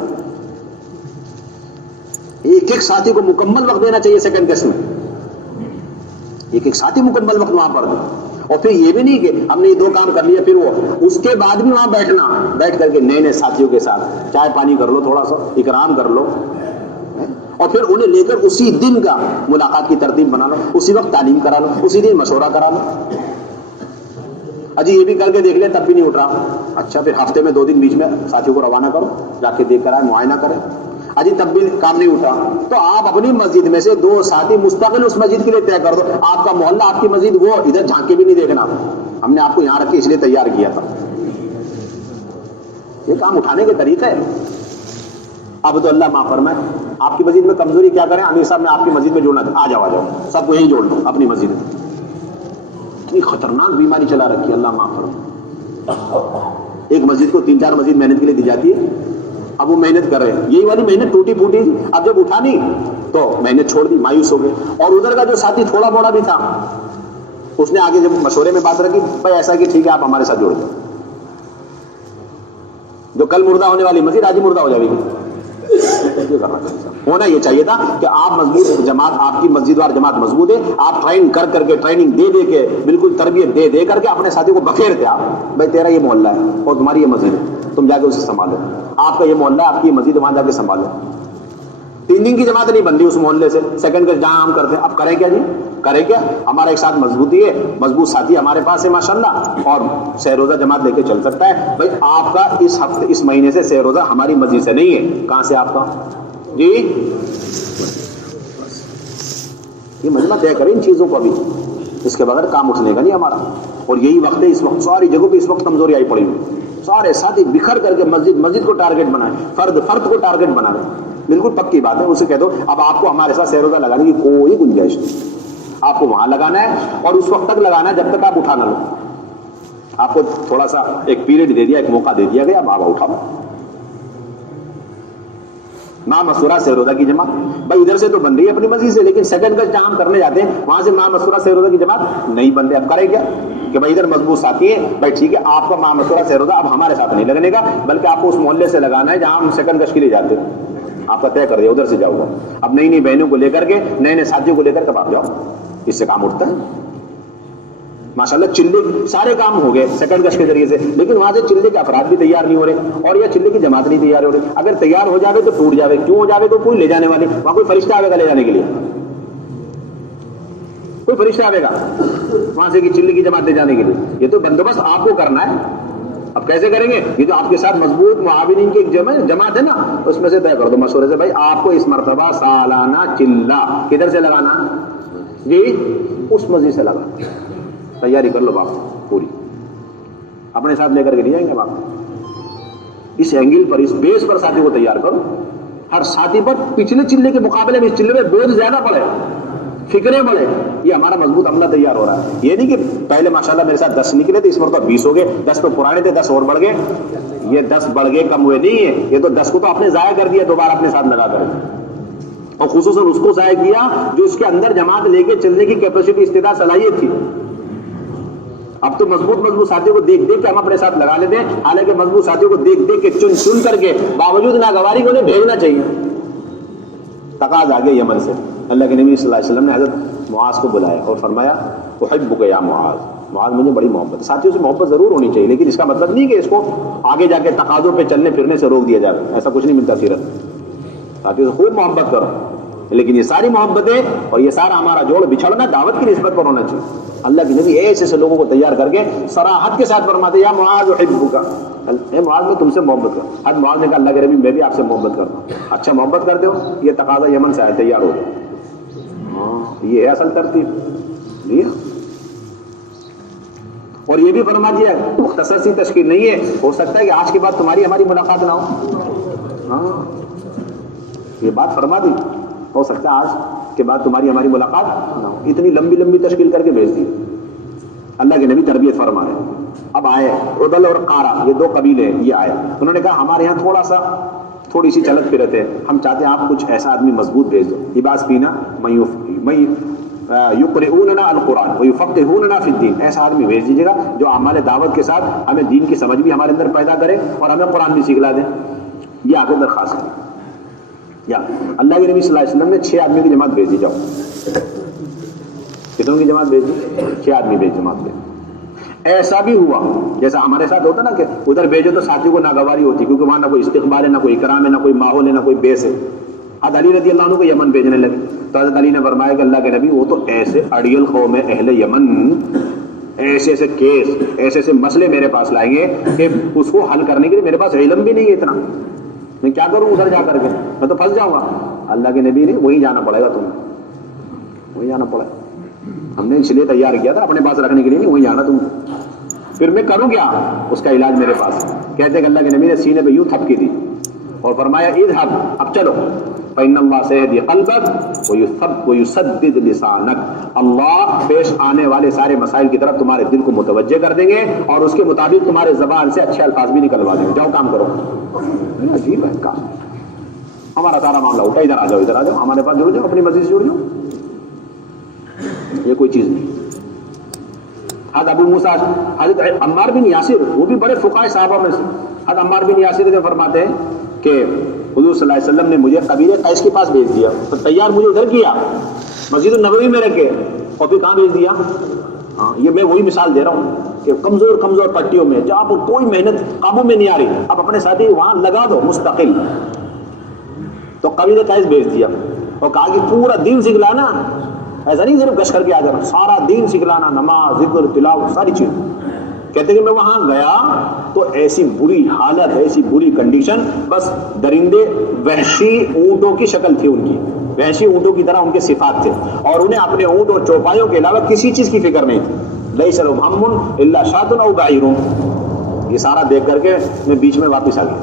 ایک ساتھی کو مکمل وقت دینا چاہیے سیکنڈ گشت میں، ایک ساتھی مکمل وقت وہاں پر دے. اور پھر یہ بھی نہیں کہ ہم نے یہ 2 کام کر لیا پھر وہ اس کے بعد بھی وہاں بیٹھ کر کے نئے ساتھیوں کے ساتھ چائے پانی کر لو، تھوڑا سا اکرام کر لو، اور پھر انہیں لے کر اسی دن کا ملاقات کی ترتیب بنا لو، اسی وقت تعلیم کرا لو، اسی دن مشورہ کرا لو. اجی یہ بھی کر کے دیکھ لیں تب بھی نہیں اٹھ رہا، اچھا پھر ہفتے میں 2 دن بیچ میں ساتھیوں کو روانہ کرو، جا کے دیکھ کر آئے، معائنہ کریں. اجی تب بھی کام نہیں اٹھا تو آپ اپنی مسجد میں سے 2 ساتھی مستقل اس مسجد کے لیے طے کر دو. آپ کا محلہ، آپ کی مسجد، وہ ادھر جھانک کے بھی نہیں دیکھنا. ہم نے آپ کو یہاں رکھ کے اس لیے تیار کیا تھا. یہ کام اٹھانے کے طریقے ہے. اب تو اللہ معاف فرمائے، آپ کی مسجد میں کمزوری کیا کریں؟ امیر صاحب میں آپ کی مسجد میں جوڑنا آ جاؤ سب کو یہیں جوڑ دو اپنی مسجد میں. اتنی خطرناک بیماری چلا رکھی ہے، اللہ معاف فرمائے. ایک مسجد کو 3-4 مسجد محنت کے لیے دی جاتی ہے. اب وہ محنت کر رہے ہیں، یہی والی محنت ٹوٹی پھوٹی، اب جب اٹھا نہیں تو محنت چھوڑ دی، مایوس ہو گئے. اور ادھر کا جو ساتھی تھوڑا بوڑا بھی تھا، اس نے آگے جب مشورے میں بات رکھی، بھائی ایسا کہ ٹھیک ہے آپ ہمارے ساتھ جوڑ دیں. جو کل مردہ ہونے والی مسجد آج ہی مردہ ہو جائے گی. ہونا یہ چاہیے تھا کہ آپ مضبوط جماعت، آپ کی مسجد وار جماعت مضبوط ہے، آپ ٹرین کر کے ٹریننگ دے کے بالکل تربیت دے کر کے اپنے ساتھی کو بخیرتے. آپ بھائی تیرا یہ محلہ ہے اور تمہاری یہ مسجد ہے، تم جا کے اسے سنبھالو. آپ کا یہ محلہ ہے، آپ کی مسجد، وہاں جا کے سنبھالو. 3 دن کی جماعت نہیں بن رہی اس محلے سے، سیکنڈ کا جہاں ہم کرتے ہیں. اب کریں کیا جی؟ کریں کیا؟ ہمارا ایک ساتھ مضبوطی ہے، مضبوط ساتھی ہمارے پاس ہے ماشاءاللہ، اور سہ روزہ جماعت لے کے چل سکتا ہے. بھائی آپ کا اس ہفتے، اس مہینے سے سہ روزہ ہماری مسجد سے نہیں ہے. کہاں سے آپ کا جی؟ یہ مجمع طے کریں ان چیزوں کو. بھی اس کے بغیر کام اٹھنے کا نہیں ہمارا. اور یہی وقت ہے، اس وقت ساری جگہوں پہ اس وقت کمزوری آئی پڑی ہوئی. سارے ساتھی بکھر کر کے مسجد کو ٹارگٹ بنائیں، فرد کو ٹارگٹ بنا لیں. بالکل پکی بات ہے. اسے کہہ دو اب آپ کو ہمارے ساتھ سہ روزہ لگانے کی کوئی گنجائش نہیں. آپ کو وہاں لگانا ہے اور اس وقت تک لگانا ہے جب تک آپ اٹھا نہ لو. آپ کو تھوڑا سا ایک پیریڈ دے دیا، ایک موقع دے دیا گیا، اب آپ اٹھاؤ. ماں مسورہ سہ روزہ کی جماعت، بھائی ادھر سے تو بن رہی ہے اپنی مسجد سے، لیکن سیکنڈ کا جہاں ہم کرنے جاتے ہیں وہاں سے ماں مسورہ سہ روزہ کی جماعت نہیں بن رہی. اب کرے کیا کہ بھائی ادھر مضبوط ساتھی ہے، بھائی ٹھیک ہے آپ کا ماں مسورہ سہ روزہ اب ہمارے ساتھ نہیں لگنے کا، بلکہ آپ کو اس محلے سے لگانا ہے جہاں ہم سیکنڈ گشت کے لیے جاتے ہیں. آپ کا طے کر دیا ادھر سے جاؤ گا. اب نئی بہنوں کو لے کر کے، نئے ساتھیوں کو لے کر کب آپ جاؤ. اس سے کام اٹھتا ہے ماشاءاللہ. چلے سارے کام ہو گئے سیکنڈ گشت کے ذریعے سے، لیکن وہاں سے چلے کے افراد بھی تیار نہیں ہو رہے، اور یہ چلے کی جماعت نہیں تیار ہو رہی. اگر تیار ہو جاوے تو ٹوٹ جاوے. کیوں ہو جاوے؟ تو کوئی لے جانے والے، وہاں کوئی فرشتہ آئے گا لے جانے کے لیے. کوئی فرشتہ آئے گا وہاں سے کہ چلے کی جماعت لے جانے کے لیے. یہ تو بندوبست آپ کو کرنا ہے. اب کیسے کریں گے؟ یہ تو آپ کے ساتھ مضبوط معاونین کی ایک جماعت ہے نا، اس میں سے طے کر دو مشورے سے، بھائی آپ کو اس مرتبہ سالانہ چلہ کدھر سے لگانا جی؟ اس مسجد سے لگا. تیاری کر لو باپ پوری، اپنے ساتھ لے کر کے لے جائیں گے باپ. اس اینگل پر، اس بیس پر ساتھی کو تیار کرو. ہر ساتھی پر پچھلے چلے کے مقابلے میں اس چلے میں بوجھ زیادہ پڑے، فکریں بڑھے. یہ ہمارا مضبوط عملہ تیار ہو رہا ہے. یہ نہیں کہ پہلے ماشاءاللہ میرے ساتھ 10 نکلے تھے، اس مرتبہ 20 ہو گئے. 10 تو پرانے تھے، 10 اور بڑھ گئے. یہ 10 بڑھ گئے، کم ہوئے نہیں ہے. یہ تو 10 کو تو آپ نے ضائع کر دیا دوبارہ اپنے ساتھ لگا کر، اور خصوصاً اس کو ضائع کیا جو اس کے اندر جماعت لے کے چلنے کی کیپیسٹی، استطاعت، صلاحیت تھی. اب تو مضبوط ساتھیوں کو دیکھ دیکھ کے ہم اپنے ساتھ لگا لیتے ہیں، حالانکہ مضبوط ساتھیوں کو دیکھ دیکھ کے چن کر کے باوجود ناگواری کو انہیں بھیجنا چاہیے۔ تقاضا آ گیا یمن سے، اللہ کے نبی صلی اللہ علیہ وسلم نے حضرت معاذ کو بلایا اور فرمایا احبک یا معاذ، معاذ مجھے بڑی محبت ہے۔ ساتھیوں سے محبت ضرور ہونی چاہیے، لیکن اس کا مطلب نہیں کہ اس کو آگے جا کے تقاضوں پہ چلنے پھرنے سے روک دیا جائے، ایسا کچھ نہیں ملتا سیرت۔ ساتھیوں سے خوب محبت کرو، لیکن یہ ساری محبتیں اور یہ سارا ہمارا جوڑ بچھڑنا دعوت کی نسبت پر ہونا چاہیے۔ اللہ کے نبی ایسے ایسے لوگوں کو تیار کر کے صراحت کے ساتھ فرماتے یا معاذ احبک، اے معاذ میں تم سے محبت کرتا ہوں۔ حضرت معاذ نے کہا اللہ کے نبی میں بھی آپ سے محبت کرتا ہوں۔ اچھا محبت کرتے ہو، یہ تقاضا یمن سے آیا، تیار ہو گیا۔ یہ ہے اصل ترتیب، یہ اور یہ بھی فرما دیا مختصر سی تشکیل نہیں ہے، ہو سکتا ہے کہ آج کے بعد تمہاری ہماری ملاقات نہ ہو۔ ہاں یہ بات فرما دی، ہو سکتا ہے آج کے بعد تمہاری ہماری ملاقات نہ ہو۔ اتنی لمبی لمبی تشکیل کر کے بھیج دی اللہ کے نبی، تربیت فرما رہے ہیں۔ اب آئے عدل اور قارا، یہ دو قبیلے ہیں، یہ آئے، انہوں نے کہا ہمارے یہاں تھوڑی سی چلت پھرت ہے، ہم چاہتے ہیں آپ کچھ ایسا آدمی مضبوط بھیج دو، لباس پینا یقرؤوننا القرآن ویفقہوننا فی الدین، ایسا آدمی بھیج دیجیے گا جو اعمال دعوت کے ساتھ ہمیں دین کی سمجھ بھی ہمارے اندر پیدا کرے اور ہمیں قرآن بھی سکھلا دے۔ یہ آگے درخواست کریں۔ یا اللہ کے نبی صلی اللہ علیہ وسلم نے 6 آدمی کی جماعت بھیج دی، جاؤ کتنوں کی جماعت بھیج دی؟ 6 آدمی بھیج جماعت بھیج۔ ایسا بھی ہوا جیسا ہمارے ساتھ ہوتا نا کہ ادھر بھیجو تو ساتھی کو ناگواری ہوتی، کیونکہ وہاں نہ کوئی استقبال ہے، نہ کوئی اکرام ہے، نہ کوئی ماحول ہے، نہ کوئی بیس ہے۔ حضرت علی رضی اللہ عنہ کو یمن بھیجنے لگے تو حضرت علی نے فرمایا کہ اللہ کے نبی وہ تو ایسے اڑیل قوم ہے اہل یمن، ایسے ایسے کیس، ایسے ایسے مسئلے میرے پاس لائیں گے کہ اس کو حل کرنے کے لیے میرے پاس علم بھی نہیں ہے اتنا، میں کیا کروں ادھر جا کر کے، میں تو پھنس جاؤں گا۔ اللہ کے نبی نے وہیں جانا پڑے گا تمہیں، وہیں جانا پڑے گا، ہم نے اس لیے تیار کیا تھا اپنے پاس رکھنے کے لیے نہیں، وہیں جانا تم۔ پھر میں کروں کیا؟ اس کا علاج میرے پاس۔ کہتے ہیں کہ اللہ کے نبی نے سینے پہ یوں تھپکی دی اور فرمایا اذهب، اب چلو، فإن اللہ سيهدي قلبك ويسدد لسانك، اللہ پیش آنے والے سارے مسائل کی طرف تمہارے دل کو متوجہ کر دیں گے اور اس کے مطابق تمہارے زبان سے اچھے الفاظ بھی نکلوا دیں گے، جاؤ کام کرو۔ عجیب ہے کام، ہمارا سارا معاملہ اٹھا، ادھر آ جاؤ، ادھر آ جاؤ، ہمارے پاس جڑ جاؤ، اپنی مسجد سے جڑ جاؤ، یہ کوئی چیز نہیں۔ حضرت ابو موسیٰ، حضرت عمار بن یاسر، وہ بھی بڑے فقہاء صحابہ میں سے، حضرت عمار بن یاسر سے فرماتے ہیں کہ حضور صلی اللہ علیہ وسلم نے مجھے قبیلے قیس کے پاس بھیج دیا، تو تیار مجھے ادھر کیا، مسجد النبوی میں رکھے، اور پھر کہاں بھیج دیا؟ ہاں یہ میں وہی مثال دے رہا ہوں کہ کمزور پٹیوں میں جہاں پر کوئی محنت قابو میں نہیں آ رہی، اب اپنے ساتھی وہاں لگا دو مستقل۔ تو قبیلے قیس بھیج دیا اور کہا کہ پورا دین سکھلانا، ایسا نہیں صرف گشت کر کے آ جانا، سارا دین سکھلانا، نماز، ذکر، تلاوت، ساری چیز۔ کہتے کہ میں وہاں گیا تو ایسی بری حالت، ایسی بری کنڈیشن، بس درندے، وحشی اونٹوں کی شکل تھی ان کی، وحشی اونٹوں کی طرح ان کے صفات تھے، اور انہیں اپنے اونٹ اور چوپایوں کے علاوہ کسی چیز کی فکر نہیں تھی۔ لیس لهم هم الا شاۃ او بعیر، یہ سارا دیکھ کر کے میں بیچ میں واپس آ گیا۔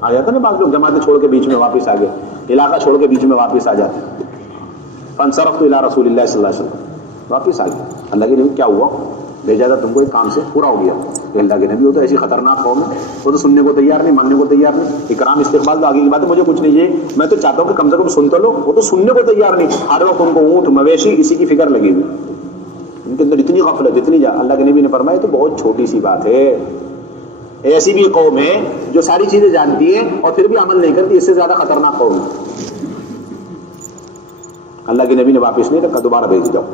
آ جاتا نا بعض لوگ جماعتیں چھوڑ کے بیچ میں واپس آ گئے، علاقہ چھوڑ کے بیچ میں واپس آ جاتے ہیں۔ فانصرفت الى رسول اللہ صلی اللہ علیہ وسلم، واپس آ گیا۔ اللہ کے نبی کیا ہوا؟ بھیجا تھا تم کو ایک کام سے، پورا ہو گیا۔ کہ اللہ کے نبی ہو تو ایسی خطرناک قوم ہے، وہ تو سننے کو تیار نہیں، ماننے کو تیار نہیں، اکرام استقبال تو آگے کی بات ہے، مجھے کچھ نہیں چاہیے، میں تو چاہتا ہوں کہ کم سے کم سن تو لو، وہ تو سننے کو تیار نہیں، ہر وقت ان کو اونٹ، مویشی، اسی کی فکر لگی ہوئی، ان کے اندر اتنی غفلت، اتنی اللہ کے نبی نے فرمایا تو بہت چھوٹی سی بات ہے، ایسی بھی قوم ہے جو ساری چیزیں جانتی ہے اور پھر بھی عمل نہیں کرتی، اس سے زیادہ خطرناک قوم ہے۔ اللہ کے نبی نے واپس نہیں رکھا، دوبارہ بھیج جاؤ،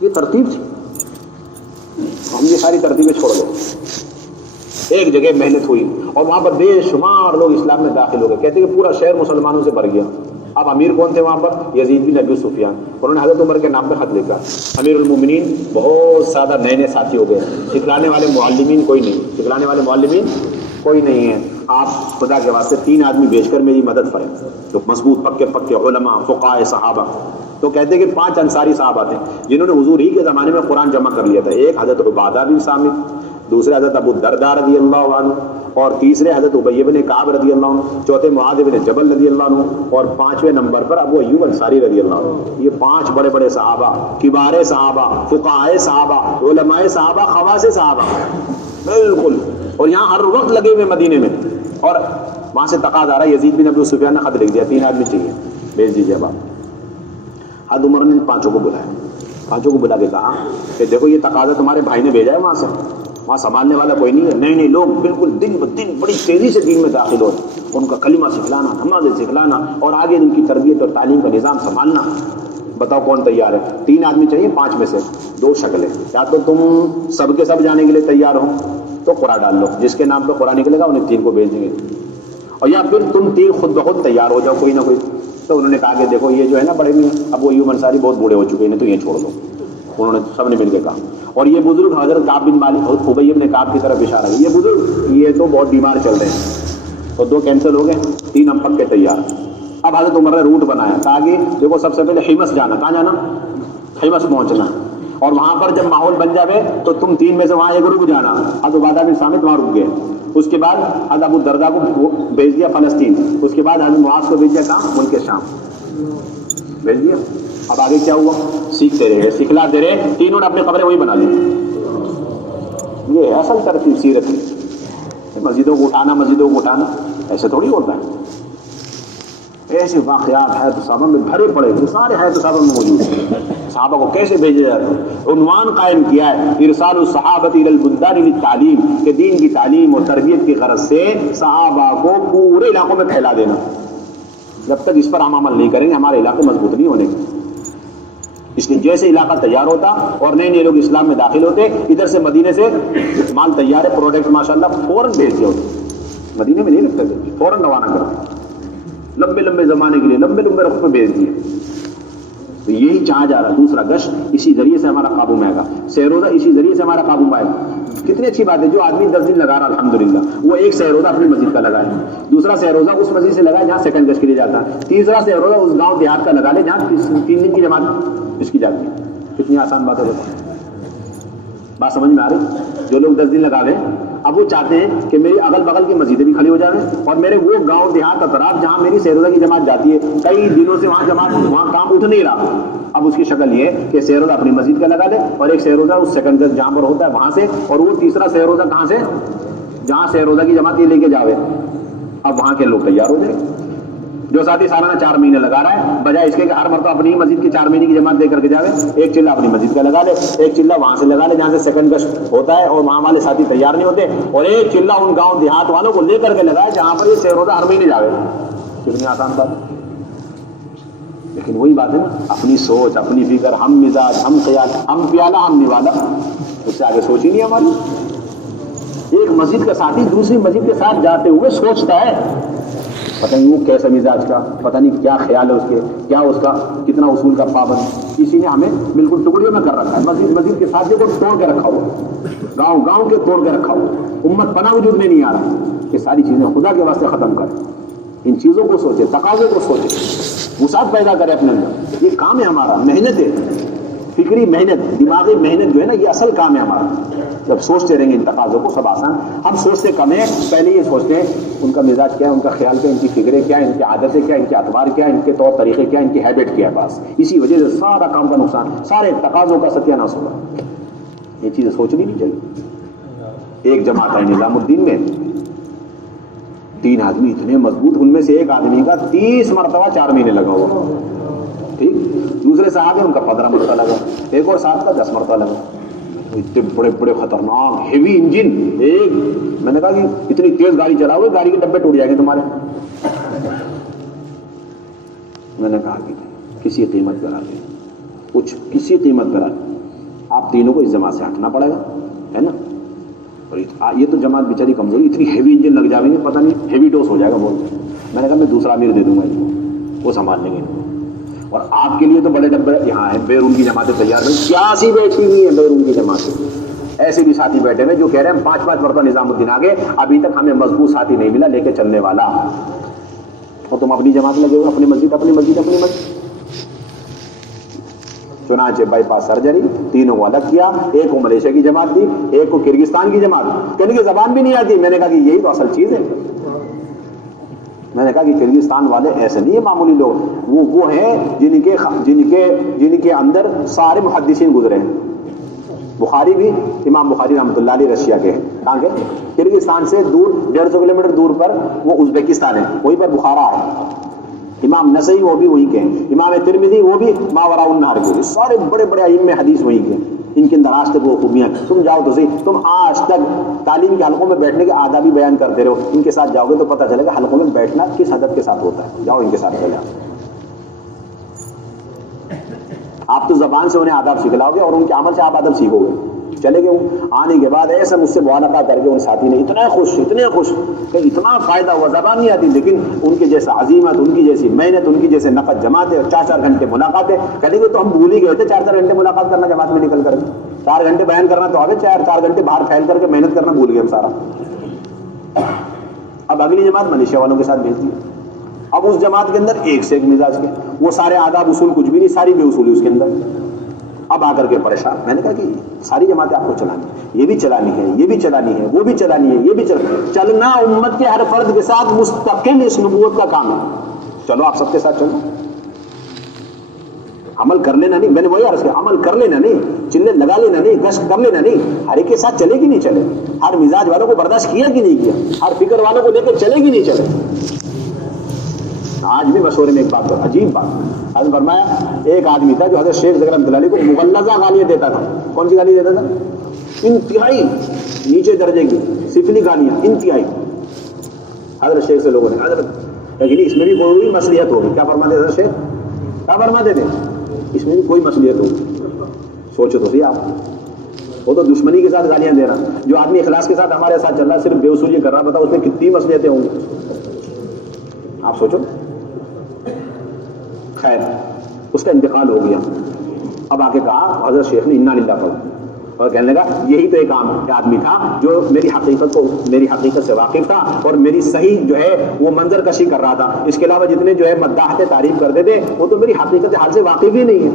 یہ ترتیب تھی۔ ہم یہ ساری ترتیبیں چھوڑ دو، ایک جگہ محنت ہوئی اور وہاں پر بے شمار لوگ اسلام میں داخل ہو گئے، کہتے ہیں کہ پورا شہر مسلمانوں سے بھر گیا۔ اب امیر کون تھے وہاں پر؟ یزید بن ابی سفیان، انہوں نے حضرت عمر کے نام پہ خط لکھا، امیر المومنین، بہت زیادہ نئے نئے ساتھی ہو گئے، سکھلانے والے معلمین کوئی نہیں، سکھلانے والے معلمین کوئی نہیں ہے، آپ خدا کے واسطے 3 آدمی بھیج کر میری مدد کریں، تو مضبوط پکے علماء، فقہاء، صحابہ۔ تو کہتے ہیں کہ 5 انصاری صحابہ تھے جنہوں نے حضور ہی کے زمانے میں قرآن جمع کر لیا تھا، ایک حضرت عبادہ بن صامت، دوسرے حضرت ابو الدرداء رضی اللہ عنہ، اور تیسرے حضرت ابی بن کعب رضی اللہ عنہ، چوتھے معاذ بن جبل رضی اللہ عنہ، اور 5ویں نمبر پر ابو ایوب انصاری رضی اللہ عنہ۔ یہ 5 بڑے بڑے صحابہ، کبار صحابہ، فقہاء صحابہ، علماء صحابہ، خواص صحابہ، بالکل، اور یہاں ہر وقت لگے ہوئے مدینے میں، اور وہاں سے تقاضا آ رہا ہے، یزید بن ابی سفیان نے خط لکھ دیا، 3 آدمی چاہیے، بھیج دیجیے اب آپ۔ حضرت عمر نے 5 کو بلایا، پانچوں کو بلا کے کہا کہ دیکھو یہ تقاضا تمہارے بھائی نے بھیجا ہے وہاں سے، وہاں سنبھالنے والا کوئی نہیں ہے، نئے نئے لوگ بالکل دن بدن بڑی تیزی سے دین میں داخل ہو رہے، ان کا کلمہ سکھلانا، نمازیں سکھلانا اور آگے ان کی تربیت اور تعلیم کا نظام سنبھالنا۔ بتاؤ کون تیار ہے؟ 3 آدمی چاہیے، 5 میں سے 2 شکلیں، یا تو تم سب کے سب جانے کے لیے تیار ہو تو قرعہ ڈال لو، جس کے نام پہ قرعہ نکلے گا انہیں 3 کو بھیج دیں گے، اور یا پھر تم 3 خود بخود تیار ہو جاؤ کوئی نہ کوئی۔ تو انہوں نے کہا کہ دیکھو یہ جو ہے نا بڑے میاں ابو ایوب انصاری بہت بوڑھے ہو چکے ہیں تو یہ چھوڑ دو۔ انہوں نے سب نے مل کے کہا، اور یہ بزرگ حضرت کعب بن مالک اور ابی بن کعب کی طرف اشارہ ہے، یہ بزرگ یہ تو بہت بیمار چل رہے ہیں، تو 2 کینسل ہو گئے، 3 ہم پک کے تیار۔ اب حضرت عمر نے روٹ بنایا، کہا کہ دیکھو سب سے پہلے حمص جانا، کہاں جانا؟ حمص پہنچنا، اور وہاں پر جب ماحول بن جائے تو تم 3 میں سے وہاں ایک رک جانا۔ حضرت عبادہ بن صامت وہاں رک گئے، اس کے بعد حضرت ابو الدرداء کو بھیج دیا فلسطین، اس کے بعد حضرت معاذ کو بھیج دیا کہاں؟ ملک شام بھیج دیا۔ اب آگے کیا ہوا؟ سیکھتے رہے، سکھلاتے رہے، تینوں نے اپنی قبریں وہی بنا لی۔ یہ ہے اصل ترتیب سیرت کی، مسجدوں کو اٹھانا ایسے تھوڑی ہوتا ہے۔ ایسے واقعات حیات صحابہ میں بھرے پڑے، جو سارے حیات صحابہ میں موجود ہیں۔ صحابہ کو کیسے بھیجے جاتے ہیں، عنوان قائم کیا ہے ارسال الصحابۃ الی البلدان للتعلیم، کہ دین کی تعلیم اور تربیت کی غرض سے صحابہ کو پورے علاقوں میں پھیلا دینا۔ جب تک اس پر ہم عمل نہیں کریں گے ہمارے علاقے مضبوط نہیں ہونے گے۔ اس لیے جیسے علاقہ تیار ہوتا اور نئے نئے لوگ اسلام میں داخل ہوتے، ادھر سے مدینے سے مال تیار ہے، پروڈکٹ ماشاءاللہ فوراً بھیج دیا ہوتے، مدینے میں نہیں رکھتے تھے، فوراً روانہ کرتے، لمبے لمبے زمانے کے لیے لمبے لمبے رخ میں بھیج دیے۔ تو یہی چاہا جا رہا ہے، دوسرا گشت اسی ذریعے سے ہمارا قابو میں آئے گا، سہ روزہ اسی ذریعے سے ہمارا قابو میں آئے گا۔ کتنی اچھی بات ہے، جو آدمی 10 دن لگا رہا الحمدللہ، وہ ایک سہ روزہ اپنی مسجد کا لگائے، دوسرا سہ روزہ اس مسجد سے لگائے جہاں سیکنڈ گشت کے لیے جاتا ہے، تیسرا سہ روزہ اس گاؤں دیہات کا لگا لے جہاں 3 دن کی جماعت اس کی جاتی ہے۔ کتنی آسان بات ہے، بات سمجھ میں آ رہی؟ جو لوگ 10 دن لگا رہے ہیں اب وہ چاہتے ہیں کہ میری اگل بغل کی مسجدیں بھی کھڑی ہو جائیں اور میرے وہ گاؤں دیہات اطراف جہاں میری سہ روزہ کی جماعت جاتی ہے، کئی دنوں سے وہاں کام اٹھ نہیں رہا، اب اس کی شکل یہ ہے کہ سہ روزہ اپنی مسجد کا لگا لے اور ایک سہ روزہ اس سیکنڈ گشت جہاں پر ہوتا ہے وہاں سے، اور وہ تیسرا سہ روزہ کہاں سے؟ جہاں سہ روزہ کی جماعت یہ لے کے جاوے۔ اب وہاں کے لوگ تیار ہو جائیں۔ جو ساتھی سالانہ 4 مہینے لگا رہا ہے، بجائے اس کے کہ ہر مرتبہ اپنی ہی مسجد کی 4 مہینے کی جماعت دے کر کے جاوے، ایک چلہ اپنی مسجد کا لگا لے، ایک چلہ وہاں سے لگا لے جہاں سے سیکنڈ گشت ہوتا ہے اور وہاں والے ساتھی تیار نہیں ہوتے، اور ایک چلہ ان گاؤں دیہات والوں کو لے کر کے لگائے جہاں پر یہ سہ روزہ ہر مہینے جاوے۔ کتنی آسان بات ہے، لیکن وہی بات ہے نا، اپنی سوچ، اپنی فکر، ہم مزاج، ہم خیال، ہم پیالہ ہم نوالا، اس سے آگے سوچ ہی نہیں ہماری۔ ایک مسجد کا ساتھی دوسری مسجد کے ساتھ جاتے ہوئے سوچتا ہے، پتہ نہیں وہ کیسا مزاج کا، پتہ نہیں کیا خیال ہے اس کے، کیا اس کا کتنا اصول کا پابند، کسی نے ہمیں بالکل ٹکڑیوں میں کر رکھا ہے، مسجد کے ساتھ کو توڑ کے رکھا ہوا، گاؤں کے توڑ کے رکھا ہوا، امت پناہ وجود میں نہیں آ رہا۔ یہ ساری چیزیں خدا کے واسطے ختم کریں، ان چیزوں کو سوچے، تقاضے کو سوچے، وسعت پیدا کرے اپنے اندر۔ یہ کام ہے ہمارا، محنت ہے، فکری محنت، دماغی محنت جو ہے نا، یہ اصل کام ہے ہمارا۔ جب سوچتے رہیں گے ان تقاضوں کو سب آسان۔ ہم سوچتے کم ہیں، پہلے یہ سوچتے ہیں ان کا مزاج کیا ہے، ان کا خیال کیا ہے، ان کی فکریں کیا ہیں، ان کی عادتیں کیا ہیں، ان کے اعتبار کیا ہے، ان کے طور طریقے کیا ہیں، ان کی ہیبٹ کیا ہے، بس اسی وجہ سے سارا کام کا نقصان، سارے تقاضوں کا ستیہ ناش ہوگا۔ یہ چیزیں سوچنی نہیں چاہیے۔ ایک جماعت ہے نظام الدین میں، 3 آدمی اتنے مضبوط، ان میں سے ایک آدمی کا 30 مرتبہ 4 مہینے لگا ہوا، ٹھیک، دوسرے صاحب ہیں ان کا 15 مرتبہ لگا، ایک اور صاحب کا 10 مرتبہ لگا، اتنے بڑے بڑے خطرناک ہیوی انجن۔ ایک میں نے کہا کہ اتنی تیز گاڑی چلاؤ گے گاڑی کے ڈبے ٹوٹ جائیں گے تمہارے۔ میں نے کہا کہ کسی قیمت کرا دیں، کچھ کسی قیمت کرا دیں، آپ تینوں کو اس جماعت سے ہٹنا پڑے گا، ہے نا۔ اور یہ تو جماعت بیچاری کمزوری، اتنی ہیوی انجن لگ جائیں گے، پتہ نہیں ہیوی ڈوز ہو جائے گا بولتے۔ میں نے کہا میں دوسرا امیر دے دوں گا ان کو، وہ سنبھال لیں گے ان کو، اور آپ کے لیے تو بڑے ڈبے یہاں ہیں، بیرون کی جماعتیں تیار ہیں، 81 بیٹھی ہوئی ہیں بیرون کی جماعتیں۔ ایسے بھی ساتھی بیٹھے ہیں جو کہہ رہے ہیں ہم 5 مرتبہ نظام الدین آگے، ابھی تک ہمیں مضبوط ساتھی نہیں ملا لے کے چلنے والا، اور تم اپنی جماعت لگے ہوئے، اپنی مسجد اپنی مسجد اپنی مسجد۔ چنانچہ بائی پاس سرجری، تینوں کو الگ کیا، ایک کو ملیشیا کی جماعت دی، ایک کو کرگستان کی جماعت، کہنے کی زبان بھی نہیں آتی۔ میں نے کہا کہ یہی تو اصل چیز ہے۔ میں نے کہا کہ کرگستان والے ایسے نہیں ہیں معمولی لوگ، وہ ہیں جن کے اندر سارے محدثین گزرے ہیں۔ بخاری بھی، امام بخاری رحمۃ اللہ علیہ رشیا کے ہیں، کہاں کے؟ کرگستان سے دور 150 کلومیٹر دور پر وہ ازبیکستان ہے، وہیں پر بخارا ہے، امام نسائی وہ بھی وہیں کے ہیں, امام ترمذی وہ بھی ماوراء النہر کے, سارے بڑے بڑے ائمہ حدیث وہیں کے, ان کے اندر آج تک وہ خوبیاں. تم جاؤ تو صحیح, تم آج تک تعلیم کے حلقوں میں بیٹھنے کے آداب ہی بیان کرتے رہو, ان کے ساتھ جاؤ گے تو پتہ چلے گا حلقوں میں بیٹھنا کس ادب کے ساتھ ہوتا ہے. جاؤ ان کے ساتھ چلے آؤ. آپ تو زبان سے انہیں آداب سکھلاؤ گے اور ان کے عمل سے آپ ادب سیکھو گے. چلے گئے آنے کے بعد ایسا مجھ سے معانقہ کر کے ان ساتھی نے اتنے خوش کہ اتنا فائدہ ہوا, زبان نہیں آتی لیکن ان کے جیسا عزیمت, ان کی جیسی محنت, ان کی جیسے نفت جماعتیں, 4-4 گھنٹے ملاقاتیں. کہنے کہ تو ہم بھول ہی گئے تھے 4-4 گھنٹے ملاقات کرنا جماعت میں نکل کر, 4 گھنٹے بیان کرنا تو آگے 4 گھنٹے باہر پھیل کر کے محنت کرنا بھول گئے ہم سارا. اب اگلی جماعت ملیشیا والوں کے ساتھ بھیجتی ہے. اب اس جماعت کے اندر ایک سے ایک مزاج کے, وہ سارے آداب اصول کچھ بھی نہیں, ساری بے اصولی اس کے اندر. اب آ کر کے پریشان. میں نے کہا کہ ساری جماعتیں آپ کو چلانی, یہ بھی چلانی ہے, یہ بھی چلانی ہے, وہ بھی چلانی ہے, یہ بھی چلنا امت کے ہر فرد کے ساتھ مستقل اس نبوت کا کام ہے. چلو آپ سب کے ساتھ چلو, عمل کر لینا نہیں. میں نے وہی عرض کیا, عمل کر لینا نہیں, چلے لگا لینا نہیں, گشت کر لینا نہیں. ہر ایک کے ساتھ چلے گی نہیں چلے, ہر مزاج والوں کو برداشت کیا کہ نہیں کیا, ہر فکر والوں کو لے کے چلے گی نہیں چلے. آج بھی مشورے میں ایک بات ہے, عجیب بات. حضرت فرمایا ایک آدمی تھا جو حضرت شیخ زکریا رحمۃ اللہ علیہ کو مغلظہ گالیاں دیتا تھا. کون سی گالی دیتا تھا؟ انتہائی نیچے درجے کی سفلی گالیاں, انتہائی. حضرت شیخ سے لوگوں نے حضرت لیکن اس میں بھی کوئی مصلحت ہوگی. کیا فرماتے حضرت شیخ؟ کیا فرماتے تھے؟ اس میں بھی کوئی مصلحت ہوگی. سوچو تو صحیح آپ, وہ تو دشمنی کے ساتھ گالیاں دے رہا, جو آدمی اخلاص کے ساتھ ہمارے ساتھ چل رہا ہے صرف بے اصولی کر رہا, بتاؤ اس میں کتنی مصلحتیں ہوں گی. آپ سوچو. خیر, اس کا انتقال ہو گیا. اب آ کے کہا حضرت شیخ نے انا للہ پڑھا اور کہنے لگا یہی تو ایک آدمی تھا جو میری حقیقت سے واقف تھا اور میری صحیح جو ہے وہ منظر کشی کر رہا تھا. اس کے علاوہ جتنے جو ہے مداحت تعریف کرتے تھے وہ تو میری حقیقت حال سے واقف ہی نہیں ہے,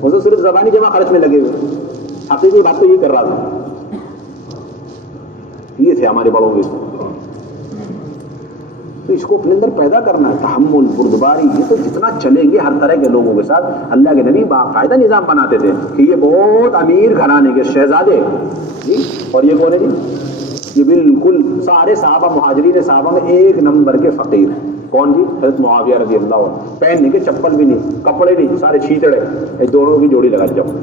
وہ تو صرف زبانی جمع خرچ میں لگے ہوئے. حقیقی بات تو یہ کر رہا تھا. یہ تھے ہمارے بڑوں کے. تو اس کو اپنے اندر پیدا کرنا ہے, تحمل, بردباری. یہ تو جتنا چلیں گے ہر طرح کے لوگوں کے ساتھ. اللہ کے نبی باقاعدہ نظام بناتے تھے کہ یہ بہت امیر گھرانے کے شہزادے جی, اور یہ کون ہے جی, یہ بالکل سارے صحابہ مہاجرین صحابہ میں ایک نمبر کے فقیر. کون جی؟ حضرت معاویہ رضی اللہ عنہ. پہننے کے چپل بھی نہیں, کپڑے نہیں, سارے چھیتڑے, یہ دونوں کی جوڑی لگا جاؤ.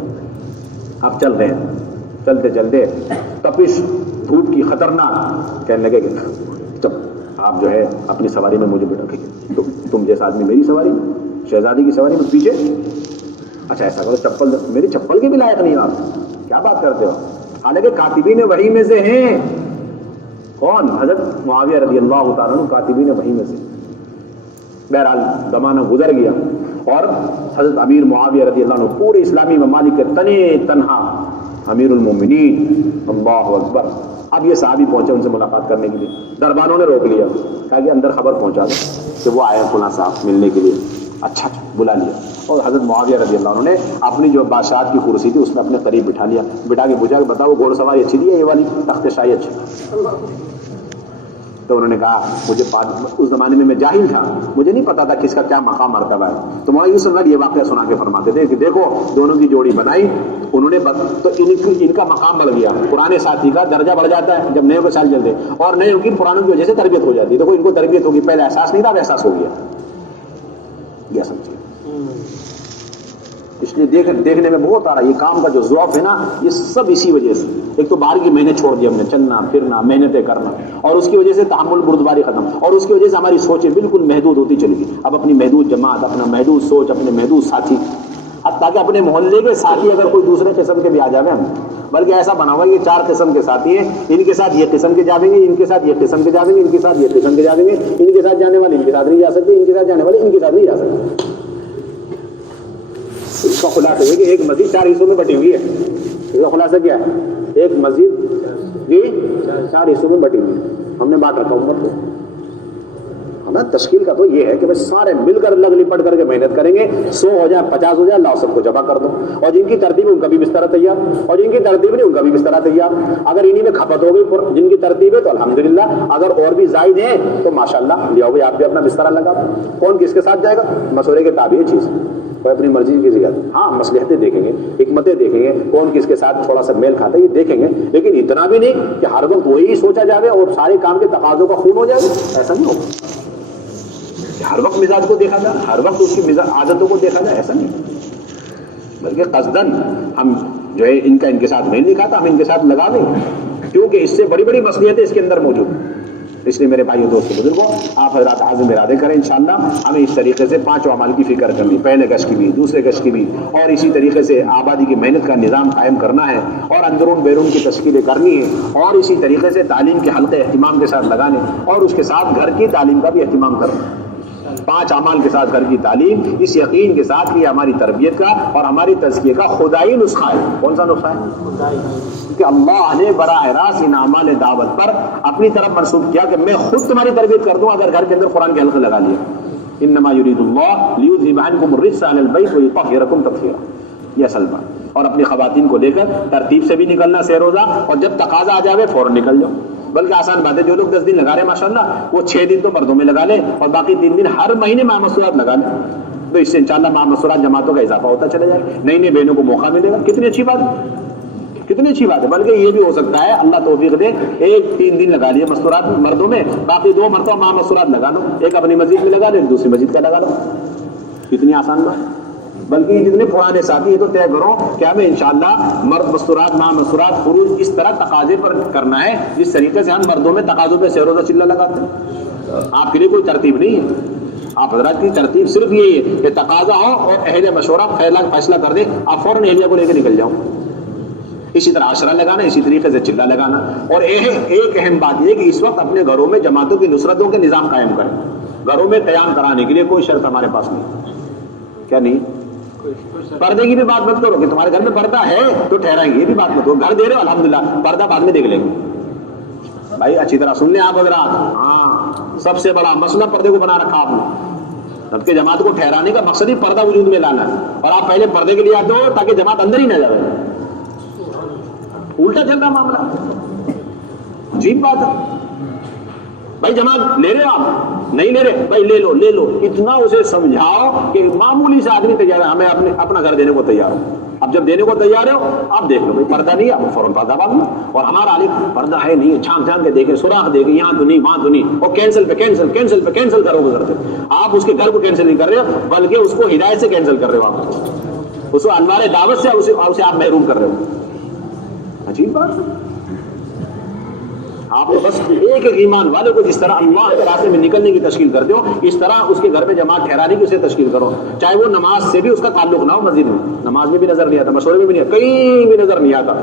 اب چل رہے ہیں, چلتے چلتے تپش دھوپ کی خطرناک, کہنے لگے کہ آپ جو ہے اپنی سواری میں مجھے بٹھا کے, تم جیسا آدمی میری سواری میں, شہزادی کی سواری میں پیچھے. اچھا ایسا کرو, چپل میری چپل کے بھی لائق نہیں آپ, کیا بات کرتے ہو. حالانکہ کاتبین وحی میں سے ہیں. کون؟ حضرت معاویہ رضی اللہ تعالیٰ عنہ کاتبین وحی میں سے. بہرحال زمانہ گزر گیا اور حضرت امیر معاویہ رضی اللہ عنہ پورے اسلامی ممالک کے تنے تنہا امیر المومنین. اللہ اکبر. اب یہ صحابی پہنچے ان سے ملاقات کرنے کے لیے. دربانوں نے روک لیا, کہا کہ اندر خبر پہنچا دو کہ وہ آئے فلاں صاحب ملنے کے لیے. اچھا بلا لیا, اور حضرت معاویہ رضی اللہ عنہ نے اپنی جو بادشاہت کی کرسی تھی اس میں اپنے قریب بٹھا لیا. بٹھا کے پوچھا کہ بتاؤ گھوڑ سواری اچھی تھی, یہ والی تخت شاہی اچھی؟ تو انہوں نے کہا مجھے اس زمانے میں جاہل تھا, مجھے نہیں پتا تھا کس کا کیا مقام مرتبہ ہے. تو مولانا یوسف یہ واقعہ سنا کے فرماتے تھے کہ دیکھو دونوں کی جوڑی بنائی انہوں نے, تو ان کا مقام بڑھ گیا. پرانے ساتھی کا درجہ بڑھ جاتا ہے جب نئے کو سال چلتے, اور نئے کی پرانوں کی وجہ سے تربیت ہو جاتی ہے. دیکھو ان کو تربیت ہوگی, پہلے احساس نہیں تھا, اب احساس ہو گیا. یہ سمجھیے. اس لیے دیکھنے میں بہت آ رہا ہے یہ کام کا جو ذوق ہے نا, یہ سب اسی وجہ سے. ایک تو باہر کی محنت چھوڑ دی ہم نے, چلنا پھرنا, محنتیں کرنا, اور اس کی وجہ سے تحمل بردباری ختم, اور اس کی وجہ سے ہماری سوچیں بالکل محدود ہوتی چلی گئی. اب اپنی محدود جماعت, اپنا محدود سوچ, اپنے محدود ساتھی, اب تاکہ اپنے محلے کے ساتھی اگر کوئی دوسرے قسم کے بھی آ جائے ہم, بلکہ ایسا بنا ہوا ہے یہ 4 قسم کے ساتھی ہیں, ان کے ساتھ یہ قسم کے جاویں گے, ان کے ساتھ یہ قسم کے جاویں گے, ان کے ساتھ یہ قسم کے جاویں گے, ان کے ساتھ جانے والے ان کے ساتھ نہیں جا سکتے, ان کے ساتھ جانے والے ان کے ساتھ نہیں جا سکتے. اس کا خلاصہ یہ کہ ایک مسجد 4 حصوں میں بٹی ہوئی ہے. اس کا خلاصہ کیا ہے؟ ایک مسجد جی 4 حصوں میں بٹی ہوئی ہے. ہم نے بات رکھا امت کو. ہمیں تشکیل کا تو یہ ہے کہ بھائی سارے مل کر لگ لپٹ کر کے محنت کریں گے, 100 ہو جائے 50 ہو جائے, اللہ سب کو جمع کر دو. اور جن کی ترتیب ہے ان کا بھی بسترا تیار, اور جن کی ترتیب نہیں ان کا بھی بسترا تیار. اگر انہی میں کھپت ہو گئی جن کی ترتیب ہے تو الحمدللہ, اگر اور بھی زائد ہیں تو ماشاءاللہ لے آؤ بھائی آپ بھی اپنا بسترا لگا. کون کس کے ساتھ جائے گا مشورے کے تابع ہے چیز, کوئی اپنی مرضی کی جگہ. ہاں مصلحتیں دیکھیں گے, حکمتیں دیکھیں گے, کون کس کے ساتھ تھوڑا سا میل کھاتا ہے یہ دیکھیں گے, لیکن اتنا بھی نہیں کہ ہر وقت وہی سوچا جائے اور سارے کام کے تقاضوں کا خون ہو جائے. ایسا نہیں ہوگا. ہر وقت مزاج کو دیکھا جائے، ہر وقت اس کی عادتوں کو دیکھا جائے، ایسا نہیں، بلکہ قصدن ہم جو ہے ان کا ان کے ساتھ نہیں لکھا تھا، ہم ان کے ساتھ لگا دیں، کیونکہ اس سے بڑی بڑی مصلحتیں اس کے اندر موجود ہیں۔ اس لیے میرے بھائیو دوستو بزرگوں، آپ حضرات عزم ارادے کریں انشاءاللہ ہمیں اس طریقے سے 5 اعمال کی فکر کرنی، پہلے گش کی بھی، دوسرے گش کی بھی، اور اسی طریقے سے آبادی کی محنت کا نظام قائم کرنا ہے، اور اندرون بیرون کی تشکیلیں کرنی ہے، اور اسی طریقے سے تعلیم کے حلقے اہتمام کے ساتھ لگانے، اور اس کے ساتھ گھر کی تعلیم کا بھی اہتمام کرنا۔ 5 اعمال کے ساتھ گھر کی تعلیم، اس یقین کے ساتھ کہ ہماری تربیت کا اور ہماری تزکیے کا خدائی نسخہ ہے۔ کون سا نسخہ ہے؟ کہ اللہ نے براہ راست ان اعمال دعوت پر اپنی طرف منسوب کیا کہ میں خود تمہاری تربیت کر دوں اگر گھر کے اندر قرآن کے حلقے لگا لیا۔ انما یرید اللہ لیذھب عنکم الرجس اہل البیت ویطہرکم تطہیرا، یہ اصل بات۔ اور اپنی خواتین کو لے کر ترتیب سے بھی نکلنا سہ روزہ، اور جب تقاضا آ جائے فوراً نکل جاؤ۔ بلکہ آسان بات ہے، جو لوگ 10 دن لگا رہے ہیں ماشاءاللہ، وہ 6 دن تو مردوں میں لگا لیں اور باقی 3 دن ہر مہینے ماہ مسورات لگا لیں، تو اس سے انشاءاللہ ماہ مسورات جماعتوں کا اضافہ ہوتا چلا جائے گا، نئی نئی بہنوں کو موقع ملے گا۔ کتنی اچھی بات ہے، کتنی اچھی بات ہے۔ بلکہ یہ بھی ہو سکتا ہے اللہ توفیق دے، 3 دن لگا لیے مسورات مردوں میں، باقی 2 مرتبہ ماہ مسورات لگا لو، ایک اپنی مسجد میں لگا لو، دوسری مسجد کا لگا لو، کتنی آسان بات ہے۔ بلکہ یہ جتنے پرانے ساتھی ہیں تو طے کرو کہ ہمیں انشاءاللہ مرد مستورات ماہ مستورات خروج اس طرح تقاضے پر کرنا ہے جس طریقے سے ہم مردوں میں تقاضوں پہ سہ روزہ چلہ لگاتے ہیں۔ آپ کے لیے کوئی ترتیب نہیں ہے، آپ حضرات کی ترتیب صرف یہی ہے کہ تقاضا ہو اور اہل مشورہ فیصلہ کر دے، آپ فوراً اہلیہ کو لے کے نکل جاؤ۔ اسی طرح عشرہ لگانا، اسی طریقے سے چلہ لگانا۔ اور ایک اہم بات یہ کہ اس وقت اپنے گھروں میں جماعتوں کی نصرتوں کے نظام قائم کریں، گھروں میں قیام کرانے کے لیے کوئی شرط ہمارے پاس نہیں۔ کیا نہیں؟ پردے کی بھی بات مت کرو کہ تمہارے گھر میں پردہ ہے تو ٹھہرائیں گے، یہ بھی بات مت کرو۔ گھر دے رہے ہو الحمدللہ، پردہ بعد میں دیکھ لیں گے۔ بھائی اچھی طرح سن لیں آپ حضرات، ہاں سب سے بڑا مسئلہ پردے کو بنا رکھا آپ نے۔ سب کے جماعت کو ٹھہرانے کا مقصد ہی پردہ وجود میں لانا ہے، اور آپ پہلے پردے کے لیے آتے ہو تاکہ جماعت اندر ہی نہ جائے۔ الٹا چل رہا معاملہ، عجیب بات ہے۔ بھائی جماعت لے رہے آپ، نہیں لے رہے بھائی لے لو لے لو، اتنا اسے سمجھاؤ کہ معمولی سے آدمی تیار ہے، ہمیں اپنا گھر دینے کو تیار ہو۔ اب جب دینے کو تیار ہو آپ دیکھ لو، بھائی پردہ نہیں ہے آپ فوراً پردہ باندھ لو، اور ہمارا عالم پردہ ہے نہیں ہے، چھانک چھانک کے دیکھیں، سوراخ دیکھیں، یہاں تو نہیں وہاں تو نہیں، اور کینسل پہ کینسل کینسل پہ کینسل کرو گزرتے۔ آپ اس کے گھر کو کینسل نہیں کر رہے ہو بلکہ اس کو ہدایت سے کینسل کر رہے ہو، آپ اس کو انوار دعوت سے اسے آپ محروم کر رہے ہو۔ عجیب بات ہے۔ آپ بس ایک ایمان والے کو جس طرح اللہ کے راستے میں نکلنے کی تشکیل کرتے ہو، اس طرح اس کے گھر میں جماعت ٹھہرانے کی اسے تشکیل کرو، چاہے وہ نماز سے بھی اس کا تعلق نہ ہو، مسجد میں نماز میں بھی نظر نہیں آتا، مشورے میں بھی نہیں آتا، کہیں بھی نظر نہیں آتا،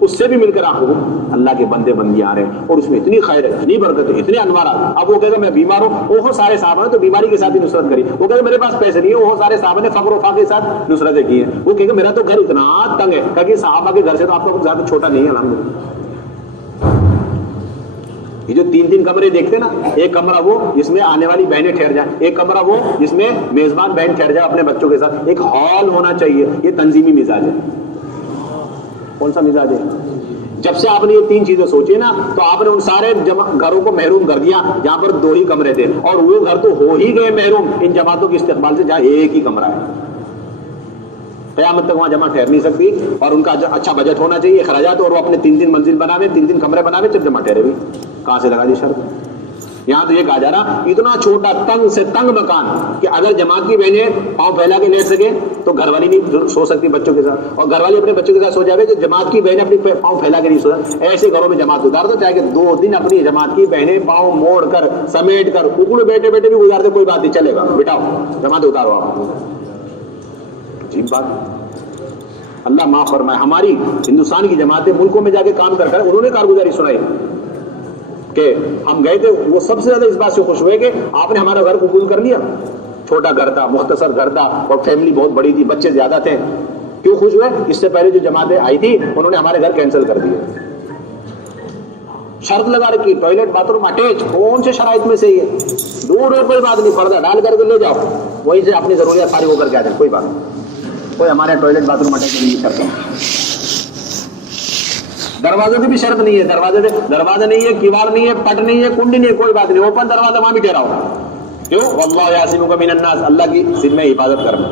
اس سے بھی مل کر آپ کو اللہ کے بندے بندیاں آ رہے ہیں، اور اس میں اتنی خیر ہے، اتنی برکت ہے، اتنے انوارات۔ اب وہ کہے گا میں بیمار ہوں، وہ سارے صحابہ نے تو بیماری کے ساتھ ہی نصرت کری، وہ کہے گا میرے پاس پیسے نہیں ہے، وہ سارے صحابہ نے فقر و فاقے کے ساتھ نصرتیں کی ہیں، وہ کہے گا میرا تو گھر اتنا تنگ ہے، کہ صحابہ کے گھر سے تو آپ کا زیادہ چھوٹا نہیں ہے الحمدللہ۔ یہ جو 3 کمرے دیکھتے نا، ایک کمرہ وہ جس میں آنے والی بہنیں ٹھہر جائیں، ایک کمرہ وہ جس میں میزبان بہن ٹھہر جائے اپنے بچوں کے ساتھ، ایک ہال ہونا چاہیے۔ یہ تنظیمی مزاج ہے۔ کون سا مزاج ہے؟ جب سے آپ نے یہ 3 چیزیں سوچی نا تو آپ نے ان سارے گھروں کو محروم کر دیا جہاں پر 2 ہی کمرے تھے، اور وہ گھر تو ہو ہی گئے محروم ان جماعتوں کے استقبال سے جہاں ایک ہی کمرہ ہے۔ قیامت تک وہاں جمع ٹھہر نہیں سکتی، اور ان کا اچھا بجٹ ہونا چاہیے، اخراجات، اور وہ اپنے 3 منزل بناوے، 3 کمرے بناوے، جب جمع ٹھہرے بھی کہاں سے لگا دی شرط۔ یہاں تو یہ کہا جا رہا اتنا چھوٹا تنگ سے تنگ مکان کہ اگر جماعت کی بہنیں پاؤں پھیلا کے لیٹ سکے تو گھر والی نہیں سو سکتی بچوں کے ساتھ، اور گھر والی اپنے بچوں کے ساتھ سو جاوے تو جماعت کی بہنیں اپنی پاؤں پھیلا کے نہیں سو جائے۔ ایسے گھروں میں جماعت اتار دو، چاہے کہ 2 دن اپنی جماعت کی بہنیں پاؤں موڑ کر سمیٹ کر اکڑ بیٹھے بیٹھے بھی گزار دے، کوئی بات نہیں، چلے گا، بٹھاؤ جماعت اتارو آپ۔ عجیب بات، اللہ معاف فرمائے۔ ہماری ہندوستان کی جماعتیں ملکوں میں جا کے کام کر انہوں نے کارگزاری سنائی کہ ہم گئے تھے، وہ سب سے زیادہ اس بات سے خوش ہوئے کہ آپ نے ہمارا گھر قبول کر لیا۔ چھوٹا گھر تھا، مختصر گھر تھا، اور فیملی بہت بڑی تھی، بچے زیادہ تھے۔ کیوں خوش ہوئے؟ اس سے پہلے جو جماعتیں آئی تھی انہوں نے ہمارے گھر کینسل کر دیے، شرط لگا رکھی ٹوائلٹ باتھ روم اٹیچ، کون سے شرائط میں سے ہی ہے، دور ہے کوئی بات نہیں، پردہ ڈال کر کے لے جاؤ، وہیں سے اپنی ضروریات فارغ ہو کر کے آ جائیں، کوئی بات نہیں، کوئی ہمارے ٹوائلٹ باتھ روم اٹیچ نہیں شرط ہے۔ دروازے کی بھی شرط نہیں ہے، دروازہ نہیں ہے، کیوار نہیں ہے، پٹ نہیں ہے، کنڈی نہیں ہے، کوئی بات نہیں، اوپن دروازہ وہاں بھی ٹھہراؤ۔ کیوں؟ واللہ یعصمک من الناس، اللہ کی ذمہ حفاظت کرنا،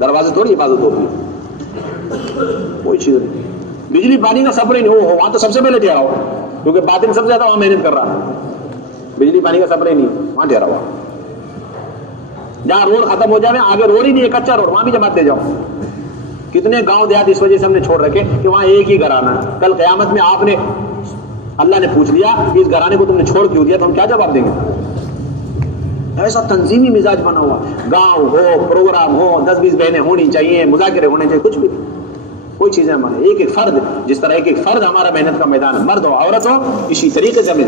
دروازے تھوڑی حفاظت ہوتی ہے، کوئی چیز نہیں۔ بجلی پانی کا سپلائی نہیں ہو وہاں تو سب سے پہلے ٹھہراؤ، کیونکہ باطن سب سے زیادہ وہاں محنت کر رہا ہے، بجلی پانی کا سپلائی نہیں وہاں ٹھہرا ہوا۔ جہاں روڈ ختم ہو جائے آگے روڈ ہی نہیں ہے, کچا روڈ, وہاں بھی جماعت دے جاؤ. کتنے گاؤں دیہات اس وجہ سے ہم نے چھوڑ رکھے کہ وہاں ایک ہی گھرانہ ہے. کل قیامت میں آپ نے, اللہ نے پوچھ لیا کہ اس گھرانے کو تم نے چھوڑ کیوں دیا, تو ہم کیا جواب دیں گے؟ ایسا تنظیمی مزاج بنا ہوا, گاؤں ہو, پروگرام ہو, 10-20 بہنیں ہونی چاہیے, مذاکرے ہونے چاہیے, کچھ بھی کوئی چیزیں ہمارے ایک ایک فرد, جس طرح ایک ایک فرد ہمارا محنت کا میدان ہے, مرد ہو عورت ہو, اسی طریقے سے ہمیں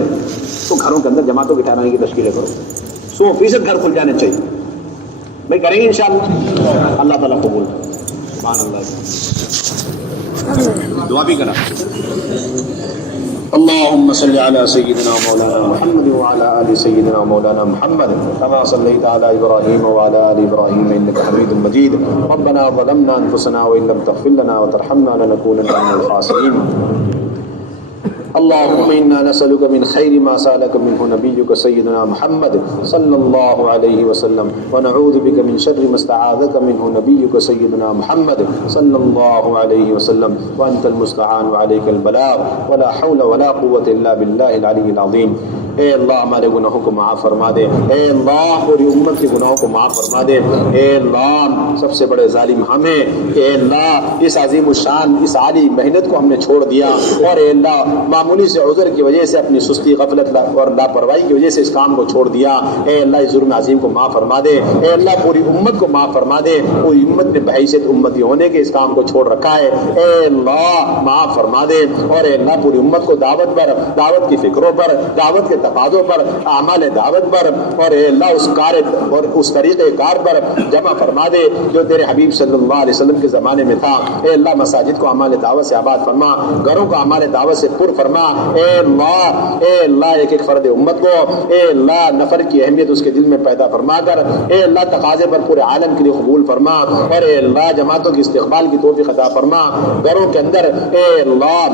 تو گھروں کے اندر جماعتوں کے ٹھہرانے کی تشکیلیں کرو. 100% گھر کھل جانے چاہیے بھائی, کریں گے انشاءاللہ. اللہ تعالیٰ قبول. سبحان اللہ. دعا بھی کرا. اللهم صل على سيدنا مولانا محمد وعلى آل سيدنا مولانا محمد كما صليت على إبراهيم وعلى آل إبراهيم إنك حميد مجيد. ربنا ظلمنا أنفسنا وإن لم تغفر لنا وترحمنا لنكونن من الخاسرين. اللهم إنا نسألك من خير ما سألك منه نبيك سيدنا محمد صلى الله عليه وسلم, ونعوذ بك من شر ما استعاذك منه نبيك سيدنا محمد صلى الله عليه وسلم, وأنت المستعان وعليك البلاغ, ولا حول ولا قوة إلا بالله العلي العظيم. اے اللہ ہمارے گناہوں کو معاف فرما دے, اے اللہ پوری امت کے گناہوں کو معاف فرما دے, اے اللہ سب سے بڑے ظالم ہمیں, کہ اے اللہ اس عظیم الشان اس عالی محنت کو ہم نے چھوڑ دیا, اور اے اللہ معمولی سے عذر کی وجہ سے اپنی سستی غفلت اور لاپرواہی کی وجہ سے اس کام کو چھوڑ دیا. اے اللہ اس جرم عظیم کو معاف فرما دے, اے اللہ پوری امت کو معاف فرما دے, پوری امت نے بحیثیت امتی ہونے کے اس کام کو چھوڑ رکھا ہے, اے اللہ معاف فرما دے. اور اے اللہ پوری امت کو دعوت پر, دعوت کی فکروں پر, دعوت کے تقاضوں پر, اعمال دعوت پر, اور اے اللہ اس کار اور اس طریقے کار پر جمع فرما دے جو تیرے حبیب صلی اللہ علیہ وسلم کے زمانے میں تھا. اے اللہ مساجد کو اعمال دعوت سے آباد فرما, گھروں کو اعمال دعوت سے پر فرما. اے اللہ ایک ایک فرد امت کو اے اللہ نفر کی اہمیت اس کے دل میں پیدا فرما کر, اے اللہ تقاضے پر پورے عالم کے لیے قبول فرما, اور اے اللہ جماعتوں کی استقبال کی توفیق عطا فرما. گھروں کے اندر اے اللہ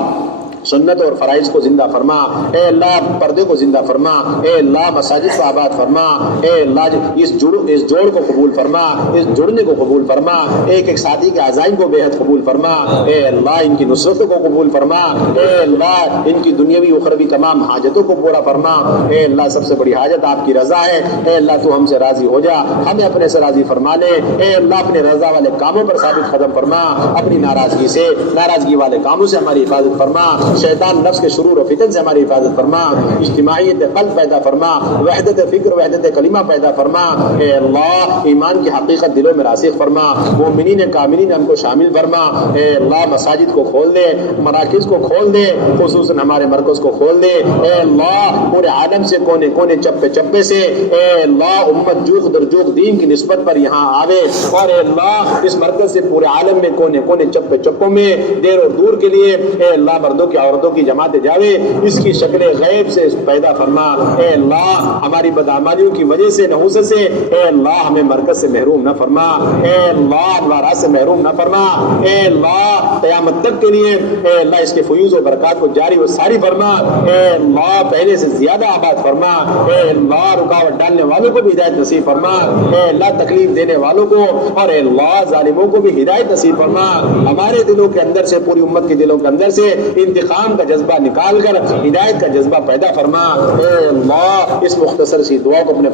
سنت اور فرائض کو زندہ فرما, اے اللہ پردے کو زندہ فرما, اے اللہ مساجد کو آباد فرما, اے اللہ اس جوڑ کو قبول فرما, اس جڑنے کو قبول فرما, ایک ایک ساتھی کے عزائم کو بے حد قبول فرما, اے اللہ ان کی نصرتوں کو قبول فرما, اے اللہ ان کی دنیاوی اخروی تمام حاجتوں کو پورا فرما. اے اللہ سب سے بڑی حاجت آپ کی رضا ہے, اے اللہ تو ہم سے راضی ہو جا, ہمیں اپنے سے راضی فرما لے. اے اللہ اپنے رضا والے کاموں پر ثابت قدم فرما, اپنی ناراضگی والے کاموں سے ہماری حفاظت فرما, شیطان نفس کے شرور و فتن سے ہماری حفاظت فرما, اجتماعیت قلب پیدا فرما, وحدت فکر وحدت کلمہ پیدا فرما. اے اللہ ایمان کی حقیقت دلوں میں راسخ فرما, مومنین کاملین ہم کو شامل فرما. اے اللہ مساجد کو کھول دے, مراکز کو کھول دے, خصوصاً ہمارے مرکز کو کھول دے. اے اللہ پورے عالم سے کونے کونے چپے چپے سے اے اللہ امت جوخ در جوخ دین کی نسبت پر یہاں آوے, اور اے اللہ اس مرکز سے پورے عالم میں کونے کونے چپے چپوں میں دیر اور دور کے لیے اے اللہ مردوں کی عورتوں کی جماعت جاوے, اس کی شکل غیب سے پیدا فرما. اے اللہ ہماری بدعمالیوں کی وجہ سے نحوست سے اے اللہ ہمیں مرکز سے محروم نہ فرما, اے اللہ انوارات سے محروم نہ فرما. اے اللہ قیامت تک کے لیے اے اللہ اس کے فیوز و برکات کو جاری و ساری فرما. اے اللہ پہلے سے زیادہ آباد فرما. اے اللہ رکاوٹ ڈالنے والوں کو بھی ہدایت نصیب فرما, اے اللہ تکلیف دینے والوں کو اور اے اللہ ظالموں کو بھی ہدایت نصیب فرما. ہمارے دلوں کے اندر سے, پوری امت کے دلوں کے اندر سے انتقام کا جذبہ نکال کر ہدایت کا جذبہ پیدا فرما. اے اللہ اس مختصر سی دعا کو اپنے